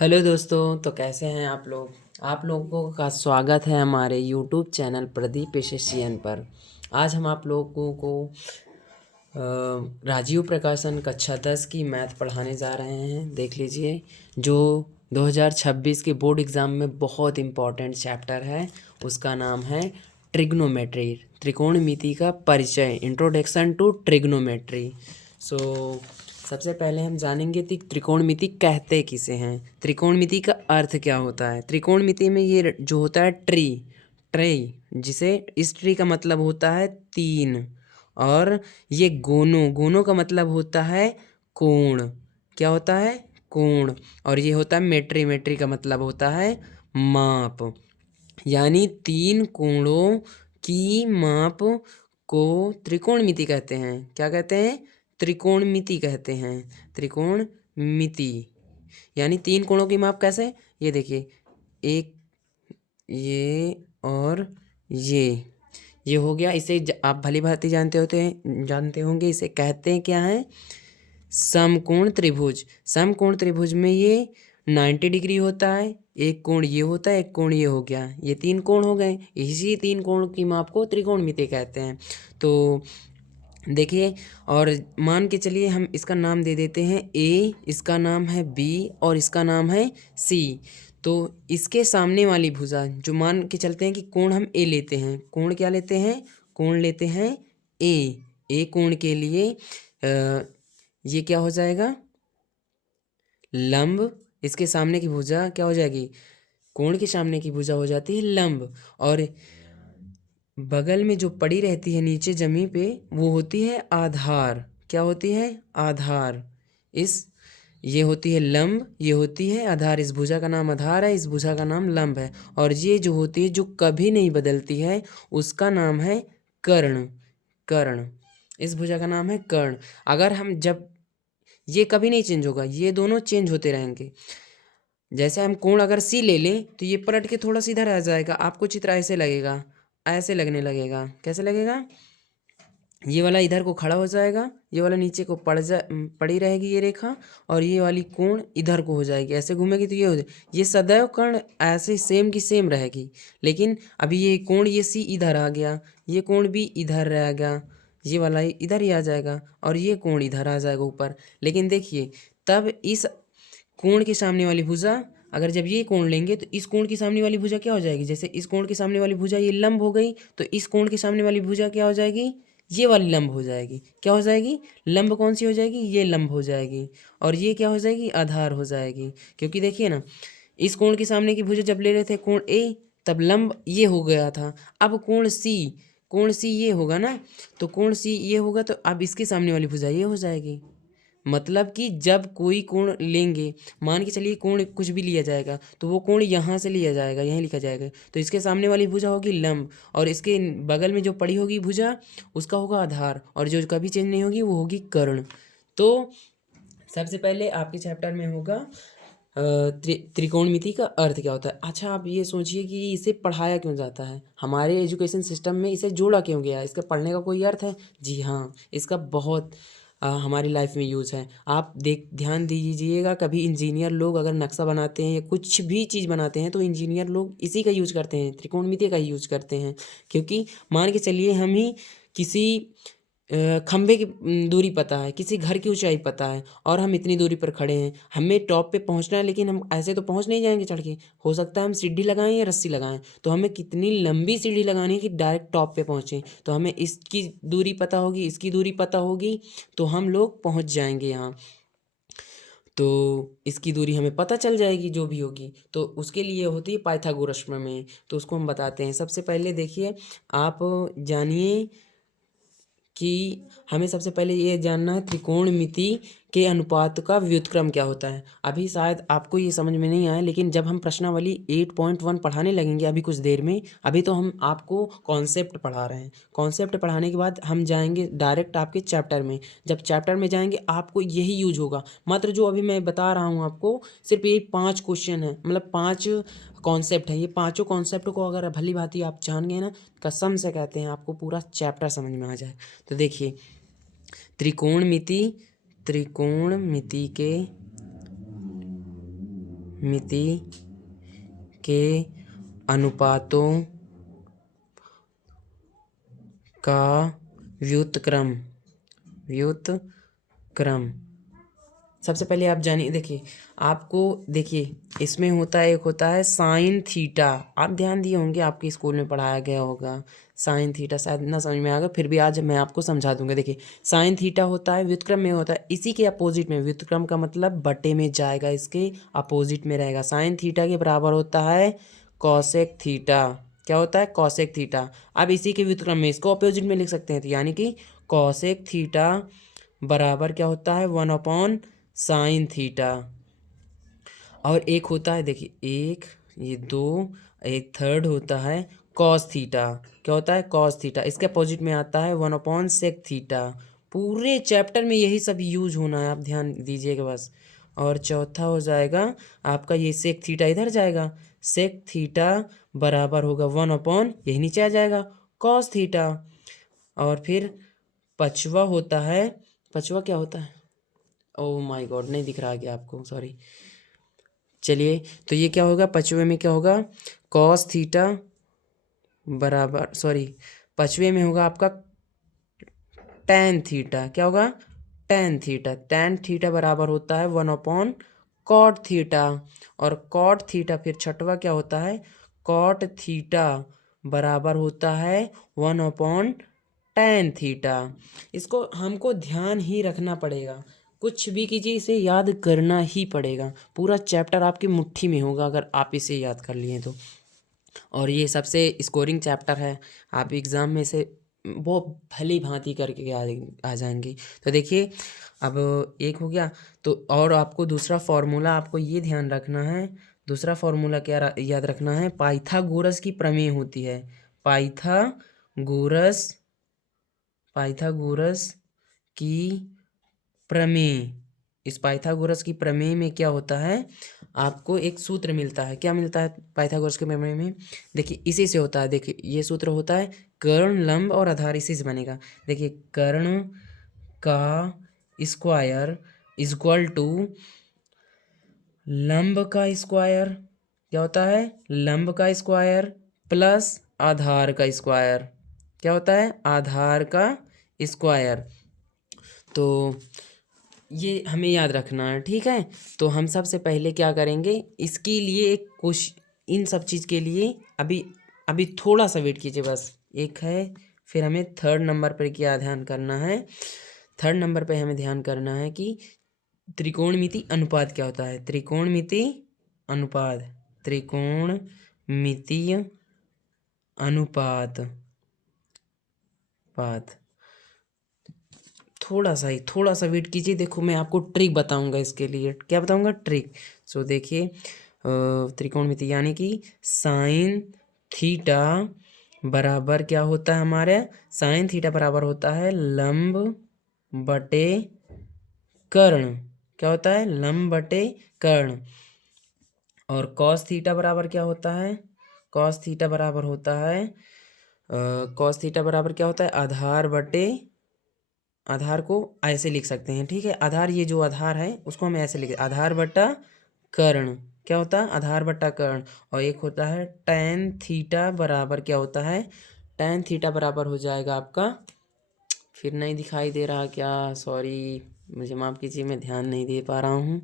Hello दोस्तों, तो कैसे हैं आप लोग। आप लोगों का स्वागत है हमारे यूट्यूब चैनल प्रदीप एसोसिएशन पर। आज हम आप लोगों को राजीव प्रकाशन कक्षा 10 की मैथ पढ़ाने जा रहे हैं। देख लीजिए, जो 2026 के बोर्ड एग्ज़ाम में बहुत इम्पॉर्टेंट चैप्टर है, उसका नाम है ट्रिग्नोमेट्री, त्रिकोणमिति का परिचय, इंट्रोडक्शन टू ट्रिग्नोमेट्री। सो सबसे पहले हम जानेंगे कि त्रिकोणमिति कहते किसे हैं, त्रिकोणमिति का अर्थ क्या होता है। त्रिकोणमिति में ये जो होता है ट्री, जिसे इस ट्री का मतलब होता है तीन, और ये गोनों का मतलब होता है कोण। क्या होता है? कोण। और ये होता है मेट्री का मतलब होता है माप। यानी तीन कोणों की माप को त्रिकोणमिति कहते हैं। क्या कहते हैं? त्रिकोणमिति कहते हैं। त्रिकोणमिति यानी तीन कोणों की माप कैसे? ये देखिए, एक, ये और ये हो गया। इसे आप भली भांति जानते होंगे। इसे कहते हैं क्या है? समकोण त्रिभुज। समकोण त्रिभुज में ये 90 डिग्री होता है। एक कोण ये होता है, एक कोण ये हो गया, ये तीन कोण हो गए। इसी तीन कोण की माप को त्रिकोणमिति कहते हैं। तो देखिए, और मान के चलिए हम इसका नाम दे देते हैं ए, इसका नाम है बी और इसका नाम है सी। तो इसके सामने वाली भुजा, जो मान के चलते हैं कि कोण हम ए लेते हैं, कोण क्या लेते हैं? कोण लेते हैं ए कोण के लिए ये क्या हो जाएगा? लंब। इसके सामने की भुजा क्या हो जाएगी? कोण के सामने की भुजा हो जाती है लंब। और बगल में जो पड़ी रहती है नीचे जमीन पे, वो होती है आधार। क्या होती है? आधार। इस ये होती है लंब, ये होती है आधार। इस भुजा का नाम आधार है, इस भुजा का नाम लंब है। और ये जो होती है, जो कभी नहीं बदलती है, उसका नाम है कर्ण। कर्ण। इस भुजा का नाम है कर्ण। अगर हम जब ये कभी नहीं चेंज होगा, ये दोनों चेंज होते रहेंगे। जैसे हम कोण अगर सी ले लें तो ये पलट के थोड़ा सा इधर आ जाएगा, आपको चित्र ऐसे लगेगा, ऐसे लगने लगेगा। कैसे लगेगा? ये वाला इधर को खड़ा हो जाएगा, ये वाला नीचे को पड़ी रहेगी ये रेखा, और ये वाली कोण इधर को हो जाएगी, ऐसे घूमेगी तो ये हो जाएगी। ये सदैव कर्ण ऐसे सेम की सेम रहेगी। लेकिन अभी ये कोण ये सी इधर आ गया, ये कोण भी इधर रह गया, ये वाला इधर ही आ जाएगा, और ये कोण इधर आ जाएगा ऊपर। लेकिन देखिए, तब इस कोण के सामने वाली भुजा, अगर जब ये कोण लेंगे तो इस कोण की सामने वाली भुजा क्या हो जाएगी? जैसे इस कोण के सामने वाली भुजा ये लंब हो गई, तो इस कोण के सामने वाली भुजा क्या हो जाएगी? ये वाली लंब हो जाएगी। क्या हो जाएगी? लंब कौन सी हो जाएगी? ये लंब हो जाएगी। और ये क्या हो जाएगी? आधार हो जाएगी। क्योंकि देखिए ना, इस कोण के सामने की भुजा जब ले रहे थे कोण ए, तब लंब ये हो गया था। अब कोण सी ये होगा ना, तो कोण सी ये होगा, तो अब इसके सामने वाली भुजा ये हो जाएगी। मतलब कि जब कोई कोण लेंगे, मान के चलिए कोण कुछ भी लिया जाएगा, तो वो कोण यहाँ से लिया जाएगा, यहीं लिखा जाएगा, तो इसके सामने वाली भुजा होगी लंब, और इसके बगल में जो पड़ी होगी भुजा, उसका होगा आधार, और जो कभी चेंज नहीं होगी वो होगी कर्ण। तो सबसे पहले आपके चैप्टर में होगा त्रिकोणमिति का अर्थ क्या होता है। अच्छा, आप ये सोचिए कि इसे पढ़ाया क्यों जाता है, हमारे एजुकेशन सिस्टम में इसे जोड़ा क्यों गया है, इसका पढ़ने का कोई अर्थ है? जी हाँ, इसका बहुत हमारी लाइफ में यूज़ है। आप ध्यान दीजिएगा, कभी इंजीनियर लोग अगर नक्शा बनाते हैं या कुछ भी चीज़ बनाते हैं, तो इंजीनियर लोग इसी का यूज करते हैं, त्रिकोणमिति का यूज करते हैं। क्योंकि मान के चलिए हम ही किसी खंभे की दूरी पता है, किसी घर की ऊंचाई पता है, और हम इतनी दूरी पर खड़े हैं, हमें टॉप पे पहुंचना है, लेकिन हम ऐसे तो पहुंच नहीं जाएंगे चढ़ के। हो सकता है हम सीढ़ी लगाएं या रस्सी लगाएं, तो हमें कितनी लंबी सीढ़ी लगानी है कि डायरेक्ट टॉप पे पहुंचें। तो हमें इसकी दूरी पता होगी, इसकी दूरी पता होगी, तो हम लोग पहुंच जाएंगे यहाँ। तो इसकी दूरी हमें पता चल जाएगी जो भी होगी, तो उसके लिए होती है पाइथागोरस प्रमेय। तो उसको हम बताते हैं। सबसे पहले देखिए, आप जानिए कि हमें सबसे पहले ये जानना है त्रिकोणमिति के अनुपात का व्युत्क्रम क्या होता है। अभी शायद आपको ये समझ में नहीं आया, लेकिन जब हम प्रश्नावली 8.1 पढ़ाने लगेंगे अभी कुछ देर में, अभी तो हम आपको कॉन्सेप्ट पढ़ा रहे हैं। कॉन्सेप्ट पढ़ाने के बाद हम जाएंगे डायरेक्ट आपके चैप्टर में। जब चैप्टर में जाएंगे आपको यही यूज होगा। मात्र जो अभी मैं बता रहा हूँ आपको, सिर्फ यही 5 क्वेश्चन है, मतलब 5 कॉन्सेप्ट है। ये पांचों कॉन्सेप्ट को अगर भली भांति आप जान गए ना, कसम से कहते हैं आपको पूरा चैप्टर समझ में आ जाए। तो देखिए, त्रिकोणमिति त्रिकोणमिति के मिति के अनुपातों का व्युत्क्रम व्युत्क्रम सबसे पहले आप जानिए, देखिए आपको, देखिए इसमें होता है, एक होता है साइन थीटा। आप ध्यान दिए होंगे, आपके स्कूल में पढ़ाया गया होगा साइन थीटा, शायद ना समझ में आ गया, फिर भी आज मैं आपको समझा दूंगा। देखिए साइन थीटा होता है, व्युत्क्रम में होता है इसी के अपोजिट में। व्युत्क्रम का मतलब बटे में जाएगा, इसके अपोजिट में रहेगा। साइन थीटा के बराबर होता है कॉसेक थीटा। क्या होता है? Cosec theta. अब इसी के व्युत्क्रम में इसको अपोजिट में लिख सकते हैं, तो यानी कि कॉसेक थीटा बराबर क्या होता है? 1 साइन थीटा। और एक होता है, देखिए एक, ये दो, एक थर्ड होता है कॉस थीटा। क्या होता है? Cos theta. इसके अपोजिट में आता है 1/सेक थीटा। पूरे चैप्टर में यही सब यूज होना है, आप ध्यान दीजिएगा बस। और चौथा हो जाएगा आपका ये सेक थीटा, इधर जाएगा। सेक थीटा बराबर होगा 1 यही नीचे आ जाएगा कॉस थीटा। और फिर पचवा होता है, पचवा क्या होता है? ओह माय गॉड, नहीं दिख रहा क्या आपको? सॉरी। चलिए, तो ये क्या होगा? पचवे में क्या होगा? कॉस थीटा बराबर, सॉरी, पचवे में होगा आपका टैन थीटा। क्या होगा? Tan theta. टैन थीटा बराबर होता है 1/कॉट थीटा। और कॉट थीटा, फिर छठवा क्या होता है? कॉट थीटा बराबर होता है 1/टैन थीटा। इसको हमको ध्यान ही रखना पड़ेगा, कुछ भी कीजिए इसे याद करना ही पड़ेगा। पूरा चैप्टर आपकी मुट्ठी में होगा अगर आप इसे याद कर लिए तो। और ये सबसे स्कोरिंग चैप्टर है, आप एग्ज़ाम में से वो भली भांति करके आ जाएंगी। तो देखिए, अब एक हो गया। तो और आपको दूसरा फार्मूला आपको ये ध्यान रखना है। दूसरा फार्मूला क्या याद रखना है? पाइथागोरस की प्रमेय होती है। पाइथागोरस पाइथागोरस की प्रमेय। इस पाइथागोरस की प्रमेय में क्या होता है? आपको एक सूत्र मिलता है। क्या मिलता है पाइथागोरस के प्रमेय में? देखिए इसी से होता है। देखिए ये सूत्र होता है कर्ण, लंब और आधार, इसी से बनेगा। देखिए कर्ण का स्क्वायर इक्वल टू लंब का स्क्वायर। क्या होता है? लंब का स्क्वायर प्लस आधार का स्क्वायर। क्या होता है? आधार का स्क्वायर। तो ये हमें याद रखना है, ठीक है। तो हम सबसे पहले क्या करेंगे, इसके लिए एक कुछ, इन सब चीज़ के लिए अभी अभी थोड़ा सा वेट कीजिए बस। एक है, फिर हमें थर्ड नंबर पर क्या ध्यान करना है? थर्ड नंबर पे हमें ध्यान करना है कि त्रिकोणमिति अनुपात क्या होता है। त्रिकोणमिति अनुपात, त्रिकोणमितीय अनुपात पात। थोड़ा सा वेट कीजिए, देखो मैं आपको ट्रिक बताऊंगा इसके लिए। क्या बताऊंगा? ट्रिक। सो देखिए, त्रिकोणमिति यानी कि साइन थीटा बराबर क्या होता है हमारे? साइन थीटा बराबर होता है लंब बटे कर्ण। क्या होता है? लंब बटे कर्ण। और कॉस थीटा बराबर क्या होता है? कॉस थीटा बराबर होता है कॉस थीटा बराबर क्या होता है? आधार बटे, आधार को ऐसे लिख सकते हैं, ठीक है। आधार, ये जो आधार है उसको हम ऐसे लिख, आधार बटा कर्ण। क्या होता है? आधार बटा कर्ण। और एक होता है टैन थीटा बराबर क्या होता है? टैन थीटा बराबर हो जाएगा आपका, फिर नहीं दिखाई दे रहा क्या? सॉरी, मुझे माफ़ कीजिए, मैं ध्यान नहीं दे पा रहा हूँ।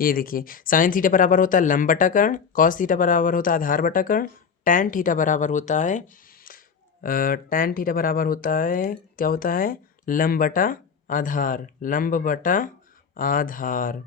ये देखिए, साइन थीटा बराबर होता है लंब बटा कर्ण, कॉस थीटा बराबर होता है आधार बटा कर्ण, टैन थीटा बराबर होता है टैन थीटा बराबर होता है, क्या होता है? लंब बटा आधार, लंब बटा आधार।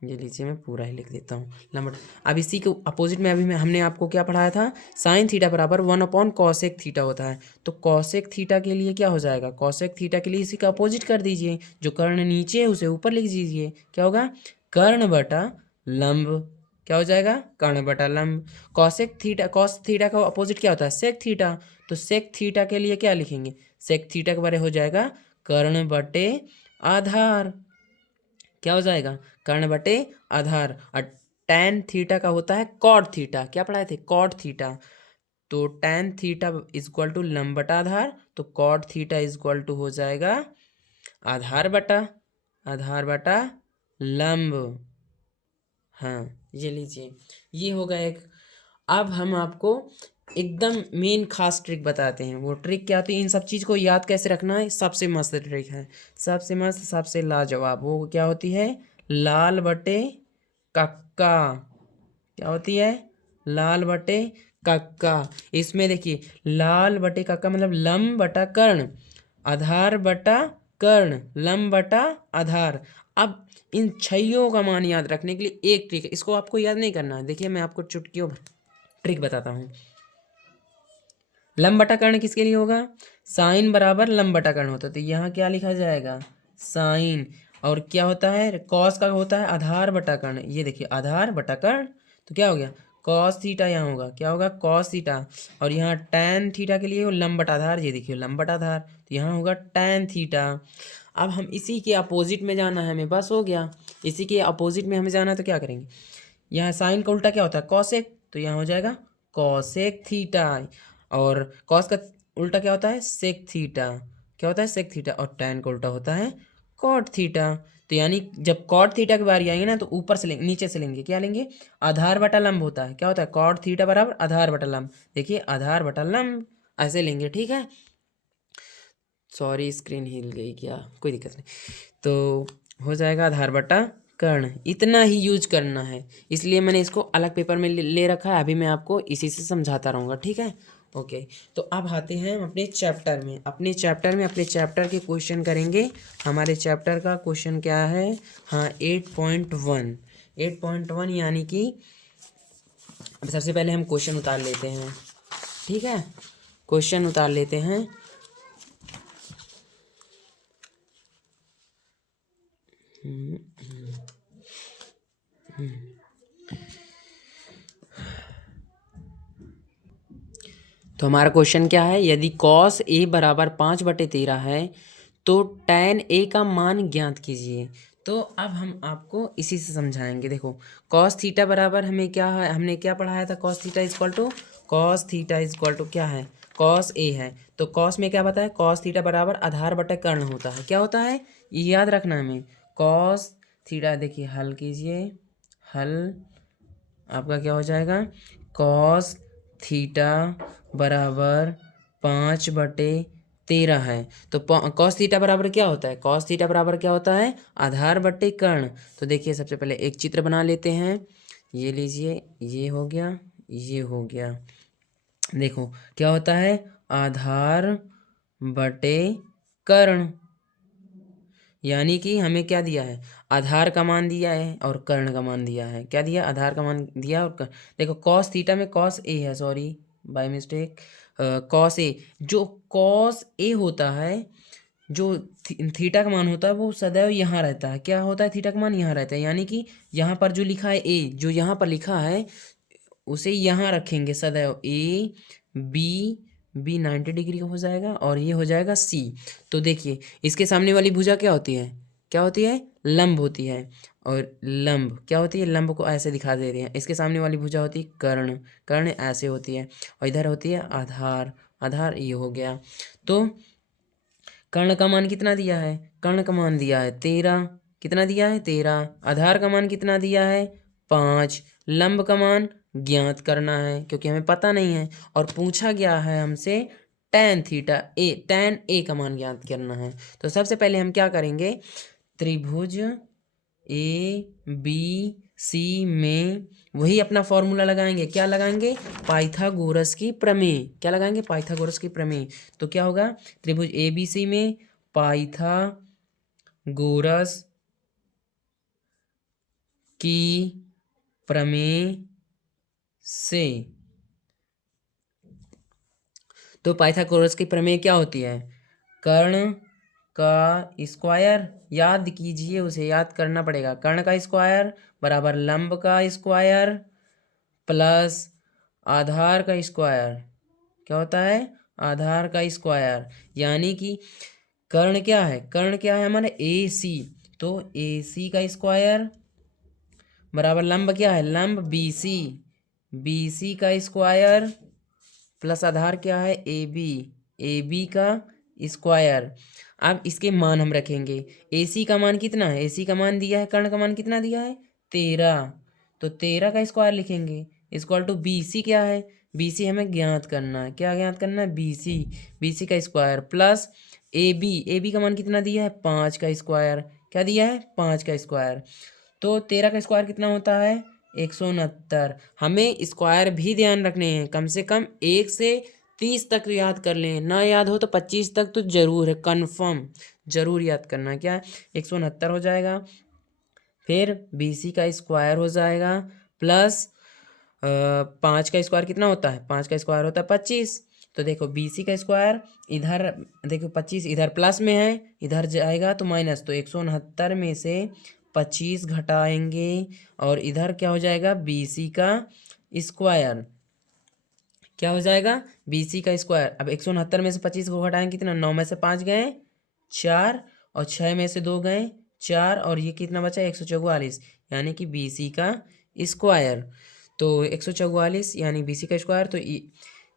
ये लीजिए, मैं पूरा ही लिख देता हूँ, लंब बटा। अब इसी के अपोजिट में अभी हमने आपको क्या पढ़ाया था? साइन थीटा बराबर 1/कॉसेक थीटा होता है। तो कॉसेक थीटा के लिए क्या हो जाएगा? कॉसेक थीटा के लिए इसी का अपोजिट कर दीजिए, जो कर्ण नीचे है उसे ऊपर लिख दीजिए। क्या होगा? कर्ण बटा लंब। क्या हो जाएगा? कर्ण बटा लंब। कॉसेक थीटा, कॉस थीटा का अपोजिट क्या होता है? Sec theta. तो सेक थीटा के लिए क्या लिखेंगे? सेक थीटा के बारे हो जाएगा कर्ण बटे आधार। क्या हो जाएगा? कर्ण बटे आधार। और टैन थीटा का होता है कॉट थीटा। क्या पढ़ाए थे? Cot theta. तो tan theta is equal to लंब बटा आधार, तो cot theta is equal to हो जाएगा आधार बटा लंब। हाँ, ये लीजिए, ये होगा एक। अब हम आपको एकदम मेन खास ट्रिक बताते हैं। वो ट्रिक क्या होती है, इन सब चीज़ को याद कैसे रखना है, सबसे मस्त ट्रिक है, सबसे मस्त, सबसे लाजवाब। वो क्या होती है, लाल बटे कक्का। क्या होती है, लाल बटे कक्का। इसमें देखिए, लाल बटे कक्का मतलब लम बटा कर्ण, आधार बटा कर्ण, लम बटा आधार। अब इन छइयों का मान याद रखने के लिए एक ट्रिक है, इसको आपको याद नहीं करना है। देखिए मैं आपको चुटकियों ट्रिक बताता हूँ। लम बटा कर्ण किसके लिए होगा, साइन बराबर लम बटा कर्ण होता है, तो यहाँ क्या लिखा जाएगा, साइन। और क्या होता है, कॉस का होता है आधार बटा कर्ण, ये देखिए आधार बटा कर्ण, तो क्या हो गया, कॉस थीटा यहाँ होगा, क्या होगा, कॉस थीटा। और यहाँ टैन थीटा के लिए हो लम बटा आधार, ये देखिए लम बटा आधार, तो यहाँ होगा टैन थीटा। अब हम इसी के अपोजिट में जाना है हमें, बस हो गया। इसी के अपोजिट में हमें जाना है, तो क्या करेंगे, यहाँ साइन का उल्टा क्या होता है, कॉसेक, तो यहाँ हो जाएगा कॉसेक थीटा। और कॉस का उल्टा क्या होता है, सेक थीटा। क्या होता है, सेक थीटा। और टैन का उल्टा होता है कॉट थीटा। तो यानी जब कॉट थीटा की बारी आएगी ना, तो ऊपर से लेंगे, नीचे से लेंगे, क्या लेंगे, आधार बटा लंब होता है, क्या होता है, कॉट थीटा बराबर आधार बटा लंब। देखिए आधार बटा लंब ऐसे लेंगे, ठीक है। सॉरी स्क्रीन हिल गई क्या, कोई दिक्कत नहीं। तो हो जाएगा आधार बटा कर्ण, इतना ही यूज करना है, इसलिए मैंने इसको अलग पेपर में ले रखा है। अभी मैं आपको इसी से समझाता रहूँगा, ठीक है। ओके, तो अब आते हैं हम अपने चैप्टर में। अपने चैप्टर के क्वेश्चन करेंगे। हमारे चैप्टर का क्वेश्चन क्या है, हाँ 8.1। 8.1 यानी कि अब सबसे पहले हम क्वेश्चन उतार लेते हैं, ठीक है, क्वेश्चन उतार लेते हैं। तो हमारा क्वेश्चन क्या है, यदि कॉस ए बराबर 5/13 है तो टैन ए का मान ज्ञात कीजिए। तो अब हम आपको इसी से समझाएंगे। देखो कॉस थीटा बराबर हमें क्या है, हमने क्या पढ़ाया था, cos theta is equal to क्या है, कॉस ए है। तो कॉस में क्या बताया, कॉस थीटा बराबर आधार बटे कर्ण होता है। क्या होता है, ये याद रखना है हमें, कॉस थीटा। देखिए हल कीजिए, हल आपका क्या हो जाएगा, कॉस थीटा बराबर 5/13 है। तो कॉस थीटा बराबर क्या होता है, कॉस थीटा बराबर क्या होता है, आधार बटे कर्ण। तो देखिए सबसे पहले एक चित्र बना लेते हैं, ये लीजिए, ये हो गया, ये हो गया। देखो क्या होता है, आधार बटे कर्ण, यानी कि हमें क्या दिया है, आधार का मान दिया है और कर्ण का मान दिया है। क्या दिया, आधार का मान दिया और कर्ण। देखो कॉस थीटा में कॉस ए है, sorry by mistake, cos A, जो कॉस ए होता है, जो थीटा का मान होता है वो सदैव यहाँ रहता है। क्या होता है, थीटा का मान यहाँ रहता है, यानी कि यहाँ पर जो लिखा है ए, जो यहाँ पर लिखा है उसे यहाँ रखेंगे सदैव, ए बी, बी 90 डिग्री का हो जाएगा और ये हो जाएगा सी। तो देखिए इसके सामने वाली भुजा क्या होती है, क्या होती है, लंब होती है। और लंब क्या होती है, लंब को ऐसे दिखा दे रहे हैं। इसके सामने वाली भुजा होती है कर्ण, कर्ण ऐसे होती है। और इधर होती है आधार, आधार ये हो गया। तो कर्ण का मान कितना दिया है, कर्ण का मान दिया है 13, कितना दिया है 13। आधार का मान कितना दिया है 5। लंब का मान ज्ञात करना है क्योंकि हमें पता नहीं है। और पूछा गया है हमसे tan theta A, tan A का मान ज्ञात करना है। तो सबसे पहले हम क्या करेंगे, त्रिभुज ए बी सी में वही अपना फॉर्मूला लगाएंगे। क्या लगाएंगे, पाइथागोरस की प्रमेय। क्या लगाएंगे, पाइथागोरस की प्रमेय। तो क्या होगा, त्रिभुज ए बी सी में पाइथागोरस की प्रमेय से, तो पाइथागोरस की प्रमेय क्या होती है, कर्ण का स्क्वायर, याद कीजिए, उसे याद करना पड़ेगा। कर्ण का स्क्वायर बराबर लंब का स्क्वायर प्लस आधार का स्क्वायर। क्या होता है, आधार का स्क्वायर। यानी कि कर्ण क्या है, कर्ण क्या है हमारे ए सी, तो ए सी का स्क्वायर बराबर लंब क्या है, लंब बी सी, बी सी का स्क्वायर प्लस आधार क्या है ए बी, ए बी का स्क्वायर। अब इसके मान हम रखेंगे। ए सी का मान कितना है, ए सी का मान दिया है, कर्ण का मान कितना दिया है 13, तो 13 का स्क्वायर लिखेंगे इक्वल टू BC क्या है, BC हमें ज्ञात करना है, क्या ज्ञात करना है, BC का स्क्वायर प्लस AB का मान कितना दिया है, 5 का स्क्वायर, क्या दिया है, 5 का स्क्वायर। तो 13 का स्क्वायर कितना होता है, 169। हमें स्क्वायर भी ध्यान रखने हैं, कम से कम 1 से 30 तक याद कर लें, ना याद हो तो 25 तक तो जरूर है, कन्फर्म जरूर याद करना है। क्या है, 169 हो जाएगा, फिर BC का स्क्वायर हो जाएगा प्लस 5 का स्क्वायर कितना होता है, 5 का स्क्वायर होता है 25। तो देखो BC का स्क्वायर इधर, देखो 25 इधर प्लस में है, इधर जाएगा तो माइनस, तो 169 में से 25 घटाएंगे और इधर क्या हो जाएगा, BC का स्क्वायर, क्या हो जाएगा, BC का स्क्वायर। अब 169 में से 25 को घटाएंगे कितना, 9 में से 5 गए 4 और 6 में से 2 गए 4 और ये कितना बचा, 144, यानी कि BC का स्क्वायर। तो 144 यानी BC का स्क्वायर, तो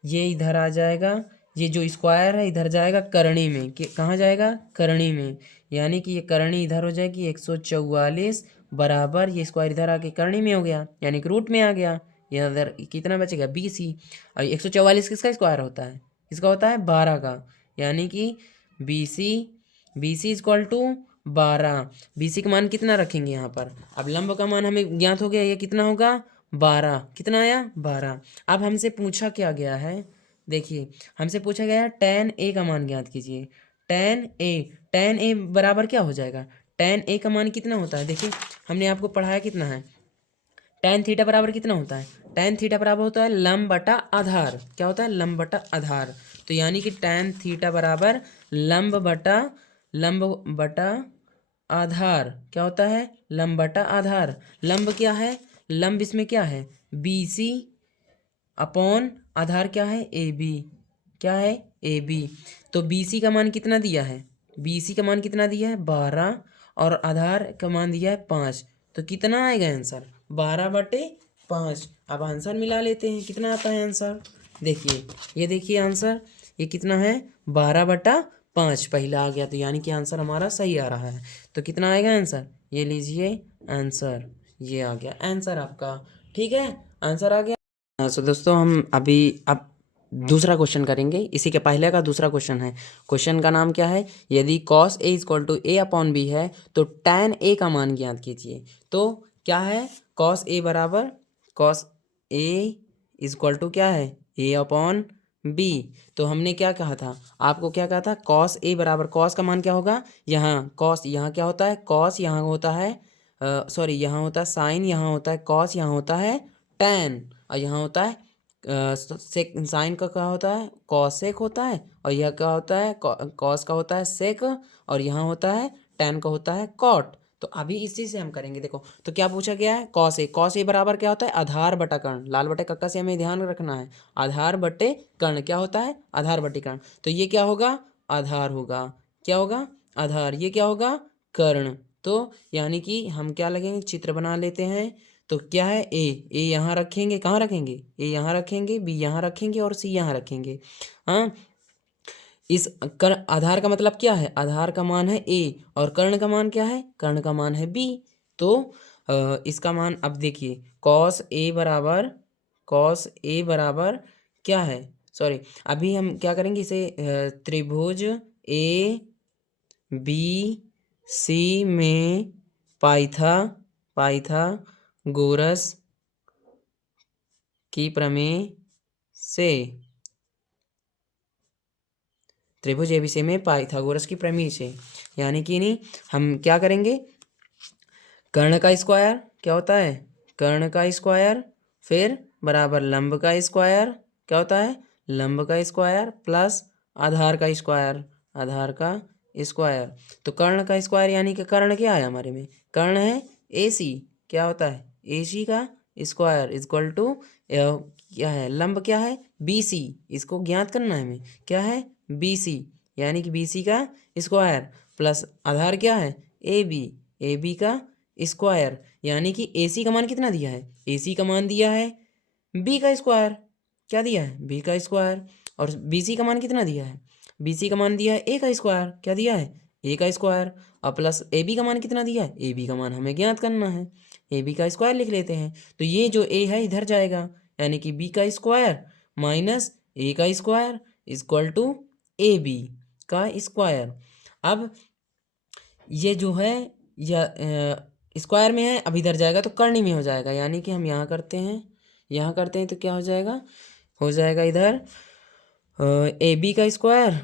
ये इधर आ जाएगा, ये जो स्क्वायर है इधर जाएगा करणी में, कि कहाँ जाएगा, करणी में, यानी कि ये करणी इधर हो जाएगी 144 बराबर ये स्क्वायर इधर आके करणी में हो गया, यानी कि रूट में आ गया, ये इधर कितना बचेगा, BC। और 144 किसका स्क्वायर होता है, इसका होता है 12 का, यानी कि BC इक्वल टू 12। BC का मान कितना रखेंगे यहाँ पर, अब लंब का मान हमें ज्ञात हो गया, ये कितना होगा 12, कितना आया 12। अब हमसे पूछा क्या गया है, देखिए हमसे पूछा गया है tan A का मान ज्ञात कीजिए। tan A बराबर क्या हो जाएगा, tan A का मान कितना होता है, देखिए हमने आपको पढ़ाया कितना है, tan थीटा बराबर कितना होता है, tan थीटा बराबर होता है लंब बटा आधार, क्या होता है, लंब बटा आधार। तो यानी कि tan थीटा बराबर लंब बटा आधार, क्या होता है, लंब बटा आधार। लंब क्या है, लंब इसमें क्या है, BC अपॉन आधार क्या है, AB, क्या है, AB। तो BC का मान कितना दिया है, BC का मान कितना दिया है 12 और आधार का मान दिया है 5, तो कितना आएगा आंसर, 12/5। अब आंसर मिला लेते हैं, कितना आता है आंसर, देखिए ये देखिए आंसर, ये कितना है 12/5 पहला आ गया, तो यानी कि आंसर हमारा सही आ रहा है। तो कितना आएगा आंसर, ये लीजिए आंसर, ये आ गया आंसर आपका, ठीक है, आंसर आ गया। सो दोस्तों हम अभी अब दूसरा क्वेश्चन करेंगे, इसी के पहले का दूसरा क्वेश्चन है। क्वेश्चन का नाम क्या है, यदि cos A equal to A/B है तो tan A का मान ज्ञात कीजिए। तो क्या है, cos A बराबर cos A इक्वल टू क्या है, A/B। तो हमने क्या कहा था, आपको क्या कहा था, cos A बराबर, cos का मान क्या होगा, यहाँ cos, यहाँ क्या होता है cos, यहाँ होता है सॉरी यहाँ होता है साइन, यहाँ होता है cos, यहाँ होता है tan, और यहाँ होता है सेक, साइन का क्या होता है कॉसेक होता है, और यह क्या होता है कॉस का होता है सेक, और यहाँ होता है टैन का होता है कॉट। तो अभी इसी से हम करेंगे, देखो तो क्या पूछा गया है, कॉस ए बराबर क्या होता है, आधार बटा कर्ण, लाल बटे कक्का से हमें ध्यान रखना है, आधार बटे कर्ण क्या होता है, आधार बटे कर्ण। तो ये क्या होगा, आधार होगा, क्या होगा आधार, ये क्या होगा कर्ण। तो यानी कि हम क्या लगेंगे, चित्र बना लेते हैं। तो क्या है, ए यहाँ रखेंगे, कहाँ रखेंगे, ए यहाँ रखेंगे, बी यहाँ रखेंगे और सी यहाँ रखेंगे। हाँ, इस कर्ण, आधार का मतलब क्या है, आधार का मान है ए और कर्ण का मान क्या है, कर्ण का मान है बी। तो इसका मान अब देखिए, कॉस ए बराबर क्या है, सॉरी अभी हम क्या करेंगे, इसे त्रिभुज ए बी सी में पाइथागोरस की प्रमेय से, त्रिभुज एबीसी में पाइथागोरस की प्रमेय से, यानी कि नहीं हम क्या करेंगे, कर्ण का स्क्वायर क्या होता है, कर्ण का स्क्वायर, फिर बराबर लंब का स्क्वायर, क्या होता है, लंब का स्क्वायर प्लस आधार का स्क्वायर, आधार का स्क्वायर। तो कर्ण का स्क्वायर यानी कि कर्ण क्या है हमारे में, कर्ण है AC, क्या होता है AC का स्क्वायर इक्वल टू क्या है, लंब क्या है BC, इसको ज्ञात करना है हमें, क्या है BC, यानी कि BC का स्क्वायर प्लस आधार क्या है AB का स्क्वायर, यानी कि AC का मान कितना दिया है, AC का मान दिया है B का स्क्वायर, क्या दिया है B का स्क्वायर, और BC का मान कितना दिया है, BC का मान दिया है A का स्क्वायर, क्या दिया है A का स्क्वायर, और प्लस AB का मान कितना दिया है, AB का मान हमें ज्ञात करना है, ए बी का स्क्वायर लिख लेते हैं। तो ये जो ए है इधर जाएगा, यानी कि बी का स्क्वायर माइनस ए का square equal to A B का स्क्वायर। अब ये जो है या स्क्वायर में है, अब इधर जाएगा तो करनी में हो जाएगा, यानी कि हम यहाँ करते हैं, यहाँ करते हैं तो क्या हो जाएगा इधर ए बी का स्क्वायर,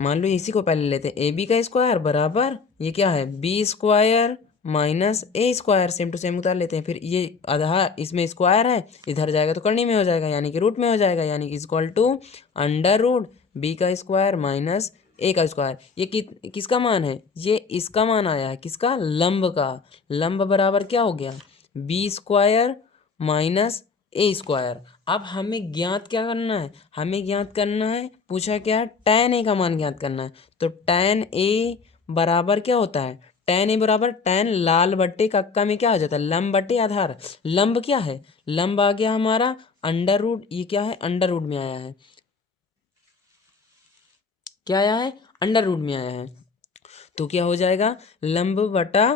मान लो इसी को पहले लेते हैं, ए बी का स्क्वायर बराबर ये क्या है B square minus A square, same to same उतार लेते हैं। फिर ये आधार इसमें स्क्वायर है, इधर जाएगा तो करनी में हो जाएगा, यानी कि रूट में हो जाएगा, यानी कि equal to under root B का स्क्वायर माइनस ए का स्क्वायर। ये किसका मान है, ये इसका मान आया है, किसका, लंब का। लंब बराबर क्या हो गया B square minus A square. अब हमें ज्ञात क्या करना है, हमें ज्ञात करना है, पूछा क्या है, tan ए का मान ज्ञात करना है। तो tan ए बराबर क्या होता है, tan ए बराबर tan लाल बट्टे कक्का में क्या आ जाता है, लंब बट्टे आधार। लंब क्या है, लंब आ गया हमारा अंडर रूट, ये क्या है अंडर रूट में आया है, क्या आया है अंडर रूट में आया है। तो क्या हो जाएगा लंब बटा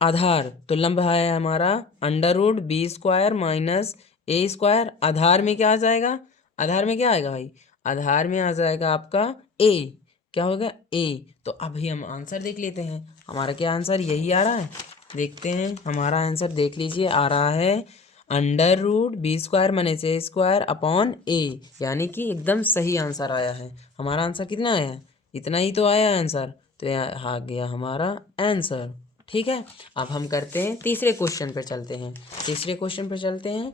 आधार, तो लंब है हमारा under root B square minus A square. आधार में क्या आ जाएगा, आधार में क्या आएगा भाई, आधार में आ जाएगा आपका ए, क्या होगा ए। तो अभी हम आंसर देख लेते हैं, हमारा क्या आंसर यही आ रहा है, देखते हैं हमारा आंसर, देख लीजिए आ रहा है under root B square minus A square upon A, यानी कि एकदम सही आंसर आया है। हमारा आंसर कितना आया है, इतना ही तो आया आंसर, तो यहाँ आ गया हमारा आंसर। ठीक है, अब हम करते हैं तीसरे क्वेश्चन पे चलते हैं, तीसरे क्वेश्चन पे चलते हैं।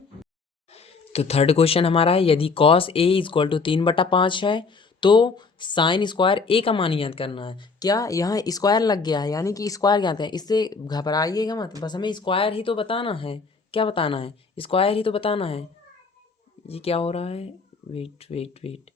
तो थर्ड क्वेश्चन हमारा है, यदि कॉस ए इक्वल टू 3/5 है तो साइन स्क्वायर ए का मान ज्ञात करना है। क्या यहाँ स्क्वायर लग गया है, यानी कि स्क्वायर ज्ञात है, इससे घबराइएगा मत, बस हमें स्क्वायर ही तो बताना है। क्या बताना है, स्क्वायर ही तो बताना है। ये क्या हो रहा है, वेट वेट वेट,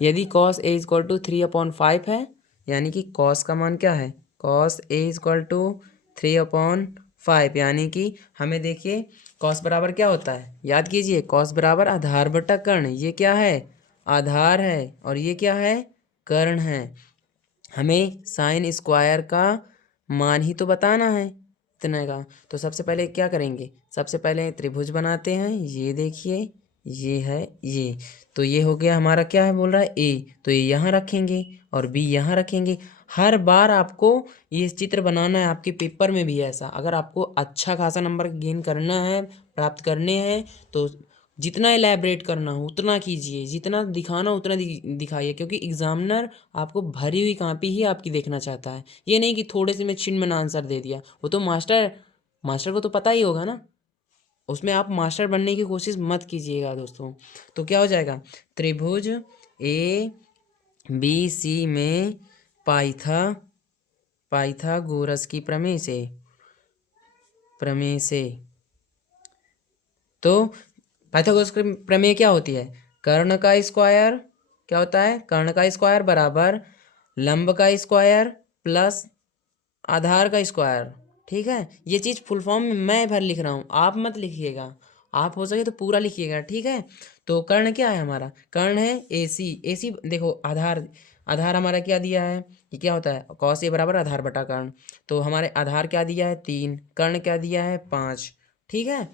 यदि कॉस ए इक्वल टू 3/5 है, यानी कि कॉस का मान क्या है, कॉस ए इक्वल टू 3/5, यानी कि हमें देखिए कॉस बराबर क्या होता है, याद कीजिए कॉस बराबर आधार बटा कर्ण। ये क्या है, आधार है, और ये क्या है, कर्ण है। हमें साइन स्क्वायर का मान ही तो बताना है इतने का। तो सबसे पहले क्या करेंगे, सबसे पहले त्रिभुज बनाते हैं, ये देखिए ये है ये, तो ये हो गया हमारा, क्या है बोल रहा है ए, तो ये यहाँ रखेंगे और बी यहाँ रखेंगे। हर बार आपको ये चित्र बनाना है, आपके पेपर में भी है ऐसा। अगर आपको अच्छा खासा नंबर गेन करना है, प्राप्त करने हैं, तो जितना एलैबोरेट करना हो उतना कीजिए, जितना दिखाना उतना दिखाइए, क्योंकि एग्जामिनर आपको भरी हुई कॉपी ही आपकी देखना चाहता है। ये नहीं कि थोड़े से में छिन में आंसर दे दिया, वो तो मास्टर मास्टर को तो पता ही होगा ना, उसमें आप मास्टर बनने की कोशिश मत कीजिएगा दोस्तों। तो क्या हो जाएगा, त्रिभुज ए बी सी में पाइथागोरस की प्रमेय से तो पाइथागोरस की प्रमेय क्या होती है, कर्ण का स्क्वायर, क्या होता है कर्ण का स्क्वायर बराबर लंब का स्क्वायर प्लस आधार का स्क्वायर। ठीक है, ये चीज़ फुल फॉर्म में मैं भर लिख रहा हूँ, आप मत लिखिएगा, आप हो सके तो पूरा लिखिएगा। ठीक है, तो कर्ण क्या है हमारा, कर्ण है ए सी देखो आधार, आधार हमारा क्या दिया है, ये क्या होता है कॉस ए बराबर आधार बटा कर्ण। तो हमारे आधार क्या दिया है 3, कर्ण क्या दिया है 5। ठीक है,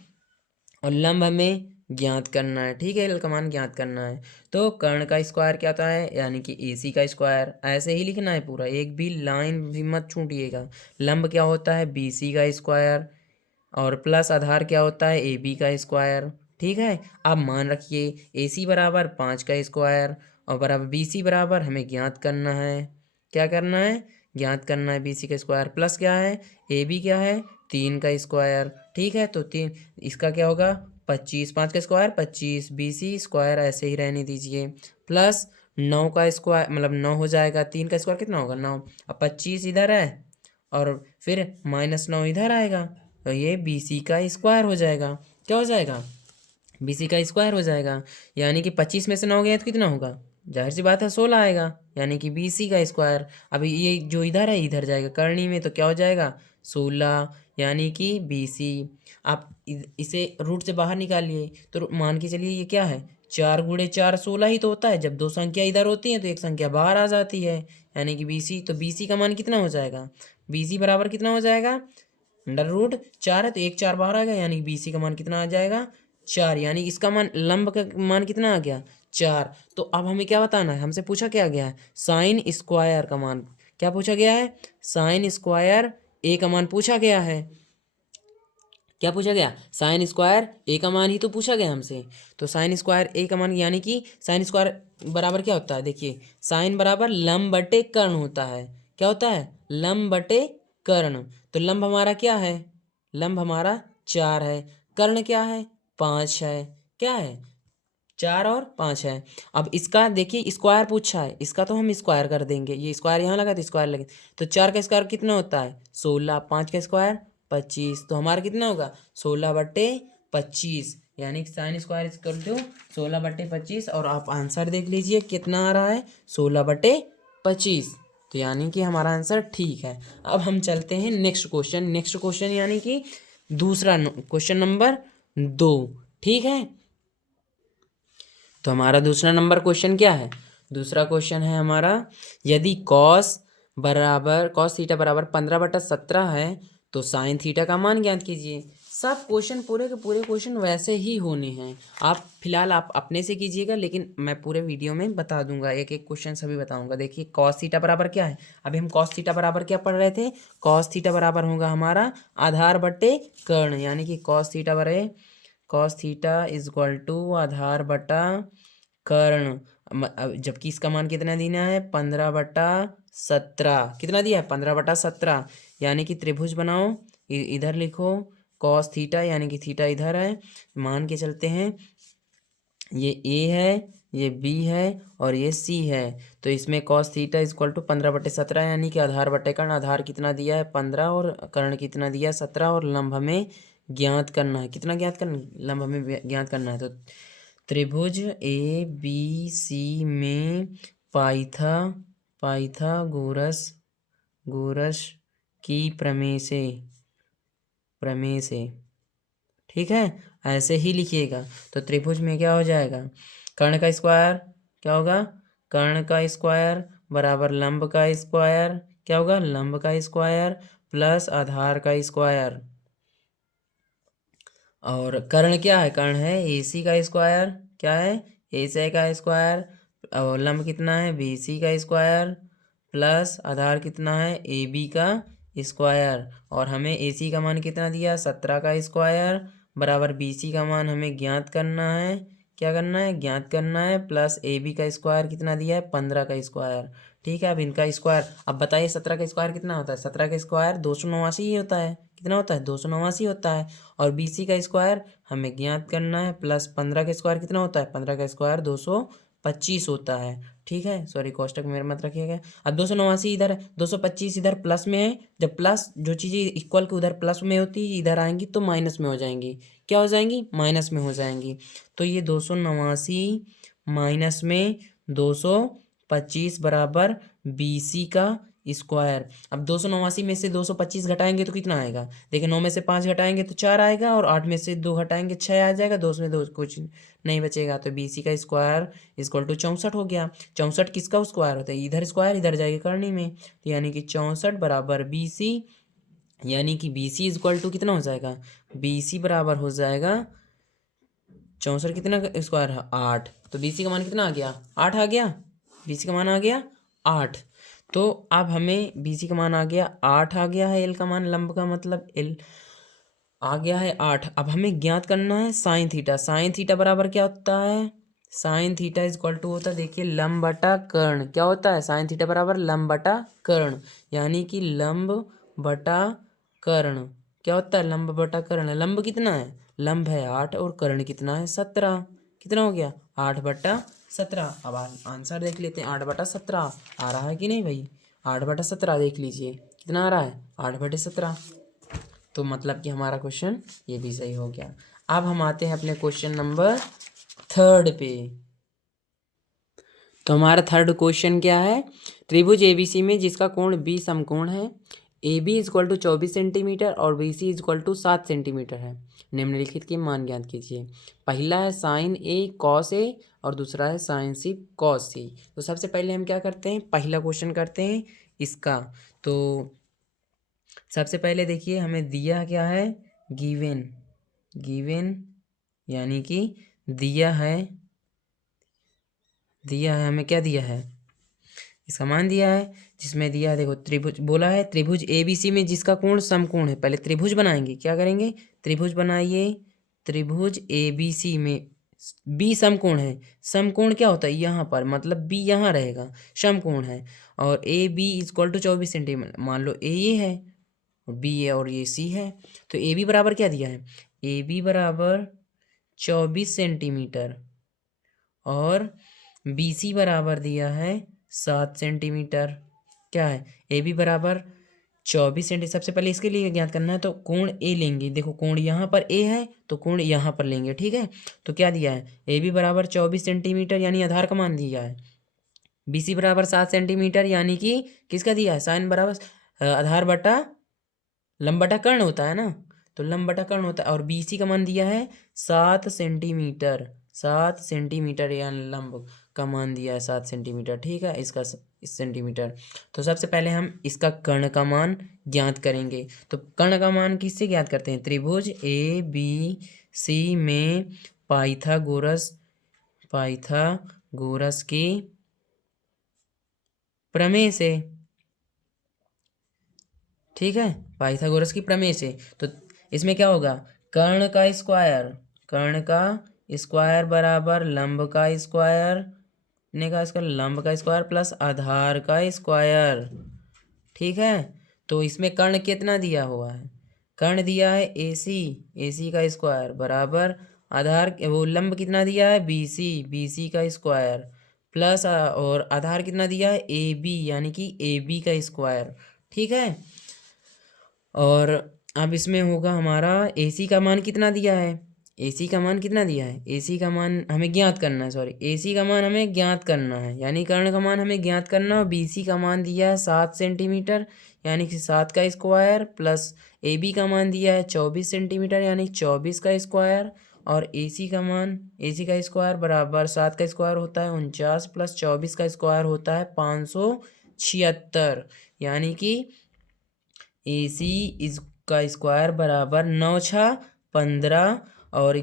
और लंब हमें ज्ञात करना है। ठीक है, का मान ज्ञात करना है। तो कर्ण का स्क्वायर क्या होता है, यानी कि ए सी का स्क्वायर, ऐसे ही लिखना है पूरा, एक भी लाइन भी मत छूटिएगा। लंब क्या होता है बी सी का स्क्वायर, और प्लस आधार क्या होता है ए बी का स्क्वायर। ठीक है, अब मान रखिए ए सी बराबर 5 का स्क्वायर और बराबर बी सी बराबर हमें ज्ञात करना है, क्या करना है, ज्ञात करना है बी सी का स्क्वायर, प्लस क्या है ए बी क्या है 3 का स्क्वायर। ठीक है, तो 3 इसका क्या होगा 25, 5 का स्क्वायर 25, बी सी स्क्वायर ऐसे ही रहने दीजिए, प्लस 9 का स्क्वायर, मतलब 9 हो जाएगा, 3 का स्क्वायर कितना होगा 9, अब 25 इधर है और फिर -9 इधर आएगा, तो ये बी सी का स्क्वायर हो जाएगा। क्या हो जाएगा, बी सी का स्क्वायर हो जाएगा, यानी कि 25 में से 9 गया तो कितना होगा, जाहिर सी बात है 16 आएगा, यानी कि बी सी का स्क्वायर। अभी ये जो इधर है इधर जाएगा करनी में, तो क्या हो जाएगा 16, यानी कि बी सी। आप इसे रूट से बाहर निकालिए, तो मान के चलिए ये क्या है 4 × 4 16 ही तो होता है। जब दो संख्या इधर होती हैं तो एक संख्या बाहर आ जाती है, यानी कि बी सी। तो बी सी का मान कितना हो जाएगा, बी सी बराबर कितना हो जाएगा अंडर रूट 4 है तो 1 4 बाहर आ गया, यानी BC का मान कितना आ जाएगा 4, यानी इसका मान लंब का मान कितना आ गया 4। तो अब हमें क्या बताना है, हमसे पूछा क्या गया है साइन स्क्वायर का मान, क्या पूछा गया है साइन स्क्वायर ए का मान पूछा गया है। क्या पूछा गया साइन स्क्वायर ए का मान ही तो पूछा गया हमसे। तो साइन स्क्वायर ए का मान यानी कि साइन स्क्वायर बराबर क्या होता है, देखिए साइन बराबर लंब बटे कर्ण होता है। क्या होता है लंब बटे कर्ण। तो लंब हमारा क्या है, लंब हमारा 4 है, कर्ण क्या है 5 है, क्या है 4 और 5 है। अब इसका देखिए स्क्वायर पूछा है, इसका तो हम स्क्वायर कर देंगे, ये स्क्वायर यहाँ लगा तो स्क्वायर लगे। तो 4 का स्क्वायर कितना होता है 16, 5 का स्क्वायर 25, तो हमारा कितना होगा 16/25, यानी कि साइन स्क्वायर इक्वल टू 16/25। और आप आंसर देख लीजिए कितना आ रहा है 16/25। तो यानी कि हमारा आंसर ठीक है। अब हम चलते हैं नेक्स्ट क्वेश्चन, नेक्स्ट क्वेश्चन यानी कि दूसरा क्वेश्चन नंबर 2, ठीक है। तो हमारा दूसरा नंबर क्वेश्चन क्या है, दूसरा क्वेश्चन है हमारा यदि cos थीटा बराबर 15/17 है तो साइन थीटा का मान ज्ञात कीजिए। सब क्वेश्चन पूरे के पूरे क्वेश्चन वैसे ही होने हैं, आप फिलहाल आप अपने से कीजिएगा, लेकिन मैं पूरे वीडियो में बता दूंगा, एक एक क्वेश्चन सभी बताऊंगा। देखिए cos थीटा बराबर क्या है, अभी हम cos थीटा बराबर क्या पढ़ रहे थे, cos थीटा बराबर होगा हमारा आधार बटे कर्ण, यानी कि cos theta is equal to आधार बटा कर्ण। जबकि इसका मान कितना देना है 15/17, कितना दिया है 15/17, यानी कि त्रिभुज बनाओ, इधर लिखो cos थीटा, यानी कि थीटा इधर है, मान के चलते हैं ये A है, ये B है और ये C है। तो इसमें cos theta is equal to 15/17, यानी कि आधार बटे कर्ण, आधार कितना दिया है 15 और कर्ण कितना दिया है 17, और लंब हमें ज्ञात करना है, कितना ज्ञात करना लंब हमें ज्ञात करना है। तो त्रिभुज ABC में पाइथागोरस की प्रमेय से ठीक है, ऐसे ही लिखिएगा। तो त्रिभुज में क्या हो जाएगा कर्ण का स्क्वायर क्या होगा, कर्ण का स्क्वायर बराबर लंब का स्क्वायर, क्या होगा लंब का स्क्वायर प्लस आधार का स्क्वायर, और कर्ण क्या है, कर्ण है AC का स्क्वायर, क्या है AC का स्क्वायर, और लंब कितना है BC का स्क्वायर प्लस आधार कितना है AB का स्क्वायर, और हमें AC का मान कितना दिया 17 का स्क्वायर बराबर BC का मान हमें ज्ञात करना है, क्या करना है ज्ञात करना है, प्लस AB का स्क्वायर कितना दिया है 15 का स्क्वायर। ठीक है, अब इनका स्क्वायर, अब बताइए 17 का स्क्वायर कितना होता है, 17 का स्क्वायर 289 ही होता है, कितना होता है 289 होता है, और BC का स्क्वायर हमें ज्ञात करना है, प्लस 15 का स्क्वायर कितना होता है 15 का स्क्वायर 225 होता है। ठीक है, सॉरी कोष्टक में मत रखिएगा। अब 289 इधर है, 225 इधर प्लस में है, जब प्लस जो चीज़ें इक्वल के उधर प्लस में होती है इधर आएंगी तो माइनस में हो जाएंगी, क्या हो जाएंगी माइनस में हो जाएंगी। तो ये 289 माइनस में 225 बराबर BC का स्क्वायर। अब 289 में से 225 घटाएंगे तो कितना आएगा, देखिए 9 में से 5 घटाएंगे तो 4 आएगा, और 8 में से 2 घटाएंगे 6 आ जाएगा, 2 में 2 कुछ नहीं बचेगा, तो BC का स्क्वायर इक्वल टू 64 हो गया। 64 किसका स्क्वायर होता है, इधर स्क्वायर इधर जाएगा करनी में, तो यानी कि 64 बराबर BC, यानी कि BC इक्वल टू कितना हो जाएगा, BC बराबर हो जाएगा 64 कितना स्क्वायर है 8, तो BC का मान कितना आ गया 8 आ गया, BC का मान आ गया 8। तो अब हमें BC का मान आ गया 8 आ गया है, L का मान लंब का मतलब L आ गया है 8। अब हमें ज्ञात करना है साइन थीटा, साइन थीटा बराबर क्या होता है, sine theta is equal to होता है देखिए लंब बटा कर्ण, क्या होता है साइन थीटा बराबर लंब बटा कर्ण, यानी कि लंब बटा कर्ण क्या होता है लंब बटा कर्ण, लंब कितना है लंब है 8 और कर्ण कितना है 17, कितना हो गया 8/17। अब आंसर देख लेते हैं 8/17 आ रहा है कि नहीं भाई, 8/17 देख लीजिए कितना आ रहा है 8/17। तो मतलब कि हमारा क्वेश्चन ये भी सही हो गया। अब हम आते हैं अपने क्वेश्चन नंबर 3 पे। तो हमारा थर्ड क्वेश्चन क्या है, त्रिभुज ABC में जिसका कोण B समकोण है, AB इक्वल टू 24 सेंटीमीटर और BC इक्वल टू 7 सेंटीमीटर है, निम्नलिखित के मान ज्ञात कीजिए। पहला है साइन A cos A और दूसरा है साइन C cos C। तो सबसे पहले हम क्या करते हैं, पहला क्वेश्चन करते हैं इसका। तो सबसे पहले देखिए हमें दिया क्या है, गिवन, गिवन यानी कि दिया है हमें क्या दिया है, इसका मान दिया है, जिसमें दिया है देखो त्रिभुज बोला है, त्रिभुज ABC में जिसका कोण समकोण है। पहले त्रिभुज बनाएंगे, क्या करेंगे, त्रिभुज बनाइए, त्रिभुज ABC में B समकोण है। समकोण क्या होता है, यहाँ पर मतलब B यहाँ रहेगा, समकोण है। और AB इक्वल टू 24 सेंटीमीटर, मान लो A ये है और B है और ये C है, तो AB बराबर क्या दिया है, AB बराबर 24 सेंटीमीटर और BC बराबर दिया है 7 सेंटीमीटर। क्या है, ए बी बराबर 24 सेंटीमीटर। सबसे पहले इसके लिए ज्ञात करना है, तो कोण ए लेंगे, देखो कोण यहाँ पर ए है तो कोण यहाँ पर लेंगे, ठीक है। तो क्या दिया है, ए बी बराबर 24 सेंटीमीटर यानी आधार का मान दिया है, बी सी बराबर 7 सेंटीमीटर यानी कि किसका दिया है, साइन बराबर आधार बटा लंब बटा कर्ण होता है ना, तो लंब बटा कर्ण होता है। और बी सी का मान दिया है 7 सेंटीमीटर, 7 सेंटीमीटर यानी लंब का मान दिया है 7 सेंटीमीटर, ठीक है, इसका इस सेंटीमीटर। तो सबसे पहले हम इसका कर्ण का मान ज्ञात करेंगे। तो कर्ण का मान किससे ज्ञात करते हैं, त्रिभुज ABC में पाइथागोरस की प्रमेय से, ठीक है, पाइथागोरस की प्रमेय से। तो इसमें क्या होगा, कर्ण का स्क्वायर बराबर लंब का स्क्वायर ने का इसका लंब का स्क्वायर प्लस आधार का स्क्वायर, ठीक है। तो इसमें कर्ण कितना दिया हुआ है, कर्ण दिया है AC का स्क्वायर बराबर आधार वो लंब कितना दिया है BC का स्क्वायर प्लस और आधार कितना दिया है AB यानी कि AB का स्क्वायर, ठीक है। और अब इसमें होगा हमारा AC का मान कितना दिया है, AC का मान कितना दिया है, AC का मान हमें ज्ञात करना है, सॉरी AC का मान हमें ज्ञात करना है, यानी कर्ण का मान हमें ज्ञात करना है। BC का मान दिया है 7 सेंटीमीटर यानी कि 7 का स्क्वायर प्लस AB का मान दिया है 24 सेंटीमीटर यानी 24 का स्क्वायर और AC का स्क्वायर बराबर 7 का स्क्वायर होता है 49 प्लस 24 का स्क्वायर होता है 576 यानी कि AC का स्क्वायर बराबर 9 छः 15 और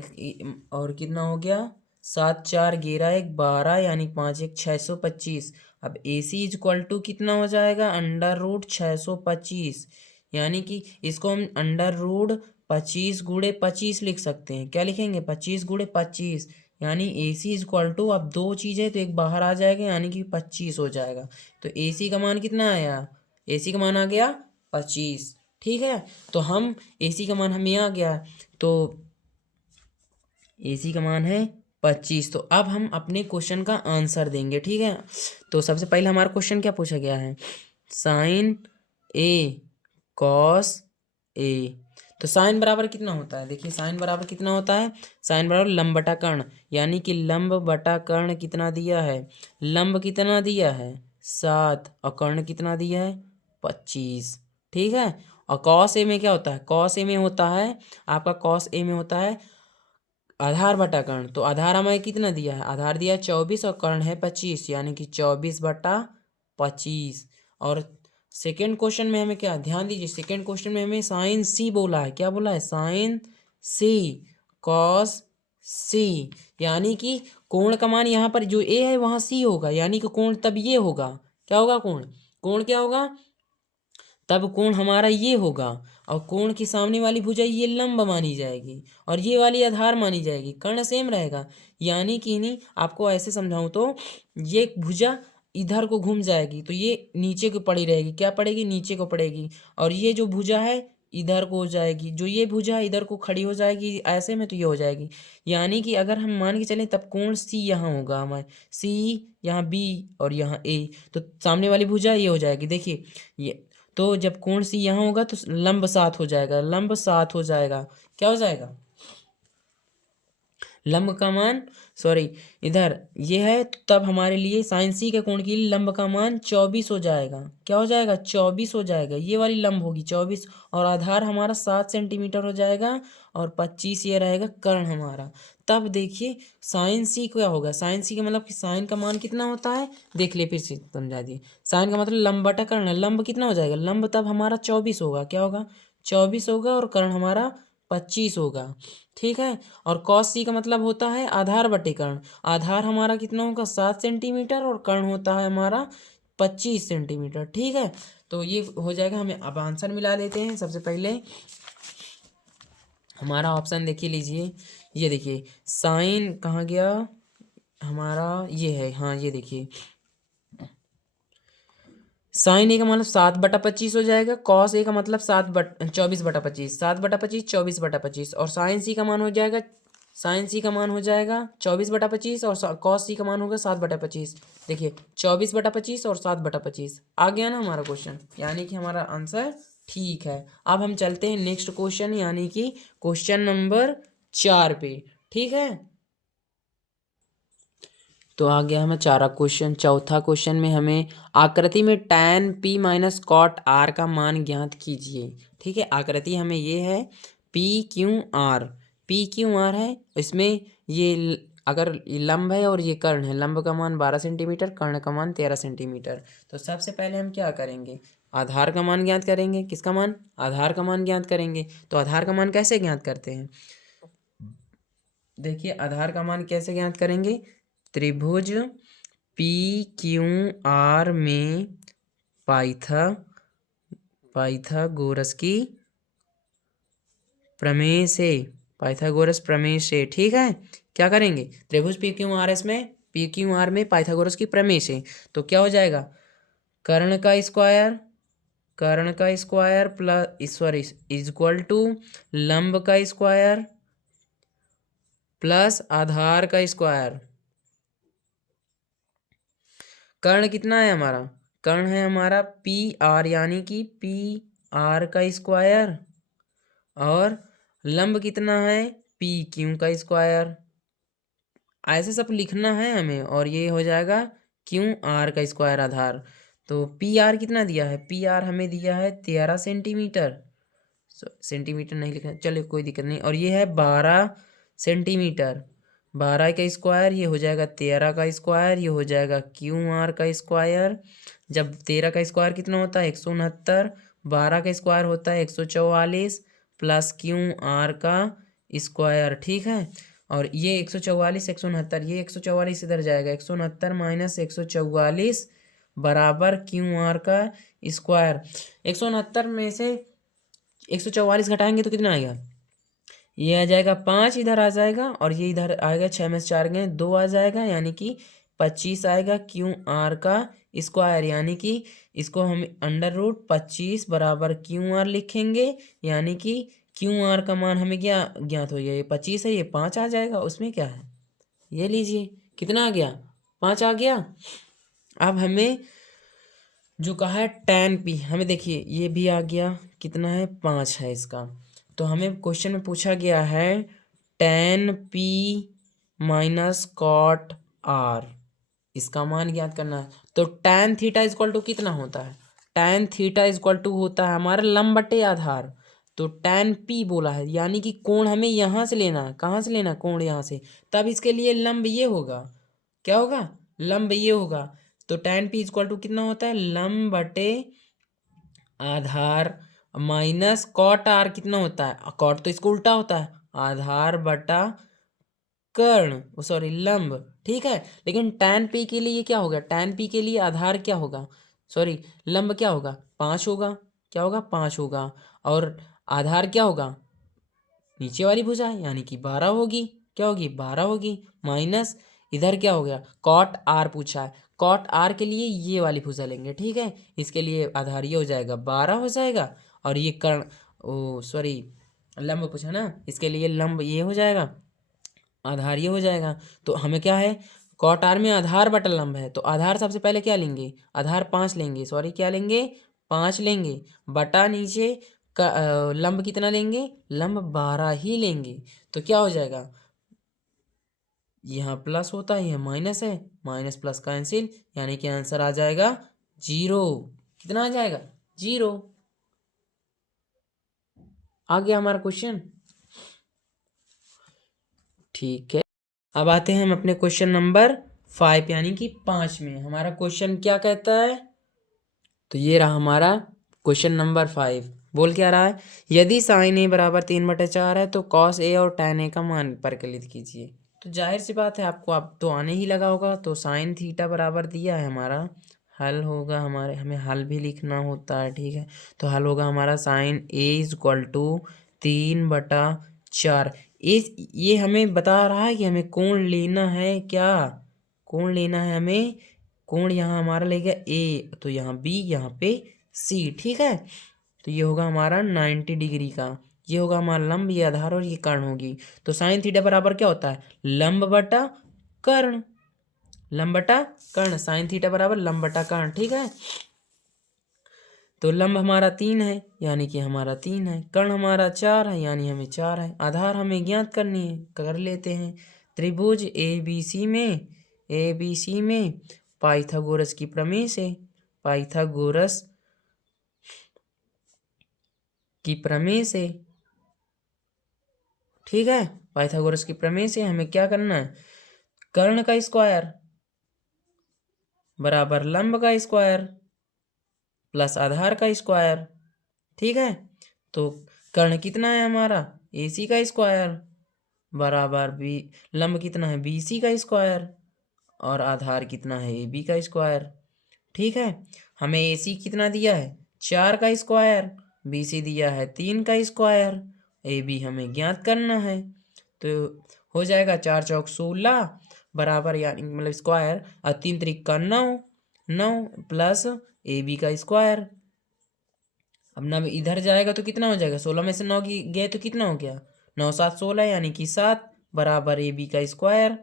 कितना हो गया 7 4 11 1 12 यानी 5 1 625। अब AC इक्वल टू कितना हो जाएगा, अंडर रूट 625 यानी कि इसको हम अंडर रूट 25 गुणे 25 लिख सकते हैं। क्या लिखेंगे, 25 गुणे 25 यानी AC इक्वल टू, अब दो चीज़ें तो एक बाहर आ जाएगा यानी कि 25 हो जाएगा। तो AC का मान कितना आया, AC का मान आ गया 25, ठीक है। तो हम AC का मान हमें आ गया, तो AC का मान है 25। तो अब हम अपने क्वेश्चन का आंसर देंगे, ठीक है। तो सबसे पहले हमारा क्वेश्चन क्या पूछा गया है, साइन A कॉस A। तो साइन बराबर कितना होता है, देखिए साइन बराबर कितना होता है, साइन बराबर लंब बटा कर्ण यानी कि लंब बटा कर्ण कितना दिया है, लंब कितना दिया है 7 और कर्ण कितना दिया है 25, ठीक है। और कॉस ए में क्या होता है, कॉस ए में होता है आपका, कॉस ए में होता है आधार बटा कर्ण। तो आधार हमें कितना दिया है, आधार दिया है 24 और कर्ण है 25 यानी कि 24/25। और सेकेंड क्वेश्चन में हमें क्या, ध्यान दीजिए सेकेंड क्वेश्चन में हमें साइन C बोला है, क्या बोला है, साइन C कॉस C यानी कि कोण का मान यहाँ पर जो A है वहाँ C होगा यानी कि कोण तब ये होगा, क्या होगा, कोण क्या होगा, तब कोण हमारा ये होगा और कोण के सामने वाली भुजा ये लंब मानी जाएगी और ये वाली आधार मानी जाएगी, कर्ण सेम रहेगा। यानी कि नहीं, आपको ऐसे समझाऊं तो ये भुजा इधर को घूम जाएगी तो ये नीचे को पड़ी रहेगी, क्या पड़ेगी, नीचे को पड़ेगी। और ये जो भुजा है इधर को हो जाएगी, जो ये भुजा है इधर को खड़ी हो जाएगी, ऐसे में तो ये हो जाएगी। यानी कि अगर हम मान के चलें तब कोण C यहाँ होगा हमारे, C यहाँ B और यहाँ A, तो सामने वाली भुजा ये हो जाएगी, देखिए ये। तो जब कोण C यहाँ होगा तो लंब 7 हो जाएगा, लंब 7 हो जाएगा, क्या हो जाएगा, लंब का मान, सॉरी इधर ये है, तो तब हमारे लिए साइन सी के कोण के लिए लंब का मान 24 हो जाएगा। क्या हो जाएगा? 24 हो जाएगा। ये वाली लंब होगी 24, और आधार हमारा 7 सेंटीमीटर हो जाएगा, और 25 ये रहेगा कर्ण हमारा। तब देखिए साइन सी क्या होगा, साइन सी का मतलब कि साइन का मान कितना होता है, देख लिए फिर से समझा दिए। साइन का मतलब लंब बटा कर्ण है, लंब कितना हो जाएगा, लंब तब हमारा 24 होगा। क्या होगा? 24 होगा, और कर्ण हमारा 25 होगा। ठीक है। और कॉस सी का मतलब होता है आधार बटे कर्ण। आधार हमारा कितना होगा? 7 सेंटीमीटर, और कर्ण होता है हमारा 25 सेंटीमीटर। ठीक है। तो ये हो जाएगा। हमें अब आंसर मिला देते हैं। सबसे पहले हमारा ऑप्शन देखिए लीजिए, ये देखिए साइन कहाँ गया हमारा, ये है, हाँ ये देखिए साइन ए का मतलब 7/25 हो जाएगा, कॉस ए का मतलब 24/25, 7/25 24/25, और साइन सी का मान हो जाएगा, साइन सी का मान हो जाएगा 24/25, और कॉस सी का मान होगा 7/25। देखिए 24/25 और 7/25 आ गया ना हमारा क्वेश्चन, यानी कि हमारा आंसर ठीक है। अब हम चलते हैं नेक्स्ट क्वेश्चन, यानी कि क्वेश्चन नंबर 4 पे। ठीक है। तो आ गया हमें चारा क्वेश्चन। चौथा क्वेश्चन में हमें आकृति में tan p minus cot r का मान ज्ञात कीजिए। ठीक है। आकृति हमें ये है p q r है। इसमें ये अगर ये लंब है और ये कर्ण है, लंब का मान 12 सेंटीमीटर, कर्ण का मान 13 सेंटीमीटर। तो सबसे पहले हम क्या करेंगे, आधार का मान ज्ञात करेंगे। किसका मान? आधार का मान ज्ञात करेंगे। तो आधार का मान कैसे ज्ञात करते हैं, देखिए आधार का मान कैसे ज्ञात करेंगे। त्रिभुज पी क्यू आर में पाइथागोरस की प्रमेय से, पाइथागोरस प्रमेय से, ठीक है। क्या करेंगे, त्रिभुज पी क्यू आर एस में, पी क्यू आर में पाइथागोरस की प्रमेय से, तो क्या हो जाएगा, कर्ण का स्क्वायर, कर्ण का square plus sorry equal to लंब का स्क्वायर प्लस आधार का स्क्वायर। कर्ण कितना है हमारा, कर्ण है हमारा पी आर, यानी कि पी आर का स्क्वायर, और लंब कितना है पी क्यू का स्क्वायर। ऐसे सब लिखना है हमें, और ये हो जाएगा क्यू आर का स्क्वायर आधार। तो पी आर कितना दिया है, पी आर हमें दिया है 13 सेंटीमीटर, सेंटीमीटर नहीं लिखना, चलिए कोई दिक्कत नहीं। और ये है 12 सेंटीमीटर, 12 का स्क्वायर, ये हो जाएगा 13 का स्क्वायर, ये हो जाएगा क्यू आर का स्क्वायर। जब 13 का स्क्वायर कितना होता है 169, 12 का स्क्वायर होता है 144, प्लस क्यू आर का स्क्वायर। ठीक है। और ये 144 169, ये 144 इधर जाएगा, 169 माइनस 144 बराबर क्यू आर का स्क्वायर। 169 में से 144 घटाएंगे तो कितना आएगा, ये आ जाएगा 5, इधर आ जाएगा, और ये इधर आएगा 6 में से 4 गए 2 आ जाएगा, यानी कि 25 आएगा क्यू आर का स्क्वायर। यानी कि इसको हम √25 बराबर क्यू आर लिखेंगे, यानी कि क्यू आर का मान हमें क्या ज्ञात हो गया, ये 25 है, ये 5 आ जाएगा, उसमें क्या है, ये लीजिए कितना आ गया, 5 आ गया। अब हमें जो कहा है tan p, हमें देखिए ये भी आ गया, कितना है 5 है इसका। तो हमें क्वेश्चन में पूछा गया है tan p minus cot r, इसका मान ज्ञात करना है। तो tan थीटा इक्वल टू कितना होता है, tan थीटा इक्वल टू होता है हमारा लंब बटे आधार। तो tan p बोला है, यानी कि कोण हमें यहाँ से लेना है, कहाँ से लेना है, कोण यहाँ से। तब इसके लिए लंब ये होगा, क्या होगा, लंब ये होगा। तो tan p इक्वल टू कितना होता है, लंब बटे आधार माइनस कॉट आर कितना होता है, कॉट तो इसको उल्टा होता है, आधार बटा कर्ण, सॉरी लंब। ठीक है। लेकिन tan p के लिए क्या होगा, tan p के लिए आधार क्या होगा, सॉरी लंब क्या होगा, 5 होगा, क्या होगा 5 होगा, और आधार क्या होगा, नीचे वाली भुजा है, यानी कि 12 होगी, क्या होगी 12 होगी, माइनस इधर क्या हो गया, कॉट आर पूछा है, कॉट आर के लिए ये वाली भुजा लेंगे। ठीक है। इसके लिए आधार ये हो जाएगा 12 हो जाएगा, और ये कर्ण, ओ सॉरी लंब पूछा ना, इसके लिए लंब ये हो जाएगा, आधार ये हो जाएगा। तो हमें क्या है, कॉट आर में आधार बटा लंब है, तो आधार सबसे पहले क्या लेंगे, आधार 5 लेंगे, सॉरी क्या लेंगे 5 लेंगे, बटा नीचे लंब कितना लेंगे, लंब 12 ही लेंगे। तो क्या हो जाएगा, यहाँ प्लस होता है, यह माइनस है, माइनस प्लस कैंसिल, यानी कि आंसर आ जाएगा 0। कितना आ जाएगा? 0। आ गया हमारा क्वेश्चन। ठीक है, अब आते हैं हम अपने क्वेश्चन नंबर 5 यानी कि 5 में। हमारा क्वेश्चन क्या कहता है? तो ये रहा हमारा क्वेश्चन नंबर 5। बोल क्या रहा है? यदि साइन ए बराबर 3/4 है तो कॉस ए और tan ए का मान परिकलित कीजिए। तो जाहिर सी बात है, आपको अब तो आने ही लगा होगा। तो साइन थीटा बराबर दिया है हमारा, हल होगा हमारे, हमें हल भी लिखना होता है, ठीक है। तो हल होगा हमारा sine A is equal to 3/4। ये हमें बता रहा है कि हमें कोण लेना है। क्या कोण लेना है हमें? कोण यहाँ हमारा लेगा ए, तो यहाँ बी, यहाँ पे सी, ठीक है। तो ये होगा हमारा 90 डिग्री का। ये होगा हमारा लंब, ये आधार और ये कर्ण होगी। तो साइन थीटा बराबर क्या होता है? लंब बटा कर्ण। लंब बटा कर्ण, साइन थीटा बराबर लंब बटा कर्ण, ठीक है। तो लंब हमारा 3 है, यानी कि हमारा 3 है। कर्ण हमारा 4 है, यानी हमें 4 है। आधार हमें ज्ञात करनी है, कर लेते हैं। त्रिभुज ए बी सी में पाइथागोरस की प्रमेय से, पाइथागोरस की प्रमेय से, ठीक है, पाइथागोरस की प्रमेय से हमें क्या करना है? कर्ण का स्क्वायर बराबर लंब का स्क्वायर प्लस आधार का स्क्वायर, ठीक है। तो कर्ण कितना है हमारा? AC का स्क्वायर बराबर बी, लंब कितना है? BC का स्क्वायर, और आधार कितना है? AB का स्क्वायर, ठीक है। हमें AC कितना दिया है? 4 का स्क्वायर, BC दिया है 3 का स्क्वायर, AB हमें ज्ञात करना है। तो हो जाएगा 4 चौक 16 बराबर, यानी मतलब स्क्वायर, और 3 त्रिक का 9, 9 प्लस AB का स्क्वायर। अब 9 इधर जाएगा तो कितना हो जाएगा? 16 में से 9 गए तो कितना हो गया? 9 7 16, यानी कि 7 बराबर AB का स्क्वायर,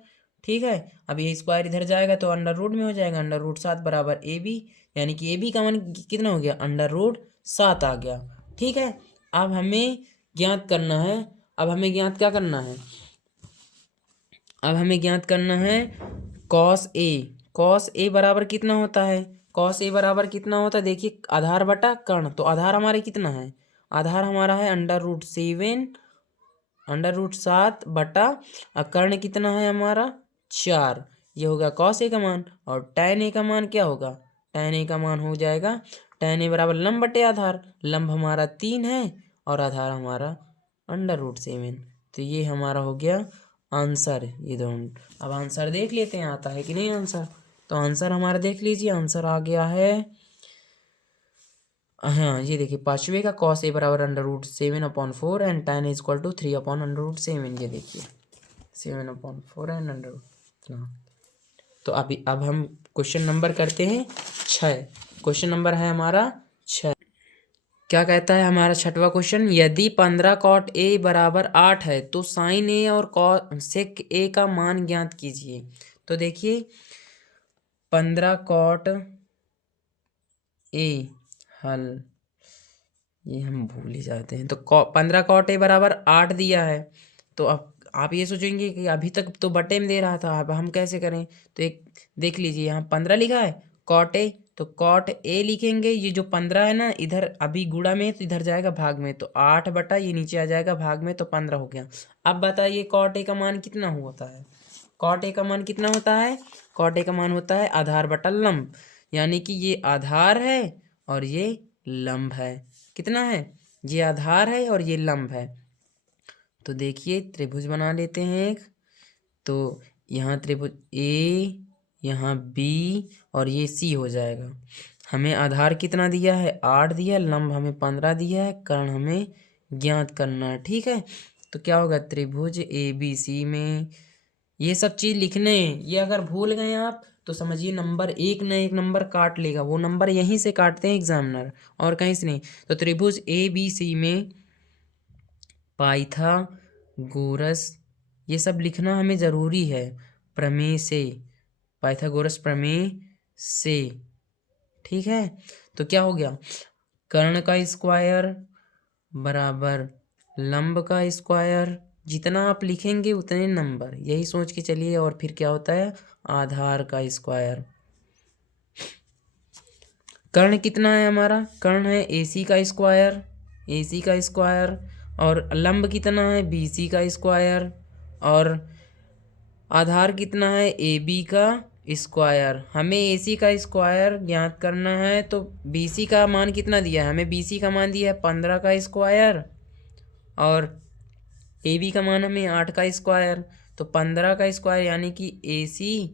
ठीक है। अब ये स्क्वायर इधर जाएगा तो अंडर रूट में हो जाएगा, अंडर रूट 7 बराबर AB, यानी कि AB का मान कितना हो गया? अंडर रूट 7 आ गया, ठीक है। अब हमें ज्ञात करना है, अब हमें ज्ञात क्या करना है? अब हमें ज्ञात करना है कॉस ए। कॉस ए बराबर कितना होता है? कॉस ए बराबर कितना होता है? देखिए, आधार बटा कर्ण। तो आधार हमारे कितना है? आधार हमारा है अंडर रूट 7, अंडर रूट 7 बटा, कर्ण कितना है हमारा? 4। ये होगा कॉस ए का मान। और tan ए का मान क्या होगा? tan ए का मान हो जाएगा, tan ए बराबर लंब बटे आधार। लंब हमारा 3 है और आधार हमारा अंडर रूट 7। तो ये हमारा हो गया आंसर, ये दोनों। अब आंसर देख लेते हैं, आता है कि नहीं आंसर। तो आंसर हमारा देख लीजिए, आंसर आ गया है, हाँ ये देखिए, पांचवे का कॉस ए बराबर under root 7/4 and tan is equal to 3/√7। ये देखिए 7/4 एंड अंडर रूट। तो अब हम क्वेश्चन नंबर करते हैं 6। क्वेश्चन नंबर है हमारा 6। क्या कहता है हमारा छठवां क्वेश्चन? यदि 15 कॉट ए बराबर 8 है तो साइन ए और सेक ए का मान ज्ञात कीजिए। तो देखिए, 15 कॉट ए, हल, ये हम भूल ही जाते हैं। तो 15 कॉट ए बराबर 8 दिया है। तो अब आप ये सोचेंगे कि अभी तक तो बटे में दे रहा था, अब हम कैसे करें? तो एक देख लीजिए, यहाँ 15 लिखा है कॉट ए, तो कॉट ए लिखेंगे। ये जो 15 है ना, इधर अभी गुणा में तो इधर जाएगा भाग में, तो 8 बटा ये नीचे आ जाएगा भाग में, तो 15 हो गया। अब बताइए कॉट ए का मान कितना होता है? कॉट ए का मान कितना होता है? कॉट ए का मान होता है आधार बटा लंब, यानी कि ये आधार है और ये लंब है। कितना है? ये आधार है और ये लंब है। तो देखिए, त्रिभुज बना लेते हैं एक। तो यहाँ त्रिभुज ए, यहाँ बी और ये सी हो जाएगा। हमें आधार कितना दिया है? 8 दिया है, लंब हमें 15 दिया है, कर्ण हमें ज्ञात करना है, ठीक है। तो क्या होगा? त्रिभुज ए बी सी में ये सब चीज़ लिखने हैं। ये अगर भूल गए आप तो समझिए नंबर एक न एक नंबर काट लेगा। वो नंबर यहीं से काटते हैं एग्जामिनर, और कहीं से नहीं। तो त्रिभुज ए बी सी में पाइथागोरस, ये सब लिखना हमें ज़रूरी है। प्रमेय से, पाइथागोरस प्रमेय से, ठीक है। तो क्या हो गया? कर्ण का स्क्वायर बराबर लंब का स्क्वायर जितना आप लिखेंगे उतने नंबर, यही सोच के चलिए। और फिर क्या होता है, आधार का स्क्वायर। कर्ण कितना है हमारा, कर्ण है AC का स्क्वायर, AC का स्क्वायर। और लंब कितना है, BC का स्क्वायर। और आधार कितना है, AB का स्क्वायर। हमें AC का स्क्वायर ज्ञात करना है, तो BC का मान कितना दिया है, हमें BC का मान दिया है 15 का स्क्वायर, और AB का मान हमें 8 का स्क्वायर। तो 15 का स्क्वायर यानी कि AC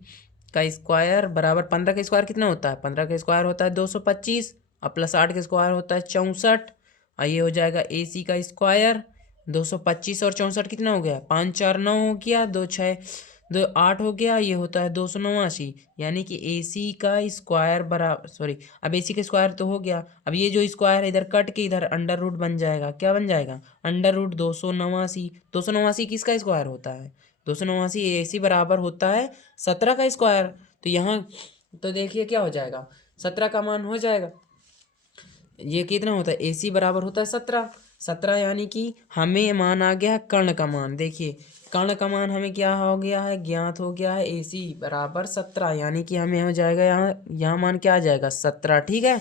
का स्क्वायर बराबर 15 का स्क्वायर कितना होता है, 15 का स्क्वायर होता है 225, और प्लस 8 का स्क्वायर होता है 64। और ये हो जाएगा AC का स्क्वायर। 225 और 64 कितना हो गया, 5 4 9 हो गया, 2 6 2 8 हो गया, ये होता है 289। यानी कि AC का स्क्वायर बराबर, सॉरी, अब AC का स्क्वायर तो हो गया, अब ये जो स्क्वायर है इधर कट के इधर अंडर रूट बन जाएगा। क्या बन जाएगा, अंडर रूट 289। 289 किसका स्क्वायर होता है, 289 AC बराबर होता है 17 का स्क्वायर। तो यहाँ तो देखिए क्या हो जाएगा, 17 का मान हो जाएगा। ये कितना होता है, AC बराबर होता है 17। 17 यानी कि हमें मान आ गया कर्ण का मान। देखिए कर्ण का मान हमें क्या हो गया है, ज्ञात हो गया है, AC बराबर 17। यानी कि हमें हो जाएगा यहाँ मान क्या आ जाएगा, 17। ठीक है।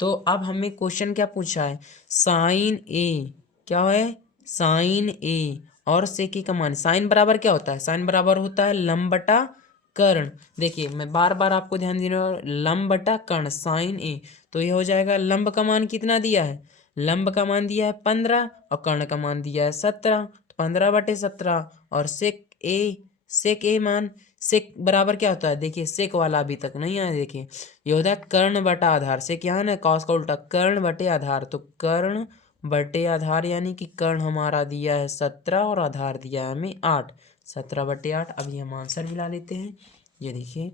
तो अब हमें क्वेश्चन क्या पूछा है, साइन A क्या है, साइन A और सेक A का मान। साइन बराबर क्या होता है, साइन बराबर होता है लंब बटा कर्ण। देखिए मैं बार बार आपको ध्यान दे रहा हूँ, लंब बटा कर्ण साइन A। तो ये हो जाएगा, लंब का मान कितना दिया है, लंब का मान दिया है 15 और कर्ण का मान दिया है 17। तो 15/17 और सेक ए मान, सेक बराबर क्या होता है, देखिए सेक वाला अभी तक नहीं आया। देखिए ये होता है कर्ण बटा आधार। सेक यहाँ ना कॉस का उल्टा, कर्ण बटे आधार। तो कर्ण बटे आधार यानी कि कर्ण हमारा दिया है 17 और आधार दिया है हमें 8। 17/8। अभी हम आंसर मिला लेते हैं। ये देखिए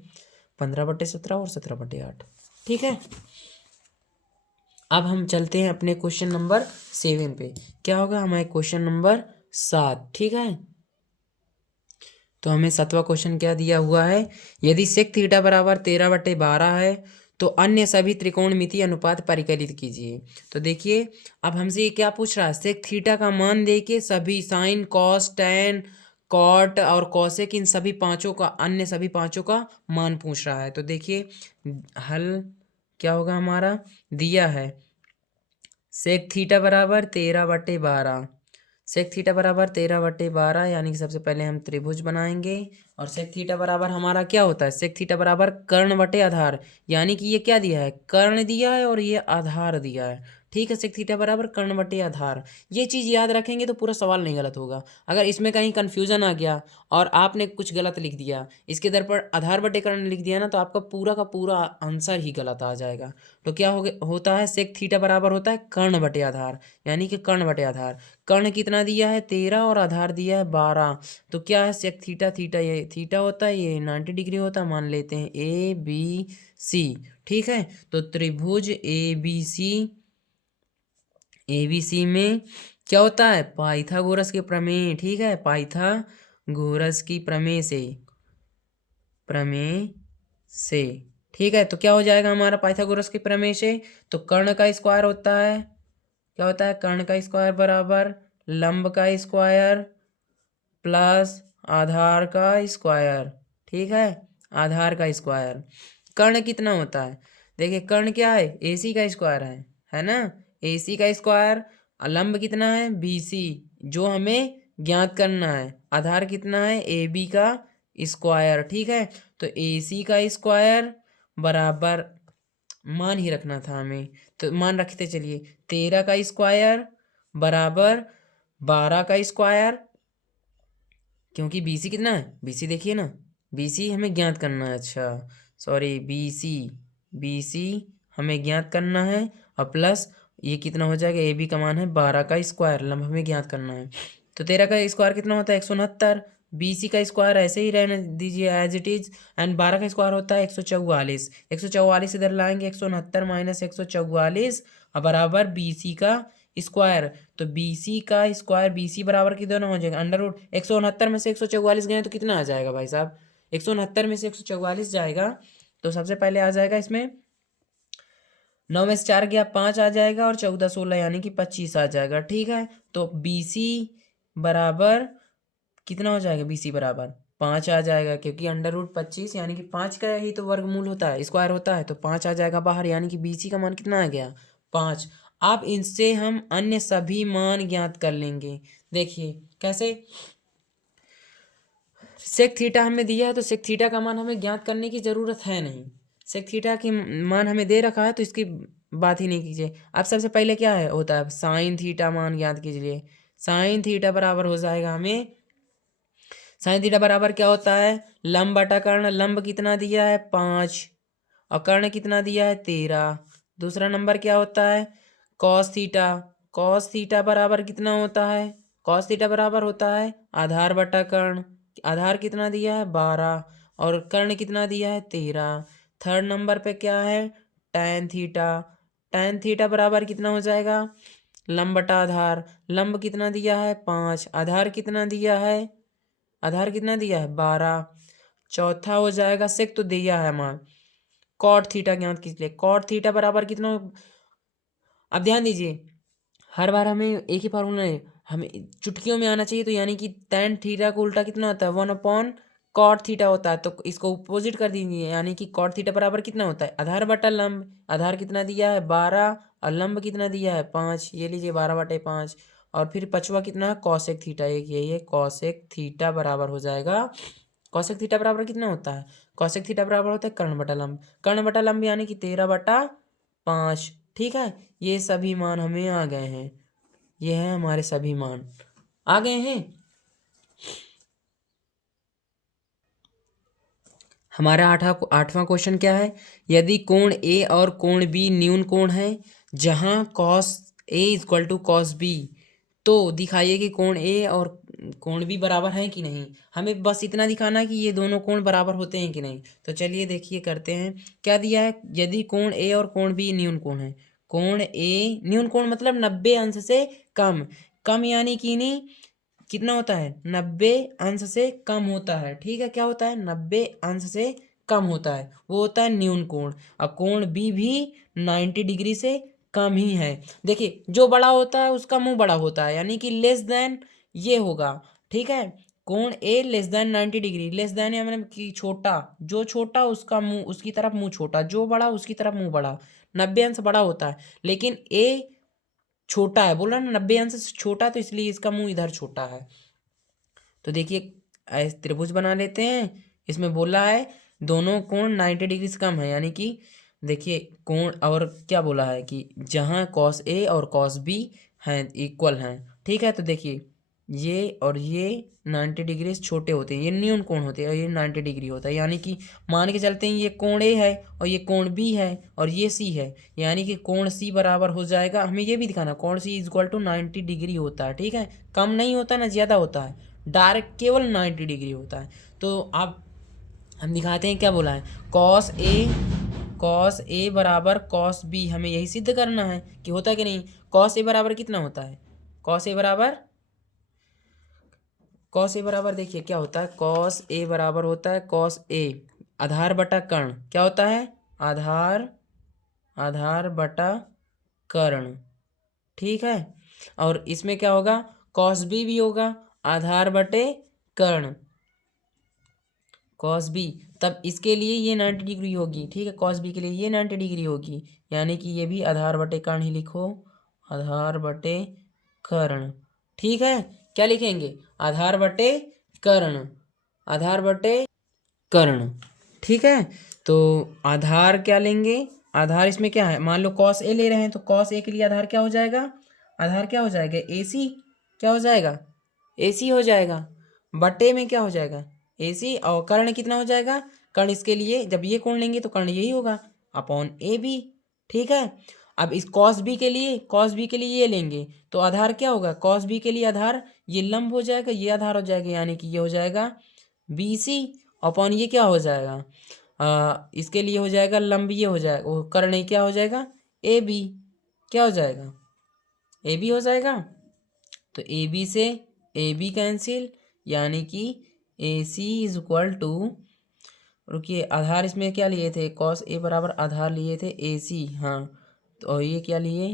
15/17 और 17/8। ठीक है। अब हम चलते हैं अपने क्वेश्चन नंबर 7 पे। क्या होगा हमारे क्वेश्चन नंबर 7। ठीक है। तो हमें 7वां क्वेश्चन क्या दिया हुआ है, यदि सेक थीटा बराबर 13/12 है तो अन्य सभी त्रिकोणमितीय अनुपात परिकलित कीजिए। तो देखिए अब हमसे ये क्या पूछ रहा है, सेक थीटा का मान दे के सभी साइन कॉस टैन कॉट और कॉसेक इन सभी पांचों का, अन्य सभी पांचों का मान पूछ रहा है। तो देखिए हल क्या होगा हमारा, दिया है सेक थीटा बराबर 13/12। सेक थीटा बराबर 13/12 यानी कि सबसे पहले हम त्रिभुज बनाएंगे। और सेक थीटा बराबर हमारा क्या होता है, सेक थीटा बराबर कर्ण बटे आधार। यानी कि ये क्या दिया है, कर्ण दिया है और ये आधार दिया है। ठीक है, सेक थीटा बराबर कर्ण बटे आधार। ये चीज़ याद रखेंगे तो पूरा सवाल नहीं गलत होगा। अगर इसमें कहीं कन्फ्यूजन आ गया और आपने कुछ गलत लिख दिया, इसके दर पर आधार बटे कर्ण लिख दिया ना, तो आपका पूरा का पूरा आंसर ही गलत आ जाएगा। तो क्या होता है, सेक थीटा बराबर होता है कर्ण बटे आधार। यानी कि कर्ण बटे आधार, कर्ण कितना दिया है 13 और आधार दिया है 12। तो क्या है सेक थीटा, थीटा ये थीटा होता है, ये 90 डिग्री होता है, मान लेते हैं ABC। ठीक है। तो त्रिभुज ABC में क्या होता है, पाइथागोरस के प्रमेय। ठीक है, पाइथागोरस की प्रमेय से। ठीक है। तो क्या हो जाएगा हमारा पाइथागोरस के प्रमेय से, तो कर्ण का स्क्वायर होता है, क्या होता है, कर्ण का स्क्वायर बराबर लंब का स्क्वायर प्लस आधार का स्क्वायर। ठीक है, आधार का स्क्वायर। कर्ण कितना होता है, देखिए कर्ण क्या है, AC का स्क्वायर है ना, AC का स्क्वायर। लंब कितना है BC, जो हमें ज्ञात करना है। आधार कितना है AB का स्क्वायर। ठीक है। तो AC का स्क्वायर बराबर, मान ही रखना था हमें, तो मान रखते चलिए, 13 का स्क्वायर बराबर 12 का स्क्वायर। क्योंकि BC कितना है, BC देखिए ना, BC हमें ज्ञात करना है। अच्छा सॉरी, BC हमें ज्ञात करना है। और प्लस ये कितना हो जाएगा, AB का मान है 12 का स्क्वायर, लंब हमें ज्ञात करना है। तो 13 का स्क्वायर कितना होता है 169। BC का स्क्वायर ऐसे ही रहने दीजिए एज इट इज। एंड 12 का स्क्वायर होता है 144। 144 इधर लाएंगे, 169 माइनस 144 बराबर BC का स्क्वायर। तो BC का स्क्वायर, BC बराबर कितना हो जाएगा, अंडर रूट 169 में से 144 गए तो कितना आ जाएगा भाई साहब, 169 में से 144 जाएगा। तो सबसे पहले आ जाएगा इसमें 9 में से 4 गया 5 आ जाएगा, और 14 16 यानी कि 25 आ जाएगा। ठीक है। तो BC बराबर कितना हो जाएगा BC बराबर 5 आ जाएगा, क्योंकि √25 यानी कि 5 का ही तो वर्गमूल होता है, स्क्वायर होता है, तो 5 आ जाएगा बाहर, यानी कि BC का मान कितना आ गया 5। अब इनसे हम अन्य सभी मान ज्ञात कर लेंगे। देखिए कैसे, सेक थीटा हमें दिया है तो सेक थीटा का मान हमें ज्ञात करने की ज़रूरत है नहीं, सेक थीटा की मान हमें दे रखा है तो इसकी बात ही नहीं कीजिए। अब सबसे पहले क्या है होता है साइन थीटा मान ज्ञात कीजिए। साइन थीटा बराबर हो जाएगा हमें, साइन थीटा बराबर क्या होता है लंब बटा कर्ण। लंब कितना दिया है 5 और कर्ण कितना दिया है 13। दूसरा नंबर क्या होता है कॉस थीटा। कॉस थीटा बराबर कितना होता है, कॉस थीटा बराबर होता है आधार बटा कर्ण। आधार कितना दिया है 12 और कर्ण कितना दिया है 13। थर्ड नंबर पे क्या है टैन थीटा। टैन थीटा बराबर कितना हो जाएगा लंब बटा आधार। लंब कितना दिया है 5, आधार कितना दिया है, आधार कितना दिया है 12। चौथा हो जाएगा सेक तो दिया है मान, कॉट थीटा ज्ञात कीजिए। कॉट थीटा बराबर कितना, अब ध्यान दीजिए हर बार हमें एक ही फार्मूला नहीं, हमें चुटकियों में आना चाहिए, तो यानी कि tan थीटा को उल्टा कितना होता है 1/cot थीटा होता है, तो इसको अपोजिट कर दीजिए, यानी कि cot थीटा बराबर कितना होता है आधार बटा लंब। आधार कितना दिया है 12 और लंब कितना दिया है 5, ये लीजिए 12/5। और फिर पचवा कितना है कॉसेक थीटा, एक यही है कॉसेक थीटा बराबर हो जाएगा। कॉसेक थीटा बराबर कितना होता है, कॉसेक थीटा बराबर होता है कर्ण बटा लंब। कर्ण बटा लंब यानी कि 13/5। ठीक है, ये सभी मान हमें आ गए हैं, ये है हमारे सभी मान आ गए हैं। हमारा आठवां क्वेश्चन क्या है, यदि कोण ए और कोण बी न्यून कोण है जहां cos A equal to cos B, तो दिखाइए कि कोण ए और कोण बी बराबर हैं कि नहीं। हमें बस इतना दिखाना है कि ये दोनों कोण बराबर होते हैं कि नहीं। तो चलिए देखिए करते हैं, क्या दिया है यदि कोण ए और कोण बी न्यून कोण है। कोण ए न्यून कोण मतलब 90 अंश से कम, कम यानी कि नहीं कितना होता है 90 अंश से कम होता है। ठीक है, क्या होता है 90 अंश से कम होता है, वो होता है न्यून कोण। और कोण बी भी 90 डिग्री से कम ही है। देखिए जो बड़ा होता है उसका मुंह बड़ा होता है, यानी कि लेस देन ये होगा। ठीक है, कोण A less than 90 degree, less than या मतलब कि छोटा, जो छोटा उसका मुंह उसकी तरफ मुंह छोटा, जो बड़ा उसकी तरफ मुंह बड़ा। 90 अंश बड़ा होता है, लेकिन ए छोटा है, बोल रहा ना 90 अंश से छोटा, तो इसलिए इसका मुंह इधर छोटा है। तो देखिए ऐसे त्रिभुज बना लेते हैं, इसमें बोला है दोनों कोण 90 डिग्री से कम है, यानी कि देखिए कोण और क्या बोला है कि जहाँ कॉस ए और कॉस बी हैं इक्वल हैं। ठीक है, तो देखिए ये और ये 90 डिग्री से छोटे होते हैं, ये न्यून कोण होते हैं और ये 90 डिग्री होता है, यानी कि मान के चलते हैं ये कोण ए है और ये कोण बी है और ये सी है, यानी कि कोण सी बराबर हो जाएगा। हमें ये भी दिखाना कोण सी इज इक्वल टू 90 डिग्री होता है। ठीक है, कम नहीं होता ना ज़्यादा होता है, डायरेक्ट केवल 90 डिग्री होता है। तो अब हम दिखाते हैं क्या बोला है कॉस ए बराबर कॉस बी, हमें यही सिद्ध करना है कि होता है कि नहीं। कॉस ए बराबर कितना होता है, कॉस ए बराबर, कॉस ए बराबर देखिए क्या होता है, कॉस ए बराबर होता है कॉस ए आधार बटा कर्ण, क्या होता है आधार, आधार बटा कर्ण। ठीक है, और इसमें क्या होगा कॉस बी भी होगा आधार बटे कर्ण, कॉस बी, तब इसके लिए ये 90 डिग्री होगी। ठीक है, कॉस बी के लिए ये 90 डिग्री होगी, यानी कि ये भी आधार बटे कर्ण ही लिखो, आधार बटे कर्ण। ठीक है, क्या लिखेंगे आधार बटे कर्ण, आधार बटे कर्ण। ठीक है, तो आधार क्या लेंगे, आधार इसमें क्या है, मान लो कॉस ए ले रहे हैं तो कॉस ए के लिए आधार क्या हो जाएगा, आधार क्या हो जाएगा ए सी, क्या हो जाएगा ए सी हो जाएगा, बटे में क्या हो जाएगा ए सी, और कर्ण कितना हो जाएगा, कर्ण इसके लिए जब ये कोण लेंगे तो कर्ण यही होगा अपॉन ए बी। ठीक है, अब इस कॉस बी के लिए, कॉस बी के लिए ये लेंगे तो आधार क्या होगा, कॉस बी के लिए आधार ये लंब हो जाएगा, ये आधार हो जाएगा, यानी कि ये हो जाएगा बी सी अपॉन ये क्या हो जाएगा इसके लिए हो जाएगा लंब, ये हो जाएगा वो कर्ण क्या हो जाएगा ए बी, क्या हो जाएगा ए बी हो जाएगा। तो ए बी से ए बी कैंसिल, यानी कि ए सी इज इक्वल टू, रुकिए आधार इसमें क्या लिए थे कॉस ए बराबर आधार लिए थे ए सी, हाँ तो ये क्या लिए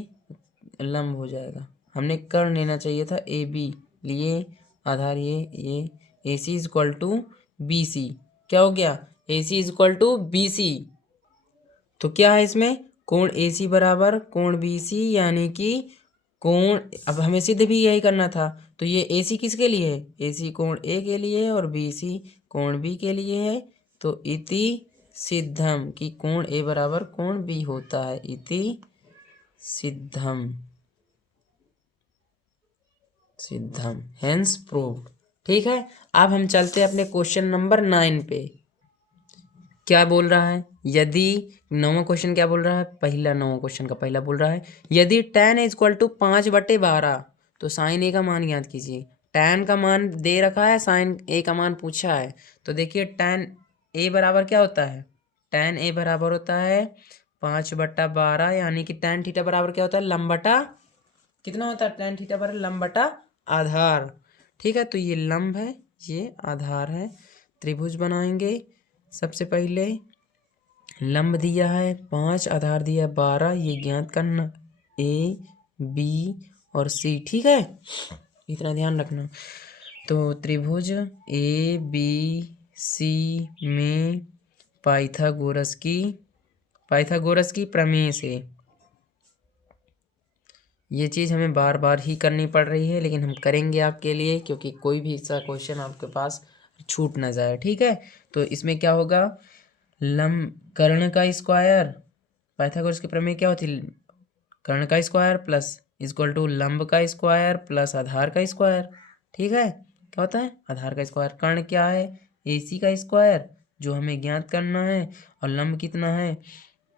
लंब हो जाएगा, हमने कर्ण लेना चाहिए था ए बी लिए आधार ये A C is equal to B C. क्या हो गया, A C is equal to B C. तो क्या है इसमें, कोण ए सी बराबर कोण बी सी, यानी कि कोण, अब हमें सिद्ध भी यही करना था। तो ये ए सी किसके लिए है, ए सी कोण ए के लिए है और बी सी कोण बी के लिए है। तो इति सिद्धम कि कोण ए बराबर कोण बी होता है, इति सिद्धम, सिद्धम हेंस प्रूव्ड। ठीक है, अब हम चलते हैं अपने क्वेश्चन नंबर 9 पे। क्या बोल रहा है, यदि नौवां क्वेश्चन क्या बोल रहा है, पहला नौवां क्वेश्चन का पहला बोल रहा है यदि tan इज इक्वल टू 5/12, तो साइन ए का मान ज्ञात कीजिए। tan का मान दे रखा है, साइन ए का मान पूछा है। तो देखिए tan ए बराबर क्या होता है, tan ए बराबर होता है 5/12, यानी कि tan थीटा बराबर क्या होता है, लंब बटा कितना होता है, tan थीटा बराबर लंब बटा आधार। ठीक है, तो ये लंब है, ये आधार है। त्रिभुज बनाएंगे। सबसे पहले लंब दिया है 5, आधार दिया है 12, ये ज्ञात करना ए बी और सी। ठीक है, इतना ध्यान रखना। तो त्रिभुज ए बी सी में पाइथागोरस की प्रमेय से, ये चीज़ हमें बार बार ही करनी पड़ रही है, लेकिन हम करेंगे आपके लिए, क्योंकि कोई भी ऐसा क्वेश्चन आपके पास छूट ना जाए। ठीक है, तो इसमें क्या होगा, कर्ण का स्क्वायर, पाइथागोरस की प्रमेय क्या होती, कर्ण का स्क्वायर प्लस इक्वल टू लंब का स्क्वायर प्लस आधार का स्क्वायर। ठीक है, क्या होता है, आधार का स्क्वायर। कर्ण क्या है, ए सी का स्क्वायर जो हमें ज्ञात करना है, और लंब कितना है,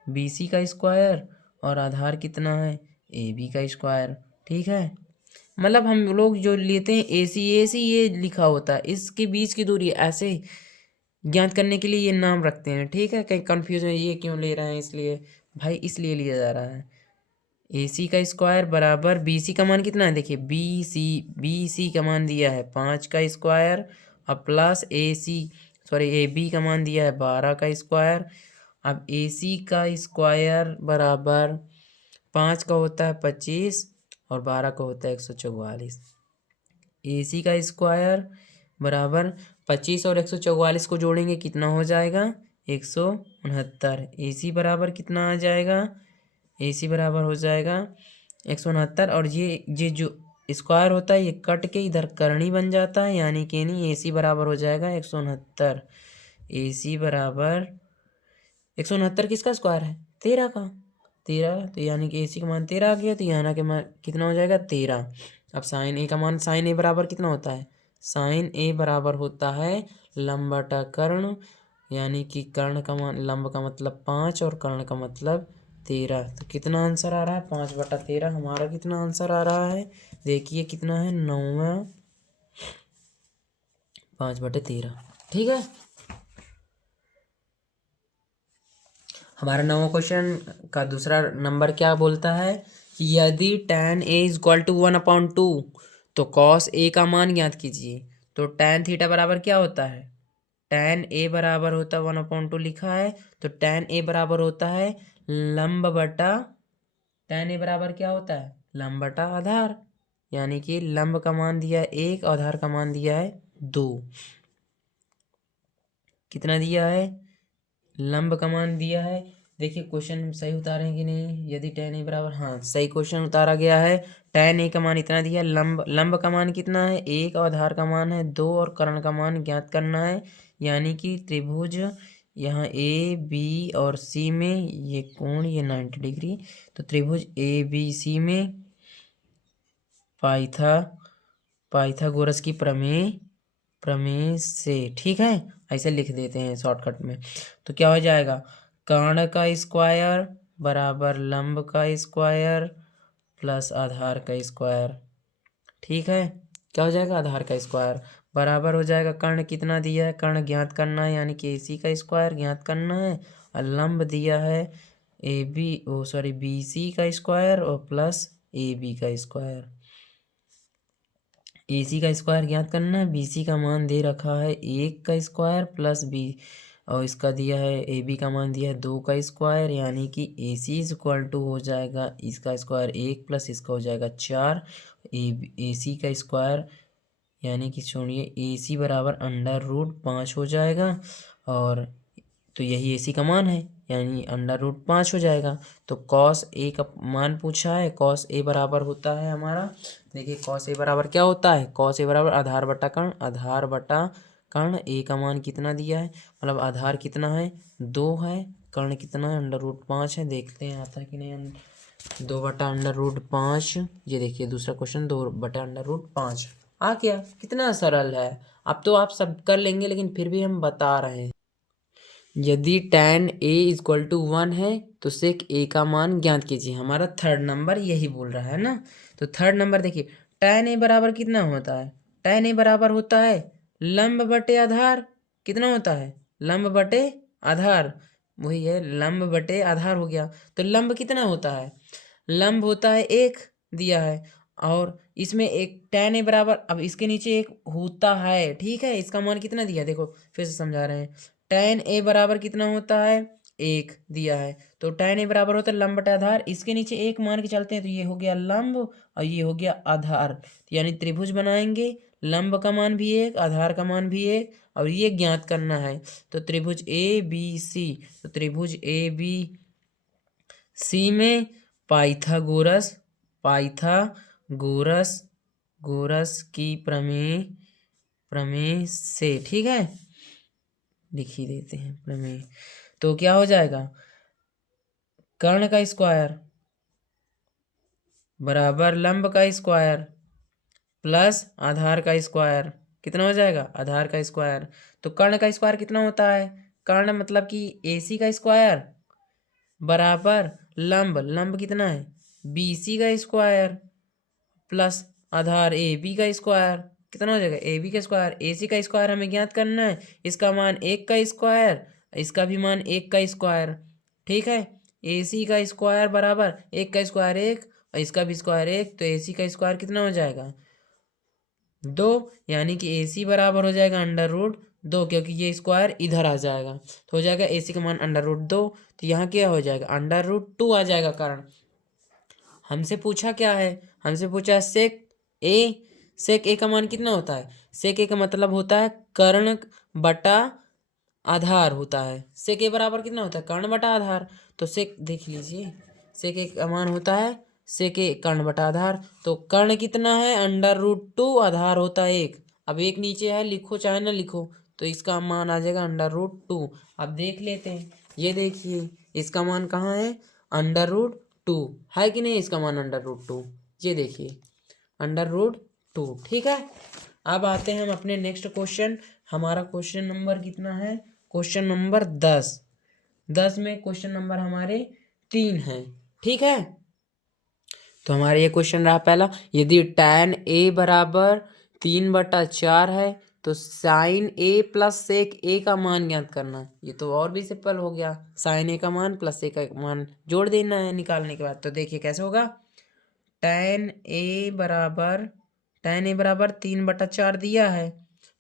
बी सी का स्क्वायर, और आधार कितना है, ए बी का स्क्वायर। ठीक है, मतलब हम लोग जो लेते हैं ए सी ये लिखा होता है, इसके बीच की दूरी ऐसे ज्ञात करने के लिए ये नाम रखते हैं। ठीक है, कहीं कंफ्यूजन ये क्यों ले रहे हैं, इसलिए भाई इसलिए लिया जा रहा है। ए सी का स्क्वायर बराबर बी सी का मान कितना है, देखिए बी सी का मान दिया है 5 का स्क्वायर, और प्लस ए बी का मान दिया है 12 का स्क्वायर। अब ए सी का स्क्वायर बराबर 5 का होता है 25 और 12 का होता है 144। ए सी का स्क्वायर बराबर 25 और 144 को जोड़ेंगे कितना हो जाएगा, 169। ए सी बराबर कितना आ जाएगा, ए सी बराबर हो जाएगा 169, और ये जो स्क्वायर होता है ये कट के इधर करनी बन जाता है, यानी कि नहीं, ए सी बराबर हो जाएगा 169। ए सी बराबर 169 किसका स्क्वायर है, 13 का, 13, तो यानी कि ए सी का मान 13 आ गया, तो यहाँ के मान कितना हो जाएगा, 13। अब साइन ए का मान, साइन ए बराबर कितना होता है, साइन ए बराबर होता है लंब बटा कर्ण, यानी कि कर्ण का मान, लंब का मतलब 5 और कर्ण का मतलब 13। तो कितना आंसर आ रहा है, 5/13 हमारा कितना आंसर आ रहा है, देखिए कितना है, 9, 5/13। ठीक है, हमारा 9वां क्वेश्चन का दूसरा नंबर क्या बोलता है कि यदि tan a is equal to 1/2, तो cos a का मान ज्ञात कीजिए। तो tan थीटा बराबर क्या होता है, tan a बराबर होता है 1/2 लिखा है, तो tan a बराबर होता है लंब बटा, tan a बराबर क्या होता है, लंब बटा आधार, यानी कि लंब का मान दिया है 1, आधार का मान दिया है 2। कितना दिया है, लंब का मान दिया है। देखिए क्वेश्चन सही उतारे कि नहीं, यदि tan ए बराबर, हाँ सही क्वेश्चन उतारा गया है। tan ए का मान इतना दिया, लंब का मान कितना है 1, और आधार का मान है 2, और कर्ण का मान ज्ञात करना है, यानी कि त्रिभुज यहाँ ए बी और सी में ये कोण, ये 90 डिग्री, तो त्रिभुज ए बी सी में पाइथागोरस की प्रमेय से। ठीक है, ऐसे लिख देते हैं शॉर्टकट में। तो क्या हो जाएगा, कर्ण का स्क्वायर बराबर लंब का स्क्वायर प्लस आधार का स्क्वायर। ठीक है, क्या हो जाएगा, आधार का स्क्वायर बराबर हो जाएगा, कर्ण कितना दिया है, कर्ण ज्ञात करना है, यानी कि ए सी का स्क्वायर ज्ञात करना है, और लंब दिया है बी सी का स्क्वायर और प्लस ए बी का स्क्वायर। ए सी का स्क्वायर ज्ञात करना है, बी सी का मान दे रखा है 1 का स्क्वायर प्लस बी, और इसका दिया है ए बी का मान दिया है 2 का स्क्वायर, यानी कि ए सी इज इक्वल टू हो जाएगा इसका स्क्वायर 1 प्लस इसका हो जाएगा 4, ए सी का स्क्वायर यानी कि छोड़िए AC बराबर √5 हो जाएगा, और तो यही AC का मान है, यानी √5 हो जाएगा। तो cos A का मान पूछा है, cos A बराबर होता है हमारा, देखिए cos A बराबर क्या होता है, cos A बराबर आधार बटा कर्ण, आधार बटा कर्ण। A का मान कितना दिया है, मतलब आधार कितना है 2 है, कर्ण कितना है √5 है। देखते हैं आता है कि नहीं, 2 बटा √5। ये देखिए दूसरा क्वेश्चन, 2 बटा √5 आ गया। कितना सरल है। अब तो आप सब कर लेंगे, लेकिन फिर भी हम बता रहे हैं। यदि tan A = 1 है तो sec A का मान ज्ञात कीजिए। हमारा थर्ड नंबर यही बोल रहा है ना। तो थर्ड नंबर देखिए, tan A बराबर कितना होता है, tan A बराबर होता है लंब बटे आधार। कितना होता है, लंब बटे आधार, वही है लंब बटे आधार हो गया। तो लंब कितना होता है, लंब होता है 1 दिया है, और इसमें एक tan A बराबर, अब इसके नीचे एक होता है, ठीक है। इसका मान कितना दिया, देखो फिर से समझा रहे हैं। tan A बराबर कितना होता है, 1 दिया है। तो tan A बराबर होता है लंब बटा आधार, इसके नीचे 1 मान के चलते हैं, तो ये हो गया लंब और ये हो गया आधार। यानी त्रिभुज बनाएंगे, लंब का मान भी 1, आधार का मान भी 1, और ये ज्ञात करना है। तो त्रिभुज ABC, तो त्रिभुज ABC में पाइथागोरस गोरस की प्रमेय से, ठीक है, लिख ही देते हैं प्रमेय। तो क्या हो जाएगा, कर्ण का स्क्वायर बराबर लंब का स्क्वायर प्लस आधार का स्क्वायर। कितना हो जाएगा, आधार का स्क्वायर। तो कर्ण का स्क्वायर कितना होता है, कर्ण मतलब कि AC का स्क्वायर बराबर लंब कितना है BC का स्क्वायर प्लस आधार AB का स्क्वायर। कितना हो जाएगा, AB का स्क्वायर। AC का स्क्वायर हमें ज्ञात करना है, इसका मान 1 का स्क्वायर, इसका भी मान 1 का स्क्वायर, ठीक है। AC का स्क्वायर बराबर 1 का स्क्वायर 1, और इसका भी स्क्वायर 1, तो AC का स्क्वायर कितना हो जाएगा 2, यानी कि AC बराबर हो जाएगा √2, क्योंकि ये स्क्वायर इधर आ जाएगा, तो हो जाएगा AC का मान √2। तो यहाँ क्या हो जाएगा, √2 आ जाएगा। कारण हमसे पूछा क्या है, हमसे पूछा है सेक ए का मान कितना होता है, सेक ए का मतलब होता है कर्ण बटा आधार होता है। सेक ए बराबर कितना होता है, कर्ण बटा आधार। तो सेक देख लीजिए, सेक ए का मान होता है सेक ए कर्ण बटा आधार। तो कर्ण कितना है √2, आधार होता है 1। अब 1 नीचे है, लिखो चाहे ना लिखो, तो इसका मान आ जाएगा √2। अब देख लेते हैं, ये देखिए इसका मान कहाँ है, √2 है कि नहीं, इसका मान √2, ये देखिए √2, ठीक है। अब आते हैं हम अपने नेक्स्ट क्वेश्चन। हमारा क्वेश्चन नंबर कितना है, क्वेश्चन नंबर 10 में क्वेश्चन नंबर हमारे 3 हैं, ठीक है। तो हमारा ये क्वेश्चन रहा पहला, यदि tan A बराबर 3/4 है तो sin A plus sec A का मान ज्ञात करना। ये तो और भी सिंपल हो गया, sin A का मान प्लस A का मान जोड़ देना है निकालने के बाद। तो देखिए कैसे होगा, tan A बराबर 3/4 दिया है,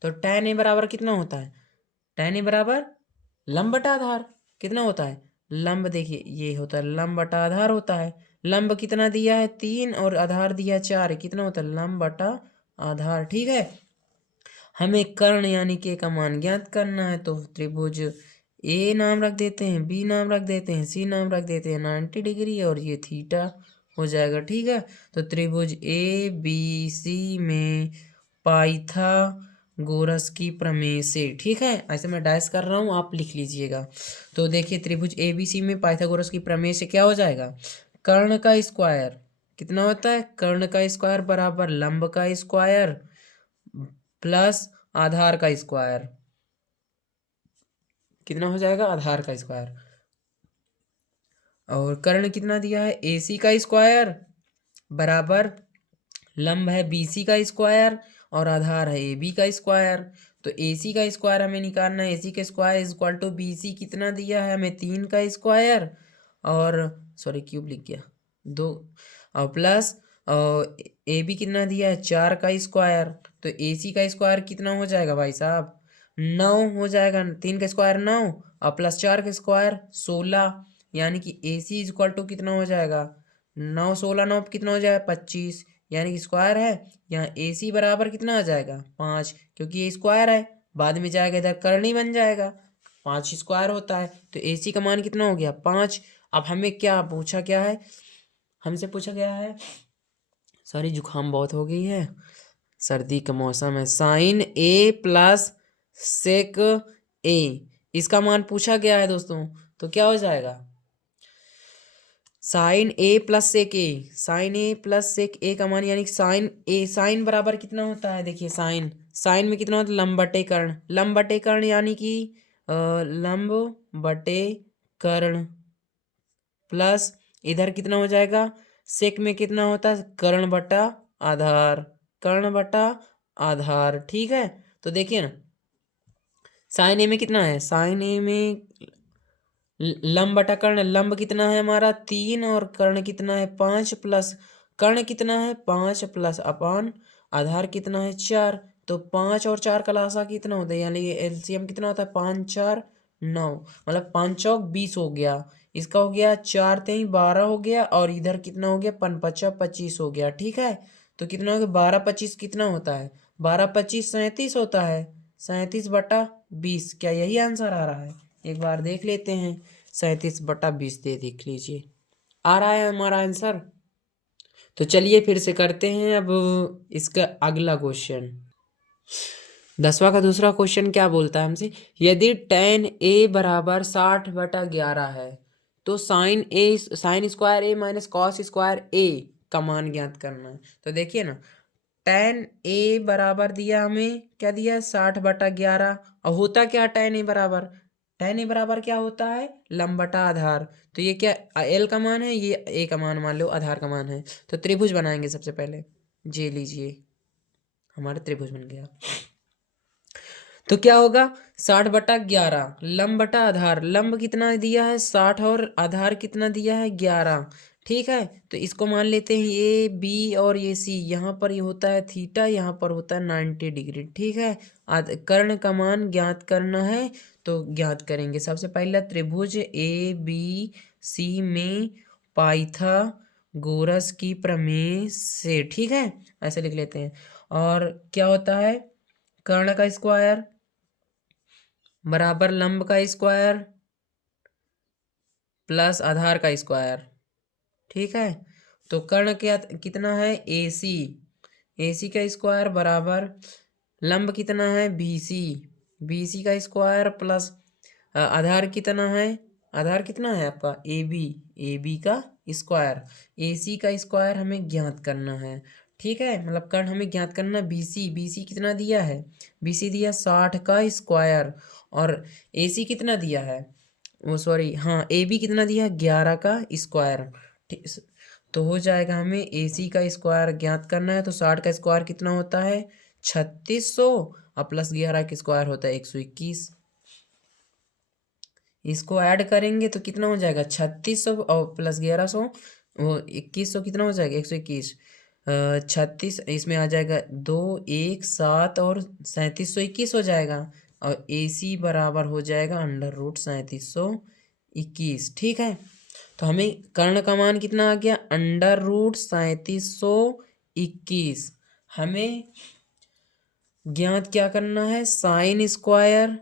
तो tan A बराबर कितना होता है, tan A बराबर लंब बटा आधार। कितना होता है, लंब, देखिए ये होता है लंब बटा आधार होता है। लंब कितना दिया है 3, और आधार दिया 4, कितना होता है लंब बटा आधार, ठीक है। हमें कर्ण यानी के का मान ज्ञात करना है, तो त्रिभुज ए नाम रख देते हैं, बी नाम रख देते हैं, सी नाम रख देते हैं 90 डिग्री, और ये थीटा हो जाएगा, ठीक है। तो त्रिभुज ABC में पाइथागोरस की प्रमेय से, ठीक है। ऐसे मैं डैश कर रहा हूँ, आप लिख लीजिएगा। तो देखिए त्रिभुज ABC में पाइथागोरस की प्रमेय से क्या हो जाएगा, कर्ण का स्क्वायर कितना होता है, कर्ण का स्क्वायर बराबर लंब का स्क्वायर प्लस आधार का स्क्वायर। कितना हो जाएगा, आधार का स्क्वायर। और कर्ण कितना दिया है, AC का स्क्वायर बराबर लंब है BC का स्क्वायर, और आधार है AB का स्क्वायर। तो AC का स्क्वायर हमें निकालना है, AC का square is equal to BC कितना दिया है हमें 3 का स्क्वायर, और सॉरी क्यूब लिख गया 2, और प्लस और AB कितना दिया है 4 का स्क्वायर। तो AC का स्क्वायर कितना हो जाएगा भाई साहब, 9 हो जाएगा। 3 का स्क्वायर 9, और प्लस 4 का स्क्वायर 16, यानी कि AC इज इक्वल टू कितना हो जाएगा 9 16 9 कितना हो जाएगा 25, यानी कि स्क्वायर है। यहाँ ए सी बराबर कितना आ जाएगा 5, क्योंकि ये स्क्वायर है, बाद में जाएगा इधर करनी बन जाएगा, 5 स्क्वायर होता है। तो ए सी का मान कितना हो गया 5। अब हमें क्या पूछा, क्या है हमसे पूछा गया है, सॉरी जुकाम बहुत हो गई है, सर्दी का मौसम है। साइन ए प्लस सेक ए, इसका मान पूछा गया है दोस्तों। तो क्या हो जाएगा साइन ए प्लस सेक ए, साइन ए प्लस सेक ए का मान यानी साइन ए, साइन बराबर कितना होता है, देखिए साइन, साइन में कितना होता है लंब बटे कर्ण, लंब बटे कर्ण यानी कि लंब बटे कर्ण प्लस इधर कितना हो जाएगा सेक में कितना होता है कर्ण बटा आधार, कर्ण बटा आधार। ठीक है, तो देखिए ना साइन ए में कितना है, साइन ए में लंब बटा कर्ण, लंब कितना है हमारा 3 और कर्ण कितना है 5 प्लस कर्ण कितना है 5 प्लस अपान आधार कितना है 4। तो 5 और 4 का लासा कितना होता है, यानी एलसीएम कितना होता है 5 4 9, मतलब 5 चौक 20 हो गया, इसका हो गया 4 3 12 हो गया, और इधर कितना हो गया 5 5 25 हो गया। ठीक है, तो कितना हो गया 12 25 कितना होता है 12 25 37 होता है, 37/20। क्या यही आंसर आ रहा है, एक बार देख लेते हैं। 37/20 दे देख लीजिए, आ रहा है हमारा आंसर। तो चलिए फिर से करते हैं अब इसका अगला क्वेश्चन। 10वां का दूसरा क्वेश्चन क्या बोलता है हमसे, यदि tan a बराबर 60/11 है तो साइन स्क्वायर ए माइनस कॉस स्क्वायर ए का मान ज्ञात करना है। तो देखिए ना tan a बराबर दिया हमें, क्या दिया 60/11, और होता क्या tan a बराबर, tan a बराबर क्या होता है लंब बटा आधार। तो ये क्या l का मान है, ये a का मान मान लो आधार का मान है। तो त्रिभुज बनाएंगे सबसे पहले, जे लीजिए हमारा त्रिभुज बन गया। तो क्या होगा 60/11 लंब बटा आधार, लंब कितना दिया है 60 और आधार कितना दिया है 11। ठीक है, तो इसको मान लेते हैं ए बी और ये सी, यहाँ पर ये होता है थीटा, यहाँ पर होता है 90 डिग्री। ठीक है, कर्ण का मान ज्ञात करना है, तो ज्ञात करेंगे। सबसे पहला त्रिभुज ए बी सी में पाइथागोरस की प्रमेय से, ठीक है ऐसे लिख लेते हैं। और क्या होता है कर्ण का स्क्वायर बराबर लंब का स्क्वायर प्लस आधार का स्क्वायर। ठीक है, तो कर्ण क्या कितना है AC, AC का स्क्वायर बराबर लंब कितना है BC, BC का स्क्वायर प्लस आधार कितना है, आधार कितना है आपका AB, AB का स्क्वायर, AC का स्क्वायर हमें ज्ञात करना है। ठीक है, मतलब कर्ण हमें ज्ञात करना BC, BC कितना दिया है BC दिया 60 का स्क्वायर, और AC कितना दिया है वो सॉरी हाँ AB कितना दिया है 11 का स्क्वायर। ठीक, तो हो जाएगा हमें AC का स्क्वायर ज्ञात करना है। तो 60 का स्क्वायर कितना होता है 3600, और प्लस 11 का स्क्वायर होता है 121। इसको ऐड करेंगे तो कितना हो जाएगा 3600 और प्लस 1100, वो 2100 कितना हो जाएगा 121, 36 इसमें आ जाएगा 2 1 7 और 3721 हो जाएगा, और AC बराबर हो जाएगा √3721। ठीक है, तो हमें कर्ण का मान कितना आ गया √3721। हमें ज्ञात क्या करना है साइन स्क्वायर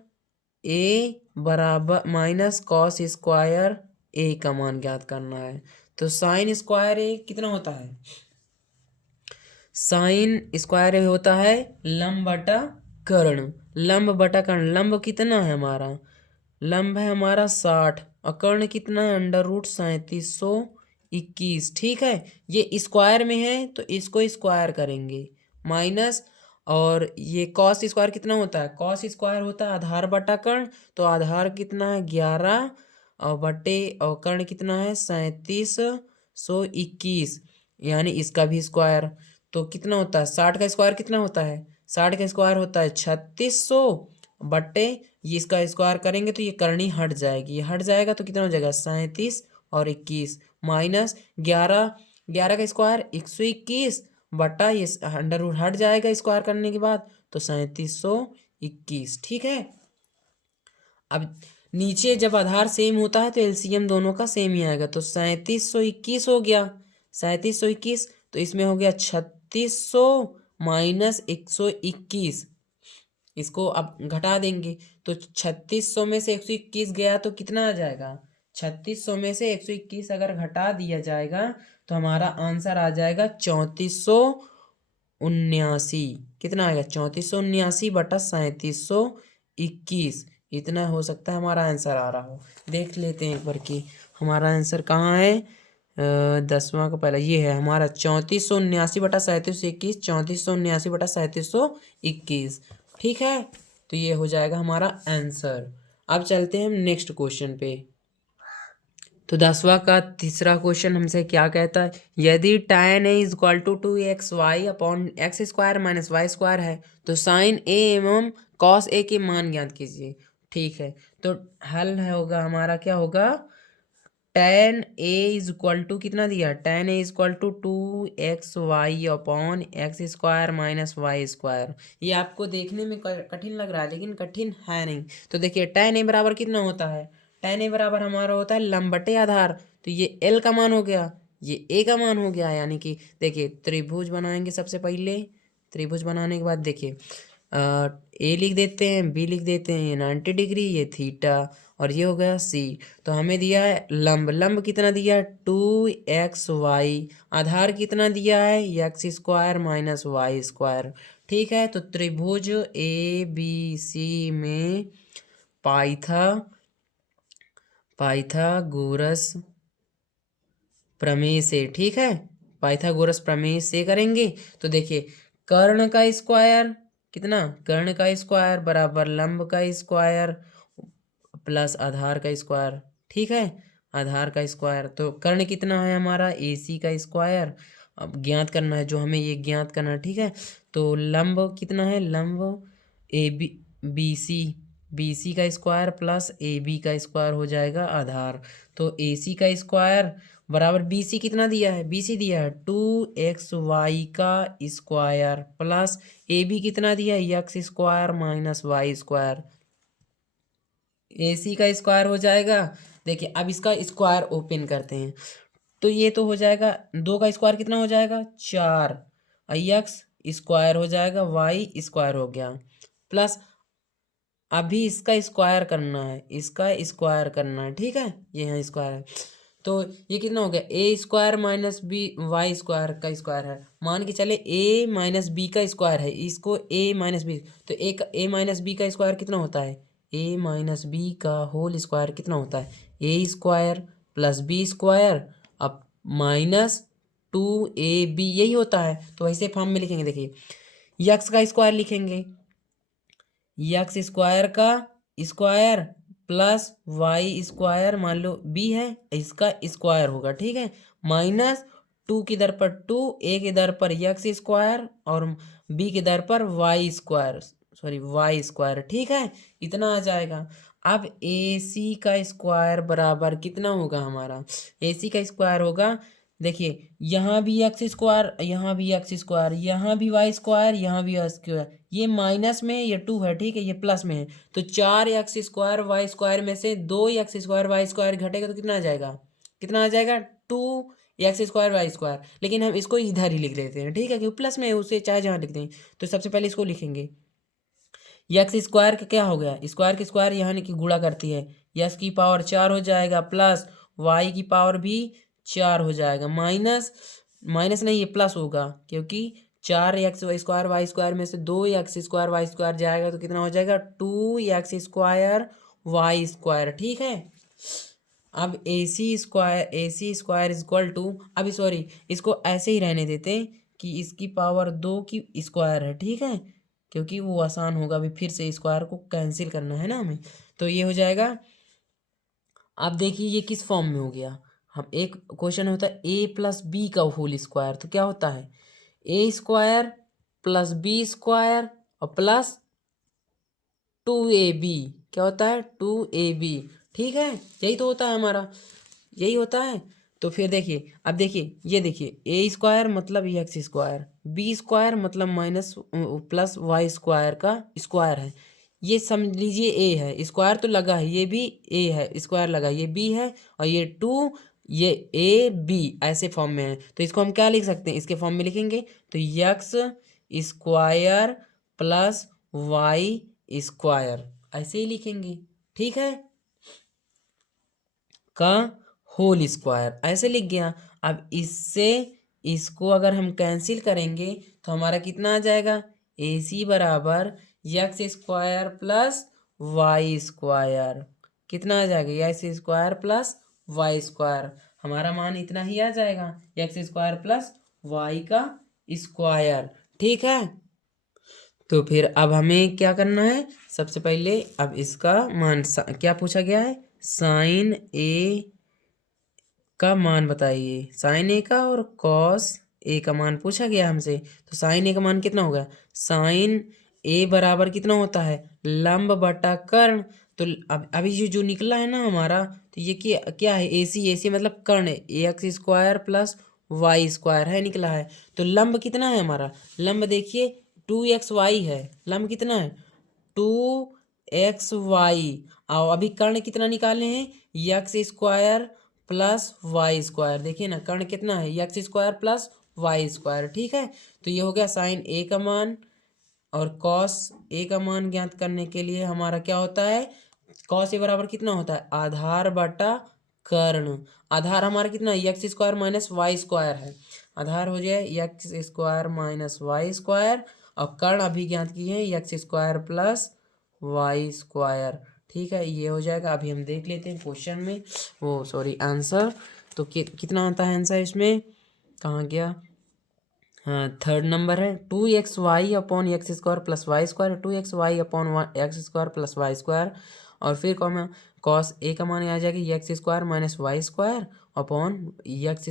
ए बराबर माइनस कॉस स्क्वायर ए का मान ज्ञात करना है। तो साइन स्क्वायर ए कितना होता है, साइन स्क्वायर ए होता है लंब बटा कर्ण, लंब बटा कर्ण, लंब कितना है हमारा, लंब है हमारा 60 और कर्ण कितना है √3721। ठीक है, ये स्क्वायर में है तो इसको स्क्वायर करेंगे माइनस, और ये कॉस स्क्वायर कितना होता है, कॉस स्क्वायर होता है आधार बटा कर्ण, तो आधार कितना है 11 और बटे और कर्ण कितना है 3721, यानी इसका भी स्क्वायर। तो कितना होता है 60 का स्क्वायर कितना होता है, 60 का स्क्वायर होता है 3600 बटे ये इसका स्क्वायर करेंगे तो ये करनी हट जाएगी, ये हट जाएगा तो कितना हो जाएगा 37 और 21 माइनस 11, 11 का स्क्वायर 121 बटा ये अंडर रूट हट जाएगा स्क्वायर करने के बाद, तो 3721। ठीक है, अब नीचे जब आधार सेम होता है तो एलसीएम दोनों का सेम ही आएगा, तो 3721 हो गया 3721, तो इसमें हो गया 3600 माइनस 121, इसको अब घटा देंगे तो 3600 में से 121 गया तो कितना आ जाएगा, 3600 में से 121 अगर घटा दिया जाएगा तो हमारा आंसर आ जाएगा 3479। कितना आएगा, 3479 बटा 3721, इतना हो सकता है हमारा आंसर आ रहा हो। देख लेते हैं एक बार कि हमारा आंसर कहाँ है। 10वां का पहला ये है हमारा 3479 बटा 3721, 3479 बटा 3721। ठीक है, तो ये हो जाएगा हमारा आंसर। अब चलते हैं हम नेक्स्ट क्वेश्चन पे। तो 10वां का तीसरा क्वेश्चन हमसे क्या कहता है, यदि tan a is equal to 2xy upon x square minus Y square है तो साइन a एवं कॉस a के मान ज्ञात कीजिए। ठीक है, तो हल होगा हमारा क्या होगा, tan a is equal to कितना दिया, tan a is equal to 2xy upon x square minus Y square. ये आपको देखने में कठिन लग रहा है लेकिन कठिन है नहीं। तो देखिए tan a बराबर कितना होता है, tan a बराबर हमारा होता है लंब बटे आधार। तो ये l का मान हो गया, ये a का मान हो गया, यानी कि देखिए त्रिभुज बनाएंगे सबसे पहले। त्रिभुज बनाने के बाद देखिए ए लिख देते हैं, बी लिख देते हैं, ये 90 डिग्री, ये थीटा, और ये हो गया सी। तो हमें दिया है लंब, लंब कितना दिया है 2xy, आधार कितना दिया है x square minus Y square. ठीक है, तो त्रिभुज ए बी सी में पाइथागोरस प्रमेय से, ठीक है, पाइथागोरस प्रमेय से करेंगे। तो देखिए कर्ण का स्क्वायर कितना, कर्ण का स्क्वायर बराबर लंब का स्क्वायर प्लस आधार का स्क्वायर। ठीक है, आधार का स्क्वायर, तो कर्ण कितना है हमारा ए सी का स्क्वायर। अब ज्ञात करना है, जो हमें ये ज्ञात करना है। ठीक है, तो लंब कितना है, लंब ए बी सी का स्क्वायर प्लस ए बी का स्क्वायर हो जाएगा आधार। तो ए सी का स्क्वायर बराबर बी सी कितना दिया है, बी सी दिया है 2xy का स्क्वायर प्लस ए बी कितना दिया है x square minus Y square. A C का स्क्वायर हो जाएगा। देखिए अब इसका स्क्वायर ओपन करते हैं, तो ये तो हो जाएगा 2 का स्क्वायर कितना हो जाएगा 4, एक्स स्क्वायर हो जाएगा, वाई स्क्वायर हो गया, प्लस अभी इसका स्क्वायर करना है, इसका स्क्वायर करना है। ठीक है, ये यहाँ स्क्वायर है, तो ये कितना हो गया A square minus B Y square का स्क्वायर है। मान के चले ए माइनस बी का स्क्वायर है, इसको ए माइनस बी, तो एक ए माइनस बी का स्क्वायर कितना होता है, ए माइनस बी का होल स्क्वायर कितना होता है, A square plus B square अब माइनस 2ab, यही होता है। तो वैसे फॉर्म में लिखेंगे, देखिए यक्स का स्क्वायर लिखेंगे, एक्स स्क्वायर का स्क्वायर प्लस वाई स्क्वायर, मान लो बी है, इसका स्क्वायर होगा। ठीक है, माइनस 2 की दर पर 2, ए की दर पर एक्स स्क्वायर और बी की दर पर y square, sorry y square. ठीक है, इतना आ जाएगा। अब ए सी का स्क्वायर बराबर कितना होगा हमारा, ए सी का स्क्वायर होगा, देखिए यहाँ भी एक्स स्क्वायर, यहाँ भी एक्स स्क्वायर, यहाँ भी वाई स्क्वायर, यहाँ भी वाई स्क्वायर, ये माइनस में ये 2 है। ठीक है, ये प्लस में है, तो 4x² वाई स्क्वायर में से 2x² वाई स्क्वायर घटेगा तो कितना आ जाएगा, कितना आ जाएगा 2x² वाई स्क्वायर। लेकिन हम इसको इधर ही लिख देते हैं, ठीक है, क्योंकि प्लस में है, उसे चाहे जहाँ लिख दें। तो सबसे पहले इसको लिखेंगे, एक्स स्क्वायर का क्या हो गया, स्क्वायर की स्क्वायर यहाँ की गुणा करती है, एक्स की पावर 4 हो जाएगा प्लस वाई की पावर भी 4 हो जाएगा, माइनस माइनस नहीं ये प्लस होगा, क्योंकि 4x² वाई स्क्वायर में से 2x² वाई स्क्वायर जाएगा तो कितना हो जाएगा 2x² वाई स्क्वायर। ठीक है, अब ए सी स्क्वायर इज इक्वल टू, अभी सॉरी इसको ऐसे ही रहने देते हैं कि इसकी पावर 2 की स्क्वायर है। ठीक है, क्योंकि वो आसान होगा, अभी फिर से स्क्वायर को कैंसिल करना है ना हमें, तो ये हो जाएगा। अब देखिए ये किस फॉर्म में हो गया, हम एक क्वेश्चन होता है ए प्लस बी का होल स्क्वायर, तो क्या होता है A square plus B square और प्लस 2ab, क्या होता है 2ab। ठीक है, यही तो होता है हमारा, यही होता है। तो फिर देखिए, अब देखिए ये देखिए ए स्क्वायर मतलब एक्स स्क्वायर, बी स्क्वायर मतलब माइनस प्लस वाई स्क्वायर का स्क्वायर है, ये समझ लीजिए ए है, स्क्वायर तो लगा है, ये भी ए है, स्क्वायर लगा, ये बी है, और ये 2 ये ए बी ऐसे फॉर्म में है, तो इसको हम क्या लिख सकते हैं, इसके फॉर्म में लिखेंगे तो x square plus y square ऐसे ही लिखेंगे, ठीक है, का होल स्क्वायर ऐसे लिख गया। अब इससे इसको अगर हम कैंसिल करेंगे तो हमारा कितना आ जाएगा, ए सी बराबर x square plus y square, कितना आ जाएगा, x square plus y square, हमारा मान इतना ही आ जाएगा, एक्स स्क्वायर प्लस वाई का स्क्वायर, ठीक है। तो फिर अब हमें क्या करना है, सबसे पहले अब इसका मान क्या पूछा गया है, साइन ए का मान बताइए, साइन ए का और कॉस ए का मान पूछा गया हमसे। तो साइन ए का मान कितना होगा, साइन ए बराबर कितना होता है, लंब बटा कर्ण। तो अब अभी जो निकला है ना हमारा, तो ये क्या क्या है, ए सी मतलब कर्ण है, x square plus y square है निकला है। तो लंब कितना है हमारा, लंब देखिए 2xy है, लंब कितना है 2xy। और अभी कर्ण कितना निकाले हैं, x square plus y square, देखिए ना कर्ण कितना है, x square plus y square, ठीक है। तो ये हो गया साइन ए का मान, और कॉस ए का मान ज्ञात करने के लिए हमारा क्या होता है, कॉस ए बराबर कितना होता है, आधार बटा कर्ण। आधार हमारा कितना है, x square minus Y square है, आधार हो जाए x square minus Y square, और कर्ण अभी ज्ञात किए हैं x square plus y square, ठीक है, ये हो जाएगा। अभी हम देख लेते हैं क्वेश्चन में, वो सॉरी आंसर, तो कितना आता है आंसर इसमें, कहाँ गया, हाँ थर्ड नंबर है 2xy upon x square plus y square, 2xy upon x square plus y square, और फिर कॉस ए का मान आ जाएगा x square minus Y square upon x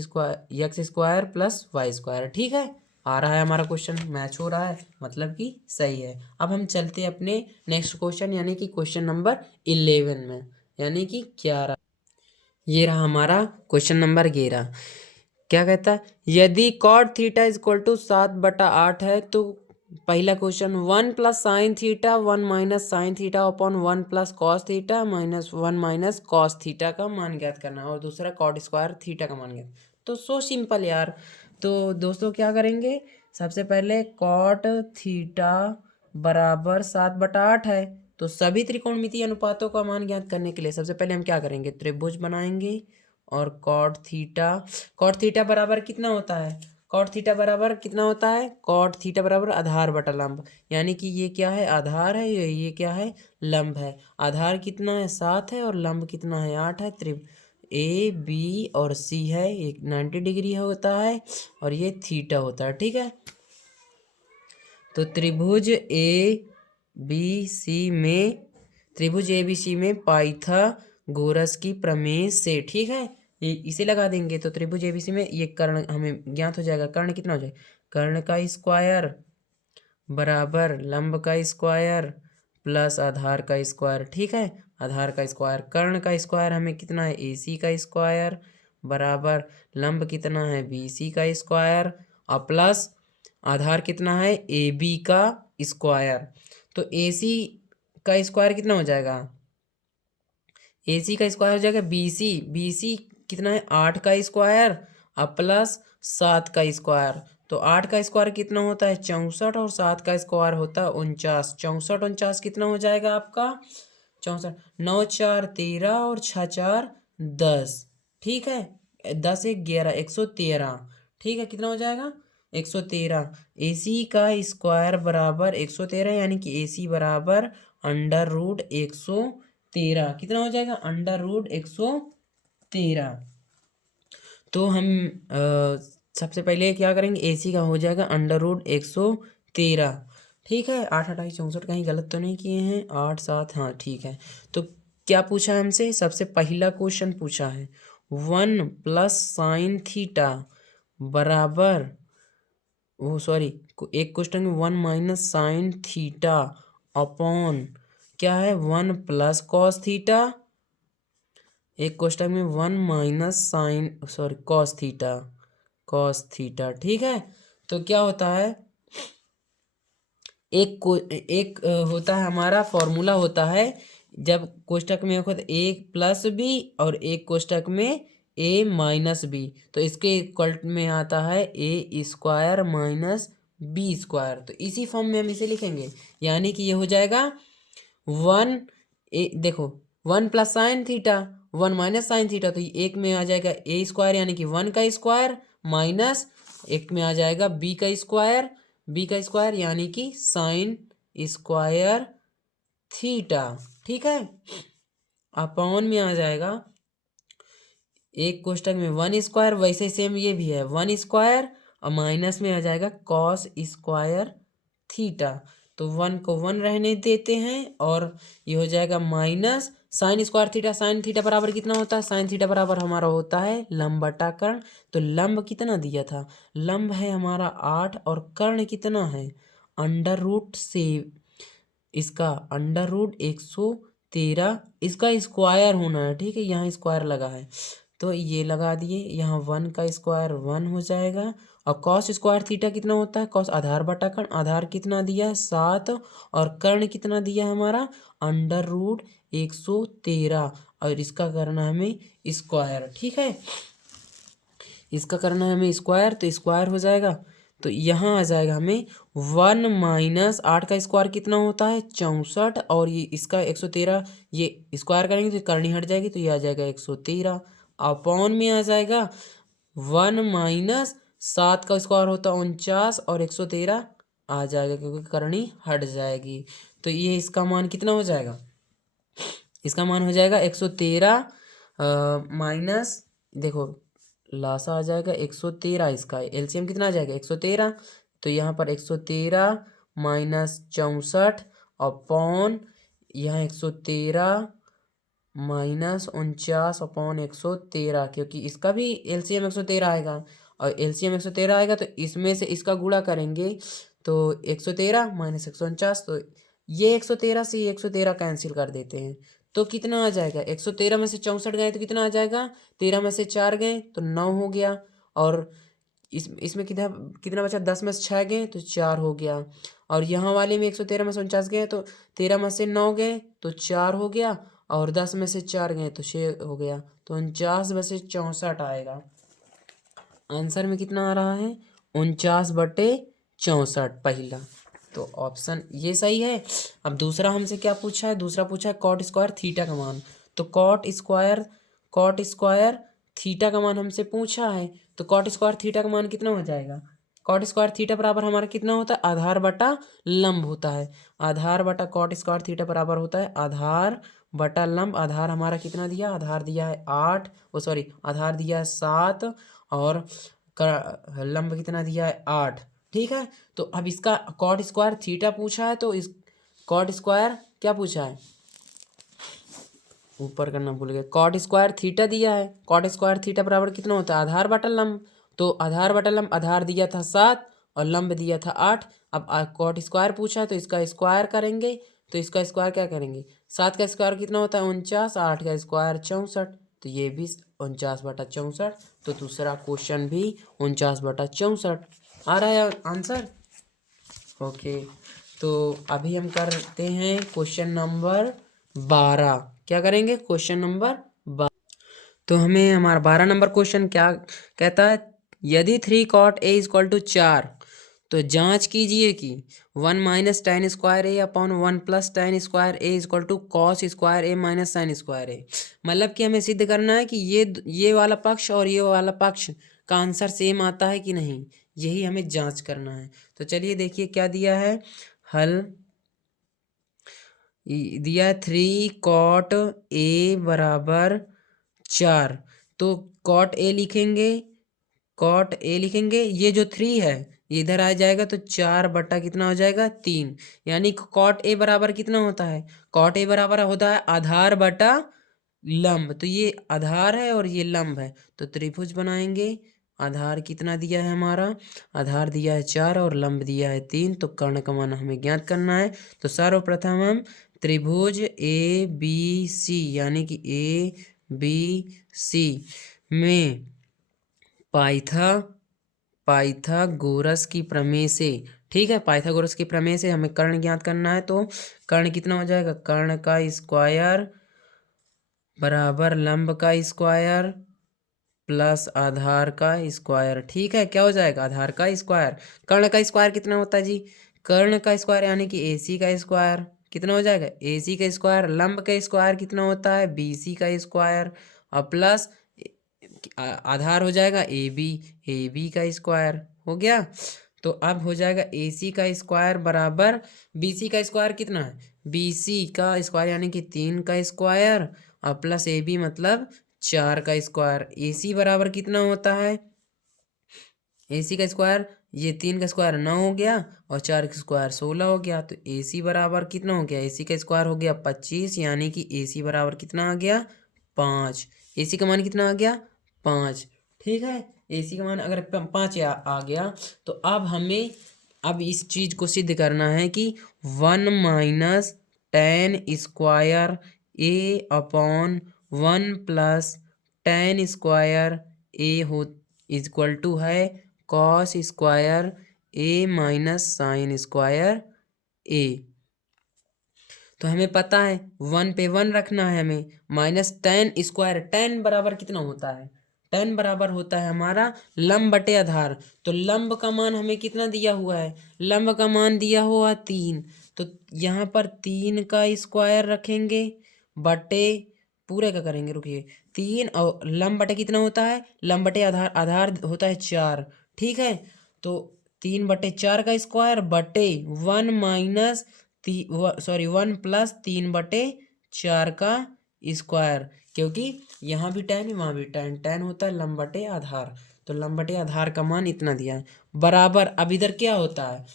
square plus y square, ठीक है। आ रहा है हमारा क्वेश्चन, मैच हो रहा है, मतलब कि सही है। अब हम चलते हैं अपने नेक्स्ट क्वेश्चन यानी कि क्वेश्चन नंबर 11 में, यानी कि 11, ये रहा हमारा क्वेश्चन नंबर 11। क्या कहता है, यदि cot theta is equal to 7/8 है तो पहला question 1 + sin theta 1 - sin theta upon 1 + cos theta -1 - cos theta का मान ज्ञात करना है, और दूसरा कॉट स्क्वायर थीटा का मान ज्ञात। तो सो सिंपल यार। तो दोस्तों क्या करेंगे, सबसे पहले कॉट थीटा बराबर 7/8 है, तो सभी त्रिकोणमितीय अनुपातों का मान ज्ञात करने के लिए सबसे पहले हम क्या करेंगे, त्रिभुज बनाएंगे, और कॉट थीटा बराबर कितना होता है, कॉट थीटा बराबर कितना होता है, कॉट थीटा बराबर आधार बटा लंब, यानी कि ये क्या है, आधार है, ये क्या है, लंब है। आधार कितना है 7 है, और लंब कितना है 8 है। ए बी और सी है, एक 90 डिग्री होता है, और ये थीटा होता है, ठीक है। तो त्रिभुज ए बी सी में पाइथागोरस की प्रमेय से, ठीक है, ये इसे लगा देंगे तो त्रिभुज एबीसी में ये कर्ण हमें ज्ञात हो जाएगा, कर्ण कितना हो जाएगा, कर्ण का स्क्वायर बराबर लंब का स्क्वायर प्लस आधार का स्क्वायर, ठीक है, आधार का स्क्वायर, कर्ण का स्क्वायर हमें कितना है, ए सी का स्क्वायर बराबर लंब कितना है, बी सी का स्क्वायर, और प्लस आधार कितना है, ए बी का स्क्वायर। तो ए सी का स्क्वायर कितना हो जाएगा, ए सी का स्क्वायर हो जाएगा बी सी कितना है, 8 का स्क्वायर और प्लस 7 का स्क्वायर। तो 8 का स्क्वायर कितना होता है 64, और 7 का स्क्वायर होता है 49, 64 49 कितना हो जाएगा आपका 64, 9 4 13 और 6 4 10, ठीक है, 10 1 11 113, ठीक है, कितना हो जाएगा 113। ए सी का स्क्वायर बराबर 113, यानी कि ए सी बराबर √113, कितना हो जाएगा √113। तो हम सबसे पहले क्या करेंगे, ए सी का हो जाएगा √113, ठीक है। 8 28 64 कहीं गलत तो नहीं किए हैं, 8 7, हाँ ठीक है। तो क्या पूछा है हमसे, सबसे पहला क्वेश्चन पूछा है 1 + sin थीटा बराबर, वो सॉरी, एक क्वेश्चन में 1 - sin थीटा अपॉन क्या है 1 + cos थीटा, एक क्वेश्चन में 1 - sin कॉस थीटा, ठीक है। तो क्या होता है, एक होता है हमारा फॉर्मूला होता है, जब कोष्टक में होता है 1 + b और एक कोष्टक में ए माइनस बी, तो इसके इक्वल में आता है A square minus B square. तो इसी फॉर्म में हम इसे लिखेंगे, यानी कि ये हो जाएगा वन ए, देखो 1 + sin थीटा 1 - sin थीटा, तो एक में आ जाएगा ए स्क्वायर यानी कि 1 का स्क्वायर माइनस एक में आ जाएगा बी का स्क्वायर यानी कि साइन स्क्वायर थीटा। ठीक है, अपॉन में आ जाएगा एक कोष्टक में 1 स्क्वायर, वैसे सेम ये भी है 1 स्क्वायर और माइनस में आ जाएगा कॉस स्क्वायर थीटा। तो 1 को 1 रहने देते हैं और ये हो जाएगा minus sine square theta. Sine theta बराबर कितना होता है? साइन थीटा बराबर हमारा होता है लंब बटा कर्ण। तो लंब कितना दिया था? लंब है हमारा 8 और कर्ण कितना है? अंडर रूट से इसका √113, इसका स्क्वायर होना है। ठीक है, यहाँ स्क्वायर लगा है तो ये लगा दिए, यहाँ 1 का स्क्वायर 1 हो जाएगा। और कॉस स्क्वायर थीटा कितना होता है? कॉस आधार बटा कर्ण, आधार कितना दिया है 7 और कर्ण कितना दिया है हमारा √113, और इसका करना है हमें स्क्वायर। ठीक है, इसका करना है हमें स्क्वायर, तो स्क्वायर हो जाएगा। तो यहाँ आ जाएगा हमें 1 माइनस 8 का स्क्वायर कितना होता है 64, और ये इसका 113, ये स्क्वायर करेंगे तो करनी हट जाएगी तो ये आ जाएगा 113। अपॉन में आ जाएगा 1 माइनस 7 का स्क्वायर होता है 49 और 113 आ जाएगा क्योंकि करनी हट जाएगी। तो ये इसका मान कितना हो जाएगा? इसका मान हो जाएगा 113 माइनस, देखो लासा आ जाएगा 113, इसका एलसीएम कितना आ जाएगा 113। तो यहाँ पर 113 माइनस 64 अपॉन यहाँ 113 माइनस 49/113, क्योंकि इसका भी एलसीएम 113 आएगा और एलसीएम 113 आएगा तो इसमें से इसका गुणा करेंगे तो 113 माइनस 149, तो ये 113 से ये 113 कैंसिल कर देते हैं तो कितना आ जाएगा? 113 में से 64 गए तो कितना आ जाएगा? 13 में से 4 गए तो 9 हो गया, और इसमें कितना कितना बचा? 10 में से 6 गए तो 4 हो गया, और यहाँ वाले में 113 में से 49 गए तो 13 में से 9 गए तो 4 हो गया, और 10 में से 4 गए तो 6 हो गया, तो 49 में से 64 आएगा। आंसर में कितना आ रहा है? 49/64 पहला, तो ऑप्शन ये सही है। अब दूसरा हमसे क्या पूछा है? दूसरा पूछा है कॉट स्क्वायर थीटा का मान। तो कॉट स्क्वायर थीटा का मान हमसे पूछा है, तो कॉट स्क्वायर थीटा का मान कितना हो जाएगा? कॉट स्क्वायर थीटा बराबर हमारा कितना होता है? आधार बटा लंब होता है। आधार बटा कॉट स्क्वायर थीटा बराबर होता है आधार बटा लंब। आधार हमारा कितना दिया? आधार दिया है 8, आधार दिया है 7 और लंब कितना दिया है 8। ठीक है, तो अब इसका कॉट स्क्वायर थीटा पूछा है, तो इस कॉट स्क्वायर क्या पूछा है? ऊपर करना भूल गए, कॉट स्क्वायर थीटा दिया है। कॉट स्क्वायर थीटा बराबर कितना होता है? आधार बटा लंब। तो आधार बटा लंब, आधार दिया था 7 और लंब दिया था 8। अब कॉट स्क्वायर पूछा है तो इसका स्क्वायर करेंगे, तो इसका स्क्वायर क्या करेंगे? 7 का स्क्वायर कितना होता है 49, 8 का स्क्वायर 64, तो ये भी 49/64। तो दूसरा क्वेश्चन भी 49/64 आ रहा है आंसर। ओके, तो अभी हम करते हैं क्वेश्चन नंबर 12। क्या करेंगे? Question number 12। तो हमें हमारा 12 नंबर क्वेश्चन क्या कहता है? यदि 3 cot a = 4, तो जांच कीजिए कि 1 - tan² a/1 + tan² a = cos² a - sin² a। मतलब कि हमें सिद्ध करना है कि ये वाला पक्ष और ये वाला पक्ष का आंसर सेम आता है कि नहीं, यही हमें जांच करना है। तो चलिए देखिए क्या दिया है। हल दिया है 3 cot a = 4, तो cot a लिखेंगे, ये जो 3 है ये इधर आ जाएगा तो 4 बटा कितना हो जाएगा 3, यानी cot a बराबर कितना होता है? cot a बराबर होता है आधार बटा लंब। तो ये आधार है और ये लंब है, तो त्रिभुज बनाएंगे। आधार कितना दिया है हमारा? आधार दिया है 4 और लंब दिया है 3, तो कर्ण का मान हमें ज्ञात करना है। तो सर्वप्रथम हम त्रिभुज ABC यानी कि ABC में पाइथागोरस की प्रमेय से, ठीक है, पाइथागोरस की प्रमेय से हमें कर्ण ज्ञात करना है। तो कर्ण कितना हो जाएगा? कर्ण का स्क्वायर बराबर लंब का स्क्वायर प्लस आधार का स्क्वायर। ठीक है, क्या हो जाएगा, आधार का स्क्वायर। कर्ण का स्क्वायर कितना होता है जी, कर्ण का स्क्वायर यानी कि AC का स्क्वायर कितना हो जाएगा, AC का स्क्वायर। लंब का स्क्वायर कितना होता है, BC का स्क्वायर, और प्लस आधार हो जाएगा AB का स्क्वायर। हो गया। तो अब हो जाएगा AC का स्क्वायर बराबर BC का स्क्वायर कितना है, BC का स्क्वायर यानी कि 3 का स्क्वायर, और प्लस AB मतलब 4 का स्क्वायर। AC बराबर कितना होता है, AC का स्क्वायर, ये 3 का स्क्वायर 9 हो गया और 4 का स्क्वायर 16 हो गया। तो AC बराबर कितना हो गया, AC का स्क्वायर हो गया 25, यानी कि AC बराबर कितना आ गया, 5। AC का मान कितना आ गया, 5। ठीक है, AC का मान अगर 5 आ गया तो अब हमें अब इस चीज को सिद्ध करना है कि 1 minus ten square A/1 plus ten square A हो इक्वल टू है cos square A minus sine square A। तो हमें पता है 1 पे 1 रखना है हमें, माइनस टेन स्क्वायर, टेन बराबर कितना होता है, टेन बराबर होता है हमारा लंब बटे आधार। तो लंब का मान हमें कितना दिया हुआ है, लंब का मान दिया हुआ 3, तो यहाँ पर 3 का स्क्वायर रखेंगे बटे पूरे का करेंगे, रुकिए 3, और लंब बटे कितना होता है, लंब बटे आधार, आधार होता है 4। ठीक है, तो 3/4 का स्क्वायर बटे 1 माइनस 1 प्लस 3/4 का स्क्वायर, क्योंकि यहाँ भी टेन वहाँ भी टेन, टेन होता है लंब बटे आधार। तो लंब बटे आधार का मान इतना दिया है बराबर। अब इधर क्या होता है,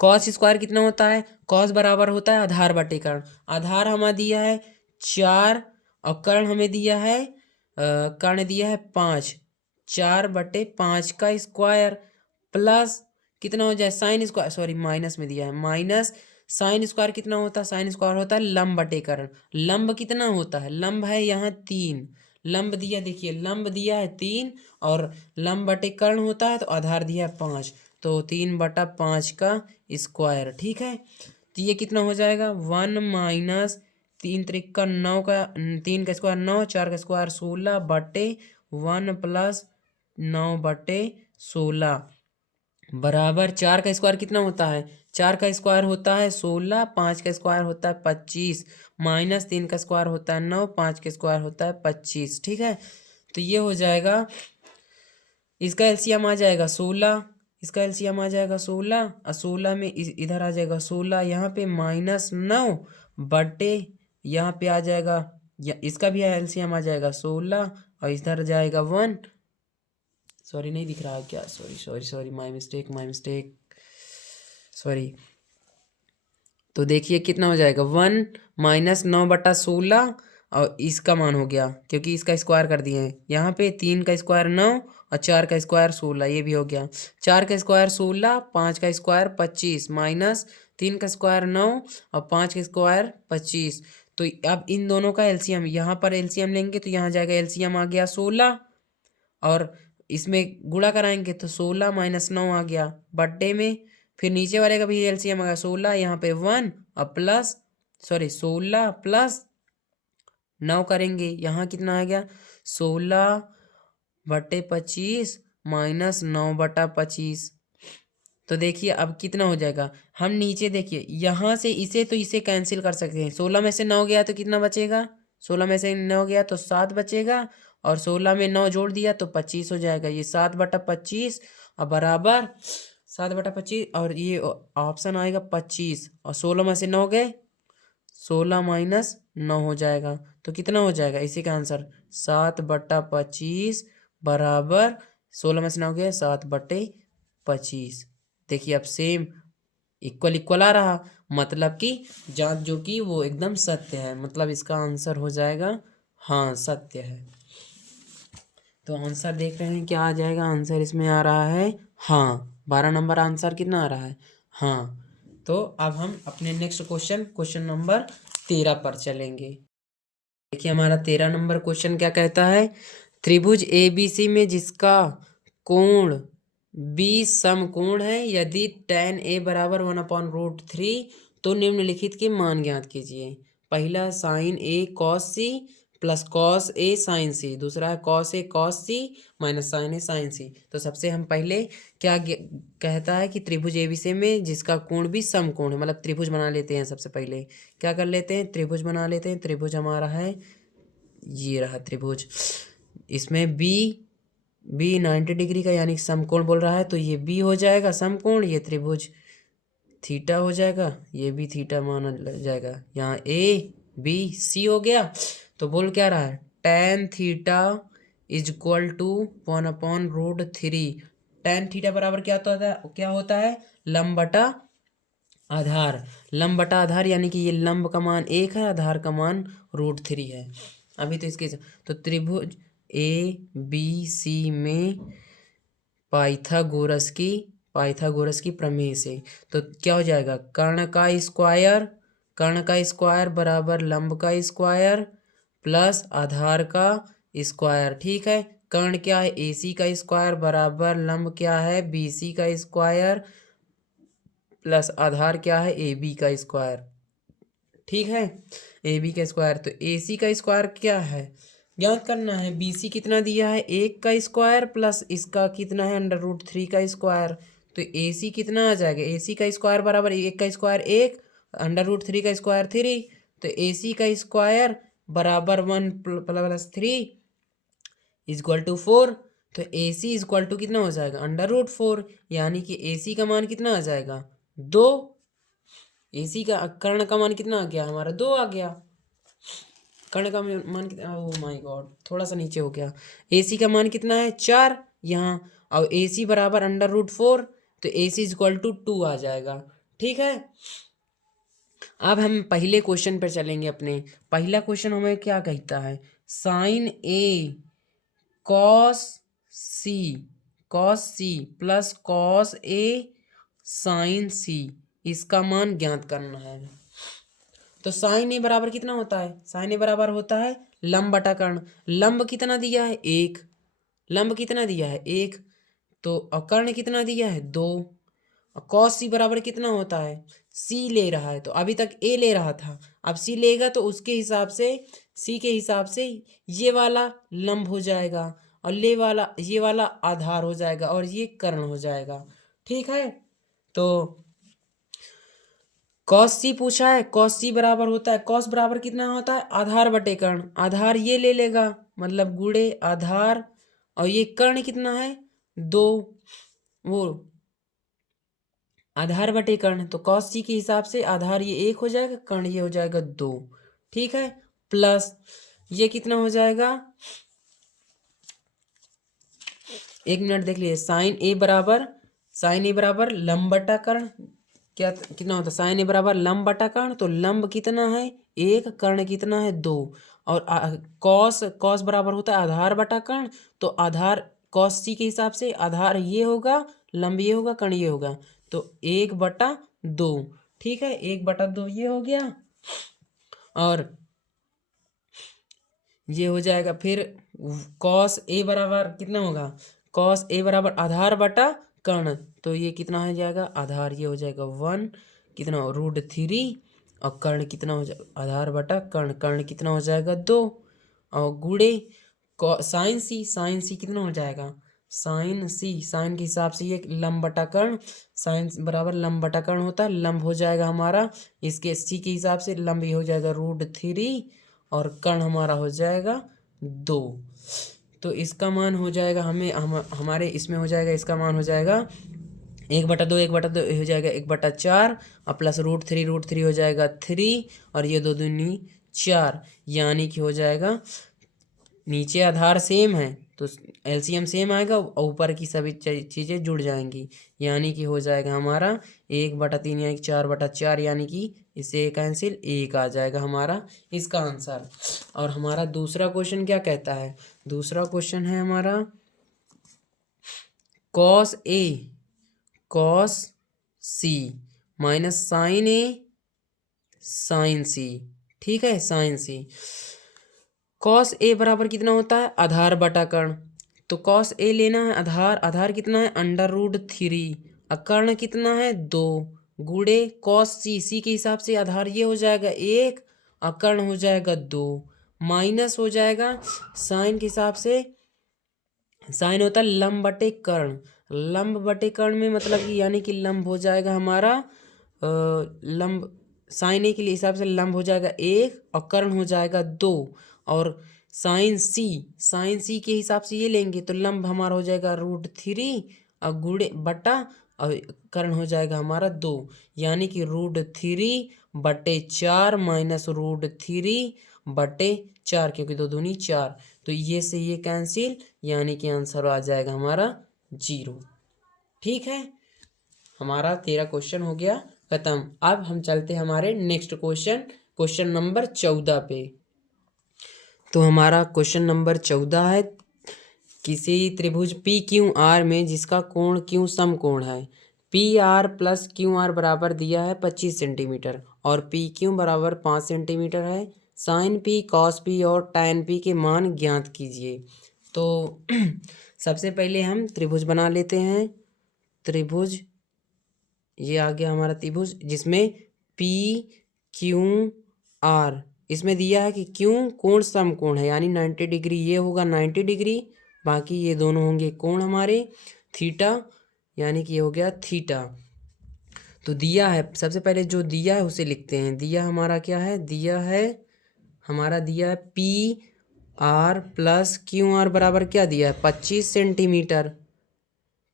कॉस स्क्वायर कितना होता है, कॉस बराबर होता है आधार बटे कर्ण। आधार हमें दिया है 4 और कर्ण हमें दिया है कर्ण दिया है 5, 4/5 का स्क्वायर प्लस कितना हो जाए साइन स्क्वायर, सॉरी माइनस में दिया है, माइनस साइन स्क्वायर कितना होता है, साइन स्क्वायर होता है लंब बटे कर्ण। लंब कितना होता है, लंब है यहाँ 3, लंब दिया, देखिए लंब दिया है 3 और लंब बटे कर्ण होता है तो आधार दिया है 5, तो 3/5 का स्क्वायर। ठीक है, तो ये कितना हो जाएगा 1 माइनस 3×3 = 9 का 3 का स्क्वायर 9, 4 का स्क्वायर 16 बटे 1 प्लस 9/16 बराबर 4 का स्क्वायर कितना होता है, 4 का स्क्वायर होता है 16, 5 का स्क्वायर होता है 25, माइनस 3 का स्क्वायर होता है 9, 5 का स्क्वायर होता है 25। ठीक है, तो ये हो जाएगा, इसका एलसीएम आ जाएगा 16, इसका एलसीएम आ जाएगा 16 और 16 में इधर आ जाएगा 16, यहाँ पे -9 बटे यहाँ पे आ जाएगा इसका भी एलसीएम आ जाएगा 16 और इधर जाएगा 1, सॉरी नहीं दिख रहा है क्या, sorry sorry sorry, my mistake sorry. तो देखिए कितना हो जाएगा 1 माइनस 9/16 और इसका मान हो गया क्योंकि इसका स्क्वायर कर दिए हैं, यहाँ पे 3 का स्क्वायर 9 और 4 का स्क्वायर 16, ये भी हो गया। 4 का स्क्वायर 16, 5 का स्क्वायर 25, माइनस 3 का स्क्वायर 9 और 5 का स्क्वायर 25। तो अब इन दोनों का एलसीएम, यहाँ पर एलसीएम लेंगे तो यहाँ जाएगा एलसीएम आ गया 16 और इसमें गुणा कराएंगे तो 16 माइनस 9 आ गया बट्टे में, फिर नीचे वाले का भी एलसीएम आ गया 16, यहाँ पे 1 और प्लस 16 प्लस 9 करेंगे, यहाँ कितना आ गया 16/25 माइनस 9/25। तो देखिए अब कितना हो जाएगा, हम नीचे देखिए यहाँ से इसे तो इसे कैंसिल कर सकते हैं, 16 में से 9 गया तो कितना बचेगा, 16 में से 9 गया तो 7 बचेगा और 16 में 9 जोड़ दिया तो 25 हो जाएगा, ये 7/25 और बराबर 7/25 और ये ऑप्शन आएगा 25 और 16 में से 9 गए 16 माइनस 9 हो जाएगा, तो कितना हो जाएगा इसी का आंसर 7/25 बराबर 16 में से 9 गए 7/25। देखिए अब सेम इक्वल इक्वल आ रहा, मतलब कि जांच जो कि वो एकदम सत्य है, मतलब इसका आंसर हो जाएगा हाँ सत्य है। तो आंसर देख रहे हैं क्या आ जाएगा, आंसर इसमें आ रहा है हाँ, 12 नंबर आंसर कितना आ रहा है हाँ। तो अब हम अपने नेक्स्ट क्वेश्चन नंबर 13 पर चलेंगे। देखिए हमारा 13 नंबर क्वेश्चन क्या कहता है, त्रिभुज ABC में जिसका कोण 20 समकोण है, यदि tan A बराबर 1/√3 तो निम्नलिखित के मान ज्ञात कीजिए। पहला sin A cos C plus cos A sine C, दूसरा है cos A cos C minus sine A sine C. तो सबसे हम पहले क्या कहता है कि त्रिभुज एबीसी में जिसका कोण भी समकोण है, मतलब त्रिभुज बना लेते हैं। सबसे पहले क्या कर लेते हैं, त्रिभुज बना लेते हैं। त्रिभुज हमारा है, ये रहा त्रिभुज। इसमें बी 90 डिग्री का यानी समकोण बोल रहा है, तो ये बी हो जाएगा समकोण, ये त्रिभुज थीटा हो जाएगा, ये भी थीटा माना जाएगा। यहाँ ए बी सी हो गया। तो बोल क्या रहा है, tan theta is equal to 1/√3। tan theta बराबर क्या होता है, लंब बटा आधार। लंब बटा आधार यानी कि ये लंब का मान 1 है, आधार का मान √3 है। अभी तो इसके तो त्रिभुज ए बी सी में पाइथागोरस की प्रमेय से तो क्या हो जाएगा, कर्ण का स्क्वायर बराबर लंब का स्क्वायर प्लस आधार का स्क्वायर। ठीक है, कर्ण क्या है, AC का स्क्वायर बराबर लंब क्या है, BC का स्क्वायर प्लस आधार क्या है, AB का स्क्वायर। ठीक है, AB का स्क्वायर। तो AC का स्क्वायर क्या है, ज्ञात करना है। BC कितना दिया है, 1 का स्क्वायर प्लस इसका कितना है, √3 का स्क्वायर। तो AC कितना आ जाएगा, AC का स्क्वायर बराबर 1 का स्क्वायर 1, √3 का स्क्वायर 3। तो AC का स्क्वायर बराबर 1 प्लस 3 इक्वल टू 4। तो AC इक्वल टू कितना हो जाएगा, √4, यानी कि AC का मान कितना आ जाएगा, 2। AC का कर्ण का मान कितना आ गया हमारा, 2 आ गया। कर्ण का मान कितना, ओह माय गॉड थोड़ा सा नीचे हो गया। AC का मान कितना है, 4 यहाँ, और AC बराबर √4, तो AC इक्वल टू 2 आ जाएगा। ठीक है, अब हम पहले क्वेश्चन पर चलेंगे अपने। पहला क्वेश्चन हमें क्या कहता है, sign A cos C plus cos A sine सी, इसका मान ज्ञात करना है। तो साइन ए बराबर कितना होता है, साइन ए बराबर होता है लंब बटा कर्ण। लंब कितना दिया है, 1। लंब कितना दिया है, 1। तो कर्ण कितना दिया है, 2। कॉस सी बराबर कितना होता है, सी ले रहा है, तो अभी तक ए ले रहा था, अब सी लेगा तो उसके हिसाब से, सी के हिसाब से ये वाला लंब हो जाएगा, और ये वाला आधार हो जाएगा, और ये कर्ण हो जाएगा। ठीक है, तो कॉस सी पूछा है, कॉस सी बराबर होता है, कॉस बराबर कितना होता है, आधार बटे कर्ण। आधार ये ले लेगा, मतलब गुणे आधार, और ये कर्ण कितना है, 2, वो आधार बटे कर्ण। तो कॉस सी के हिसाब से आधार ये 1 हो जाएगा, कर्ण ये हो जाएगा 2। ठीक है, प्लस ये कितना हो जाएगा, 1 मिनट देख लीजिए। साइन ए बराबर लंब बटा कर्ण, क्या कितना होता है, साइन ए बराबर लंब बटा कर्ण। तो लंब कितना है, 1, कर्ण कितना है, 2। और कॉस बराबर होता है आधार बटा कर्ण। तो आधार कॉस सी के हिसाब से आधार ये होगा, लंब ये होगा, कर्ण ये होगा, तो 1/2। ठीक है, 1/2 ये हो गया, और ये हो जाएगा। फिर कॉस ए बराबर कितना होगा, कॉस ए बराबर आधार बटा कर्ण। तो ये कितना हो जाएगा, आधार ये हो जाएगा 1, कितना √3, और कर्ण कितना हो जाएगा, आधार बटा कर्ण, कर्ण कितना हो जाएगा 2, और गुणे साइन सी कितना हो जाएगा, साइन के हिसाब से ये लंब बटा कर्ण, साइन बराबर लंब बटा कर्ण होता है, लंब हो जाएगा हमारा, इसके सी के हिसाब से लंब ये हो जाएगा √3, और कर्ण हमारा हो जाएगा 2। तो इसका मान हो जाएगा हमारे इसमें हो जाएगा, इसका मान हो जाएगा 1/2 हो जाएगा 1/4, और प्लस √3 हो जाएगा 3, और ये 2 दूनी 4, यानी कि हो जाएगा, नीचे आधार सेम है तो एलसीएम सेम आएगा, और ऊपर की सभी चीज़ें जुड़ जाएंगी, यानी कि हो जाएगा हमारा 1/3 यानी 4/4, यानी कि इससे कैंसिल 1 आ जाएगा हमारा इसका आंसर। और हमारा दूसरा क्वेश्चन क्या कहता है, दूसरा क्वेश्चन है हमारा cos C minus sine A sine सी। ठीक है, साइन सी। कॉस ए बराबर कितना होता है, आधार बटा कर्ण। तो कॉस ए लेना है, आधार कितना है, √3, और कर्ण कितना है, 2, गुणे कॉस सी के हिसाब से आधार ये हो जाएगा 1, और कर्ण हो जाएगा 2, माइनस हो जाएगा साइन के हिसाब से, साइन होता है लंब बटे कर्ण, लंब बटे कर्ण में मतलब कि यानी कि लंब हो जाएगा हमारा लंब, साइन ए के लिए हिसाब से लंब हो जाएगा 1 और कर्ण हो जाएगा 2, और साइन सी के हिसाब से ये लेंगे तो लंब हमारा हो जाएगा √3 और गुणे बटा और कर्ण हो जाएगा हमारा 2, यानी कि √3/4 माइनस √3/4, क्योंकि 2 दूनी 4, तो ये से ये कैंसिल, यानी कि आंसर आ जाएगा हमारा 0। ठीक है, हमारा 13 क्वेश्चन हो गया खत्म। अब हम चलते हैं हमारे नेक्स्ट क्वेश्चन नंबर 14 पे। तो हमारा क्वेश्चन नंबर 14 है, किसी त्रिभुज पी क्यू आर में जिसका कोण क्यू समकोण है, P R plus Q R बराबर दिया है 25 सेंटीमीटर और पी क्यू बराबर 5 सेंटीमीटर है, साइन पी कॉस पी और टैन पी के मान ज्ञात कीजिए। तो सबसे पहले हम त्रिभुज बना लेते हैं। त्रिभुज, ये आ गया हमारा त्रिभुज जिसमें पी क्यू आर, इसमें दिया है कि क्यों कोण समकोण है, यानी 90 डिग्री, ये होगा 90 डिग्री, बाकी ये दोनों होंगे कोण हमारे थीटा, यानी कि ये हो गया थीटा। तो दिया है, सबसे पहले जो दिया है उसे लिखते हैं। दिया हमारा क्या है, दिया है P R plus Q R बराबर क्या दिया है 25 centimetre,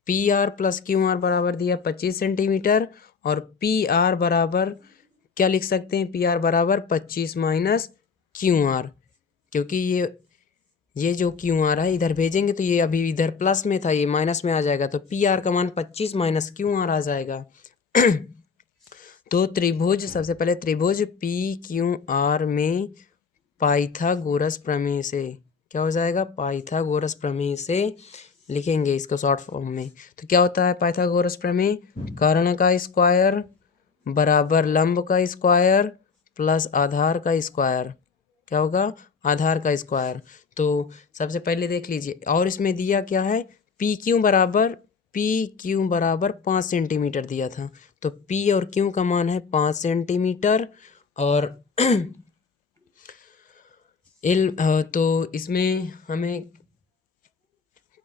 P R plus Q R बराबर दिया 25 सेंटीमीटर, और पी आर बराबर क्या लिख सकते हैं, पी आर बराबर 25 माइनस क्यू आर, क्योंकि ये जो क्यू आर है इधर भेजेंगे तो ये अभी इधर प्लस में था, ये माइनस में आ जाएगा, तो पी आर का मान 25 माइनस क्यू आर आ जाएगा। तो त्रिभुज, सबसे पहले त्रिभुज पी क्यू आर में पाइथागोरस प्रमेय से क्या हो जाएगा, पाइथागोरस प्रमेय से लिखेंगे इसको शॉर्ट फॉर्म में। तो क्या होता है पाइथागोरस प्रमेय, कर्ण का स्क्वायर बराबर लंब का स्क्वायर प्लस आधार का स्क्वायर, क्या होगा, आधार का स्क्वायर। तो सबसे पहले देख लीजिए, और इसमें दिया क्या है, पी क्यू बराबर 5 सेंटीमीटर दिया था, तो पी और क्यू का मान है 5 सेंटीमीटर, और तो इसमें हमें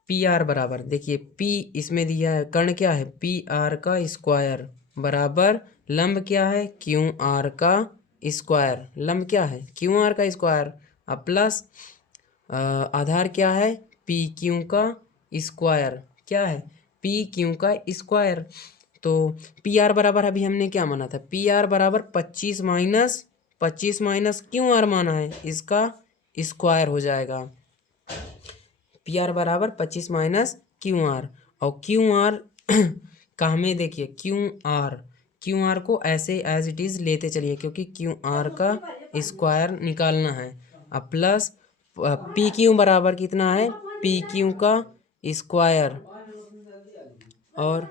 पी आर बराबर, देखिए पी इसमें दिया है, कर्ण क्या है पी आर का स्क्वायर बराबर लंब क्या है क्यू आर का स्क्वायर, लंब क्या है क्यू आर का स्क्वायर, अब प्लस आधार क्या है पी क्यू का स्क्वायर, क्या है पी क्यू का स्क्वायर। तो पी आर बराबर अभी हमने क्या माना था, पी आर बराबर 25 माइनस क्यू आर माना है, इसका स्क्वायर हो जाएगा। पी आर बराबर 25 माइनस क्यू आर, और क्यू आर का हमें देखिए क्यू आर को ऐसे एज इट इज़ लेते चलिए, क्योंकि क्यू आर का स्क्वायर निकालना है। अब प्लस पी क्यू बराबर कितना है पी क्यू का स्क्वायर, और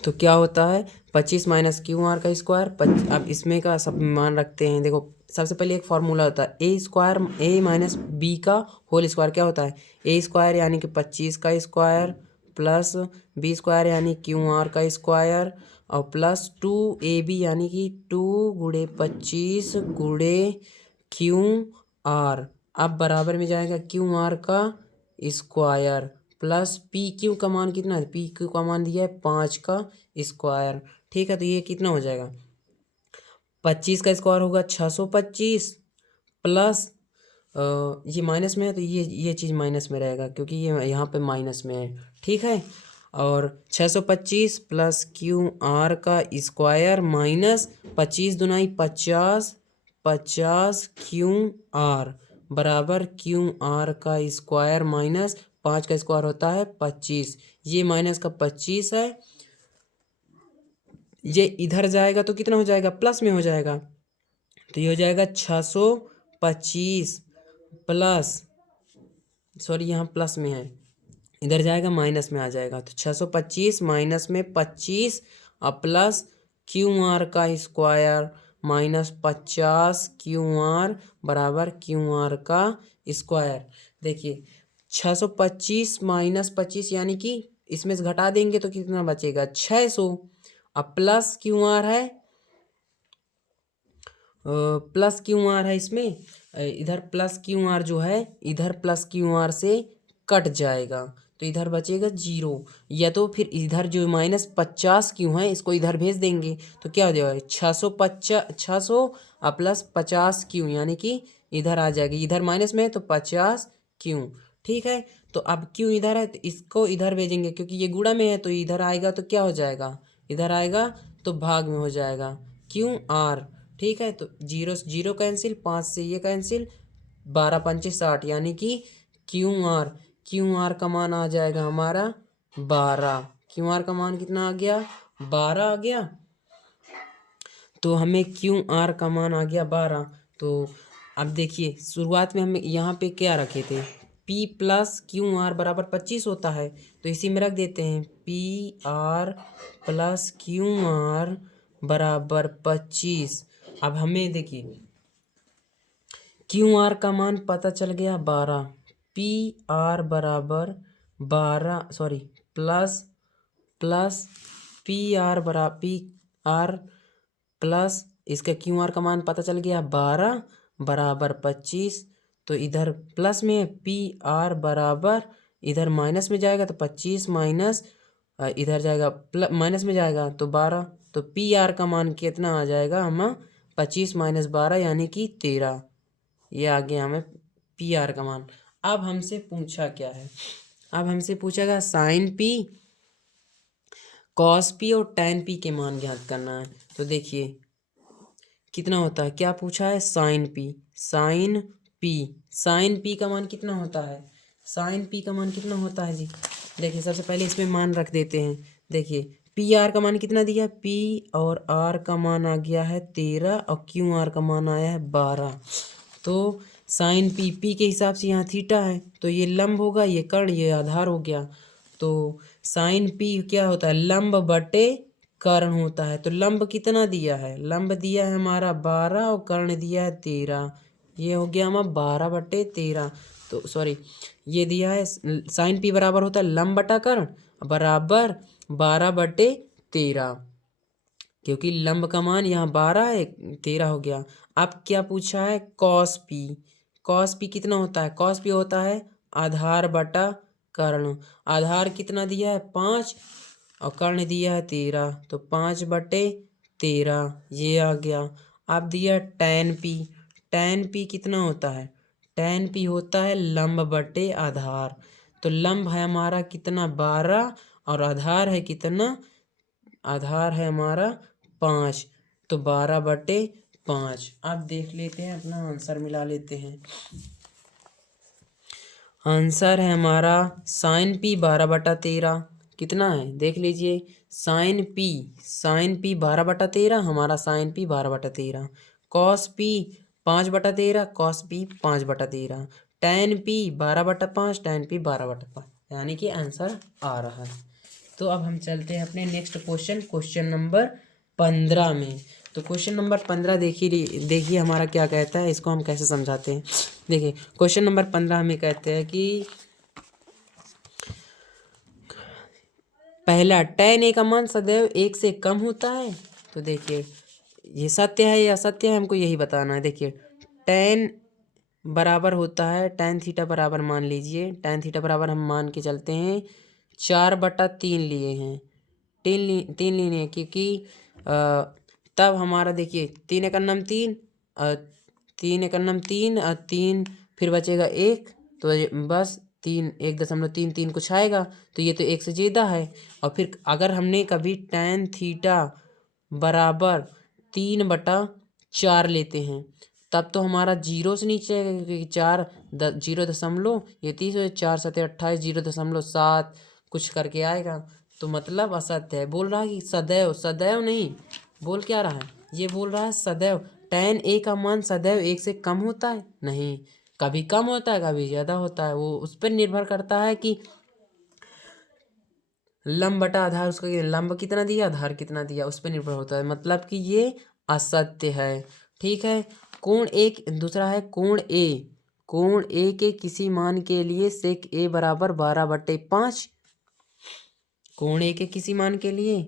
तो क्या होता है 25 माइनस क्यू आर का स्क्वायर। अब इसमें का सब मान रखते हैं, देखो सबसे पहले एक फार्मूला होता है A square A minus B का होल स्क्वायर, क्या होता है ए स्क्वायर यानी कि 25 का स्क्वायर प्लस बी स्क्वायर यानी क्यू आर का स्क्वायर, और प्लस 2ab यानी कि 2 × 25 × क्यू आर, अब बराबर में जाएगा क्यू आर का स्क्वायर प्लस पी क्यू का मान कितना है, पी क्यू का मान दिया है 5 का स्क्वायर। ठीक है, तो ये कितना हो जाएगा 25 का स्क्वायर होगा 625 प्लस ये माइनस में है तो ये चीज़ माइनस में रहेगा, क्योंकि ये यहाँ पे माइनस में है। ठीक है, और 625 प्लस क्यू आर का स्क्वायर माइनस 25 दूनाई 50 क्यू आर बराबर क्यू आर का स्क्वायर माइनस 5 का स्क्वायर होता है 25, ये माइनस का 25 है, ये इधर जाएगा तो कितना हो जाएगा प्लस में हो जाएगा, तो ये हो जाएगा 625 प्लस, सॉरी यहाँ प्लस में है इधर जाएगा माइनस में आ जाएगा, तो 625 माइनस में 25 और प्लस क्यू आर का स्क्वायर माइनस 50 क्यू आर बराबर क्यू आर का स्क्वायर। देखिए 625 माइनस 25 यानी कि इसमें से घटा देंगे तो कितना बचेगा 600, अब प्लस क्यू आर है प्लस क्यू आर है इसमें, इधर प्लस क्यू आर जो है इधर प्लस क्यू आर से कट जाएगा, तो इधर बचेगा 0। या तो फिर इधर जो -50 क्यों है इसको इधर भेज देंगे, तो क्या हो जाएगा 600 और प्लस 50 क्यों, यानी कि इधर आ जाएगी, इधर माइनस में है तो 50 क्यों। ठीक है, तो अब क्यों इधर है तो इसको इधर भेजेंगे, क्योंकि ये गुणा में है तो इधर आएगा तो क्या हो जाएगा, इधर आएगा तो भाग में हो जाएगा क्यों आर। ठीक है, तो 0 से 0 कैंसिल, 5 से ये कैंसिल, 12 पंचे 60, यानी कि क्यू आर का मान आ जाएगा हमारा 12। क्यू आर का मान कितना आ गया, 12 आ गया। तो हमें क्यू आर का मान आ गया 12। तो अब देखिए शुरुआत में हम यहाँ पे क्या रखे थे, P प्लस क्यू आर बराबर 25 होता है, तो इसी में रख देते हैं P R plus Q R बराबर 25। अब हमें देखिए क्यू आर का मान पता चल गया 12, पी आर बराबर 12 sorry plus plus P R plus इसका क्यू आर का मान पता चल गया 12 बराबर 25। तो इधर प्लस में पी आर बराबर, इधर माइनस में जाएगा तो 25 माइनस इधर जाएगा प्लस माइनस में जाएगा तो 12, तो पी आर का मान कितना आ जाएगा हम 25 माइनस 12 यानी कि 13। ये आ गया हमें पी आर का मान। अब हमसे पूछा क्या है, अब हमसे पूछा गया साइन पी कॉस पी और टैन पी के मान ज्ञात करना है। तो देखिए कितना होता है, क्या पूछा है साइन पी, साइन पी का मान कितना होता है, साइन पी का मान कितना होता है जी। देखिए सबसे पहले इसमें मान रख देते हैं। देखिए पी आर का मान कितना दिया, पी और आर का मान आ गया है 13 और क्यू आर का मान आया है 12। तो साइन पी के हिसाब से यहाँ थीटा है तो ये लंब होगा, ये कर्ण, ये आधार हो गया। तो साइन पी क्या होता है, लंब बटे कर्ण होता है। तो लंब कितना दिया है, लंब दिया है हमारा 12 और कर्ण दिया है 13, ये हो गया हमारा 12/13। तो सॉरी ये दिया है साइन पी बराबर होता है लंब बटा कर्ण बराबर 12/13, क्योंकि लंब का मान यहाँ 12 है 13 हो गया। अब क्या पूछा है कॉस पी, कॉस पी कितना होता है, कॉस पी होता है आधार बटा कर्ण। आधार कितना दिया है 5 और कर्ण दिया है 13, तो 5/13 ये आ गया। अब दिया टैन पी, टैन पी कितना होता है, टैन पी होता है लंब बटे आधार। तो लंब है हमारा कितना 12 और आधार है कितना, आधार है हमारा 5, तो 12/5। अब देख लेते हैं अपना आंसर मिला लेते हैं। आंसर है हमारा साइन पी 12/13 कितना है देख लीजिए, साइन पी 12/13 हमारा sine P 12/13, cos P 5/13 cos P 5/13, tan P 12/5 tan P 12/5, यानी कि आंसर आ रहा है। तो अब हम चलते हैं अपने नेक्स्ट क्वेश्चन, क्वेश्चन नंबर 15 में। तो क्वेश्चन नंबर 15 देखिए हमारा क्या कहता है, इसको हम कैसे समझाते हैं। देखिए क्वेश्चन नंबर 15 में कहते हैं कि पहला टैन ए का मान सदैव 1 से कम होता है। तो देखिए ये सत्य है या असत्य है, हमको यही बताना है। देखिए टैन बराबर होता है टैन थीटा बराबर, मान लीजिए टैन थीटा बराबर हम मान के चलते हैं 4/3 लिए हैं, 3 लेने हैं, क्योंकि तब हमारा देखिए 3 एकम 3, 3 और 3 फिर बचेगा 1, तो बस 3 1.33 कुछ आएगा, तो ये तो 1 से ज़्यादा है। और फिर अगर हमने कभी टैन थीटा बराबर 3/4 लेते हैं तब तो हमारा 0 से नीचे आएगा, क्योंकि 0 दशमलव ये 30 हो, 4 7 28 0.7 कुछ करके आएगा, तो मतलब असत्य है। बोल रहा है कि सदैव, सदैव नहीं बोल क्या रहा है, ये बोल रहा है सदैव टैन ए का मान सदैव 1 से कम होता है, नहीं, कभी कम होता है कभी ज़्यादा होता है, वो उस पर निर्भर करता है कि लंब बटा आधार, उसका लंब कितना दिया आधार कितना दिया उस पर निर्भर होता है, मतलब कि ये असत्य है। ठीक है, कोण एक दूसरा है कोण ए के किसी मान के लिए सेक ए बराबर 12/5, कोण ए के किसी मान के लिए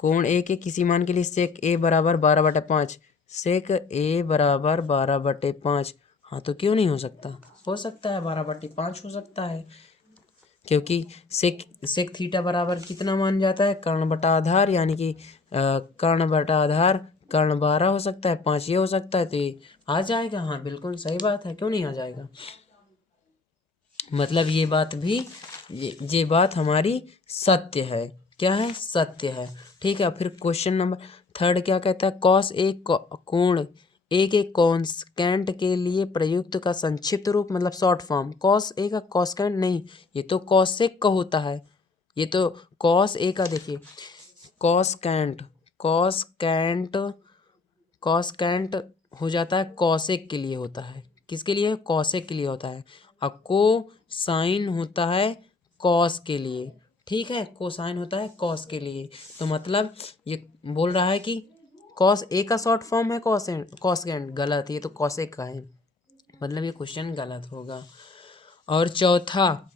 कोण ए के किसी मान के लिए सेक ए बराबर 12/5, सेक ए बराबर 12/5। हाँ तो क्यों नहीं हो सकता है 12/5 हो सकता है, क्योंकि सेक थीटा बराबर कितना मान जाता है, कर्ण बटा आधार, यानी कि कर्ण बटा आधार कर्ण 12 हो सकता है, 5 ये हो सकता है, तो ये आ जाएगा। हाँ बिल्कुल सही बात है, क्यों नहीं आ जाएगा। मतलब ये बात भी ये बात हमारी सत्य है। क्या है, सत्य है। ठीक है, फिर क्वेश्चन नंबर 3 क्या कहता है, कॉस एक कोण एक कॉन्स्टेंट के लिए प्रयुक्त का संक्षिप्त रूप, मतलब शॉर्ट फॉर्म। कॉस ए का कॉन्स्टेंट नहीं, ये तो कॉसेक का होता है। ये तो कॉस ए का, देखिए कॉस्केंट कॉस्केंट कॉस्केंट हो जाता है, कॉसेक के लिए होता है। किसके लिए, कॉसेक के लिए होता है। और कोसाइन होता है कॉस के लिए। ठीक है, कोसाइन होता है कॉस के लिए। तो मतलब ये बोल रहा है कि कॉस ए का शॉर्ट फॉर्म है कॉसेंट, गलत, ये तो कॉसेक का है। मतलब ये क्वेश्चन गलत होगा। और चौथा,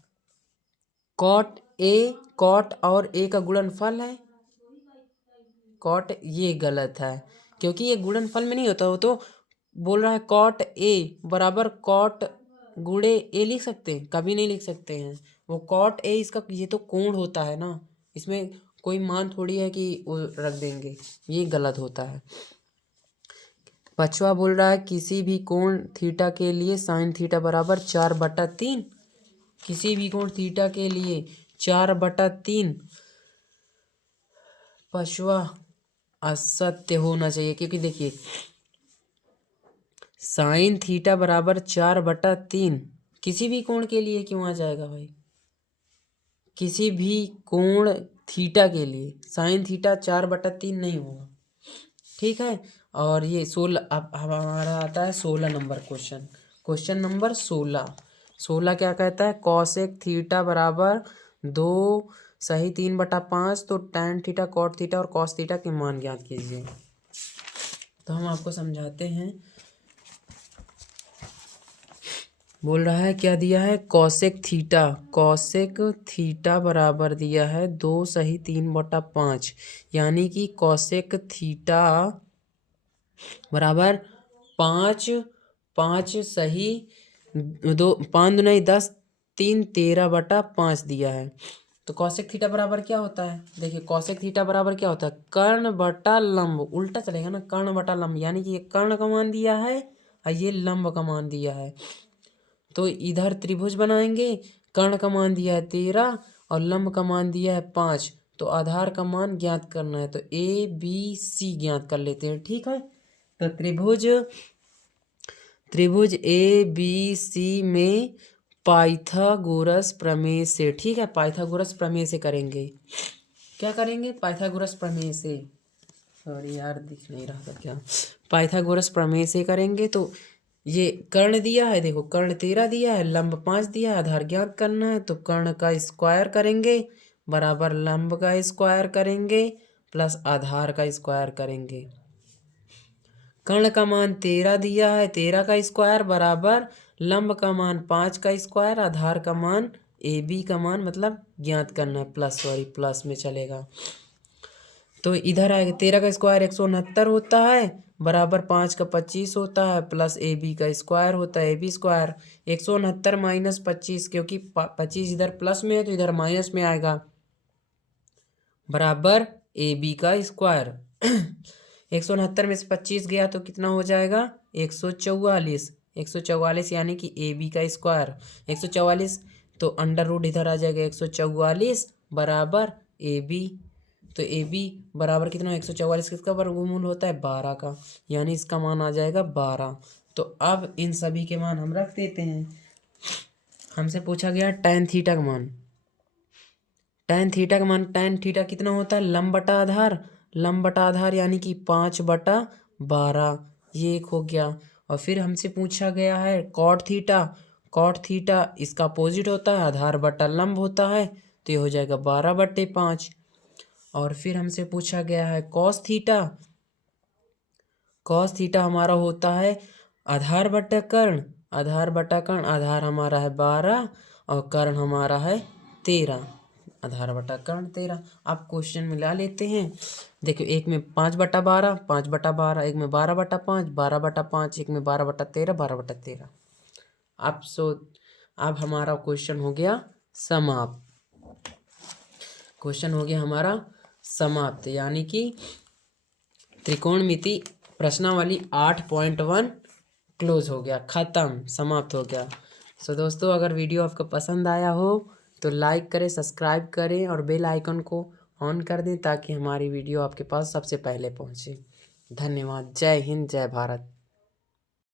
कॉट और ए का गुणनफल है, कॉट, ये गलत है, क्योंकि ये गुणनफल में नहीं होता। वो तो बोल रहा है कॉट ए बराबर कॉट गुणे ए, लिख सकते हैं, कभी नहीं लिख सकते हैं। वो कॉट ए इसका, ये तो कोण होता है ना, इसमें कोई मान थोड़ी है कि वो रख देंगे, ये गलत होता है। पांचवा बोल रहा है किसी भी कोण थीटा के लिए साइन थीटा बराबर 4/3। किसी भी कोण थीटा के लिए 4/3 पांचवा असत्य होना चाहिए, क्योंकि देखिए साइन थीटा बराबर 4/3 किसी भी कोण के लिए क्यों आ जाएगा भाई, किसी भी कोण थीटा के लिए साइन थीटा 4/3 नहीं होगा। ठीक है, और ये 16 अब हमारा आता है 16 नंबर क्वेश्चन। क्वेश्चन नंबर 16 क्या कहता है, कॉसेक थीटा बराबर 2 सही 3/5, तो टैन थीटा कॉट थीटा और कॉस थीटा के मान ज्ञात कीजिए। तो हम आपको समझाते हैं। बोल रहा है क्या दिया है, कॉसेक थीटा बराबर दिया है 2 सही 3/5, यानी कि कॉसेक थीटा बराबर 5 सही 2, 5 दूनी 10, 3 13/5 दिया है। तो कॉसेक थीटा बराबर क्या होता है, देखिए कॉसेक थीटा बराबर क्या होता है, कर्ण बटा लंब, उल्टा चलेगा ना, कर्ण बटा लंब, यानी कि ये कर्ण का मान दिया है और ये लंब का मान दिया है। तो इधर त्रिभुज बनाएंगे, कर्ण का मान दिया है 13 और लंब का मान दिया है 5, तो आधार का मान ज्ञात करना है, तो ए बी सी ज्ञात कर लेते हैं। ठीक है, तो त्रिभुज ए बी सी में पाइथागोरस प्रमेय से, ठीक है, पाइथागोरस प्रमेय से करेंगे। क्या करेंगे, पाइथागोरस प्रमेय से, सॉरी यार दिख नहीं रहा था क्या, पाइथागोरस प्रमेय से करेंगे। तो ये कर्ण दिया है, देखो कर्ण 13 दिया है, लंब 5 दिया है, आधार ज्ञात करना है, तो कर्ण का स्क्वायर करेंगे बराबर लंब का स्क्वायर करेंगे प्लस आधार का स्क्वायर करेंगे। कर्ण का मान 13 दिया है, 13 का स्क्वायर बराबर लंब का मान 5 का स्क्वायर, आधार का मान ए बी का मान मतलब ज्ञात करना है, प्लस में चलेगा। तो इधर आएगा 13 का स्क्वायर 169 होता है बराबर 5 का 25 होता है प्लस ए बी का स्क्वायर होता है, ए बी स्क्वायर 169 माइनस 25, क्योंकि 25 इधर प्लस में है तो इधर माइनस में आएगा, बराबर ए बी का स्क्वायर 169 में से 25 गया तो कितना हो जाएगा, 144 यानी कि ए बी का स्क्वायर 144, तो अंडर रूट इधर आ जाएगा 144 बराबर ए बी, तो ए बी बराबर कितना, 144 किसका वर्गमूल होता है, 12 का, यानी इसका मान आ जाएगा 12। तो अब इन सभी के मान हम रख देते हैं। हमसे पूछा गया टैन थीटा का मान, टैन थीटा कितना होता है, लंब बटा आधार यानी कि 5/12, ये एक हो गया। और फिर हमसे पूछा गया है कॉट थीटा इसका अपोजिट होता है, आधार बटा लंब होता है, तो ये हो जाएगा 12/5। और फिर हमसे पूछा गया है कॉस थीटा हमारा होता है आधार बटा कर्ण, आधार हमारा है 12 और कर्ण हमारा है 13, आधार बटा कर्ण 13। अब क्वेश्चन मिला लेते हैं। देखो, एक में 5/12, 5/12, एक में 12/5, 12/5, एक में 12/13, 12/13। अब हमारा क्वेश्चन हो गया समाप्त। क्वेश्चन हो गया हमारा समाप्त, यानी कि त्रिकोणमिति प्रश्नावली 8.1 क्लोज हो गया, खत्म, समाप्त हो गया। सो दोस्तों, अगर वीडियो आपको पसंद आया हो तो लाइक करें, सब्सक्राइब करें और बेल आइकन को ऑन कर दें ताकि हमारी वीडियो आपके पास सबसे पहले पहुंचे। धन्यवाद। जय हिंद, जय भारत।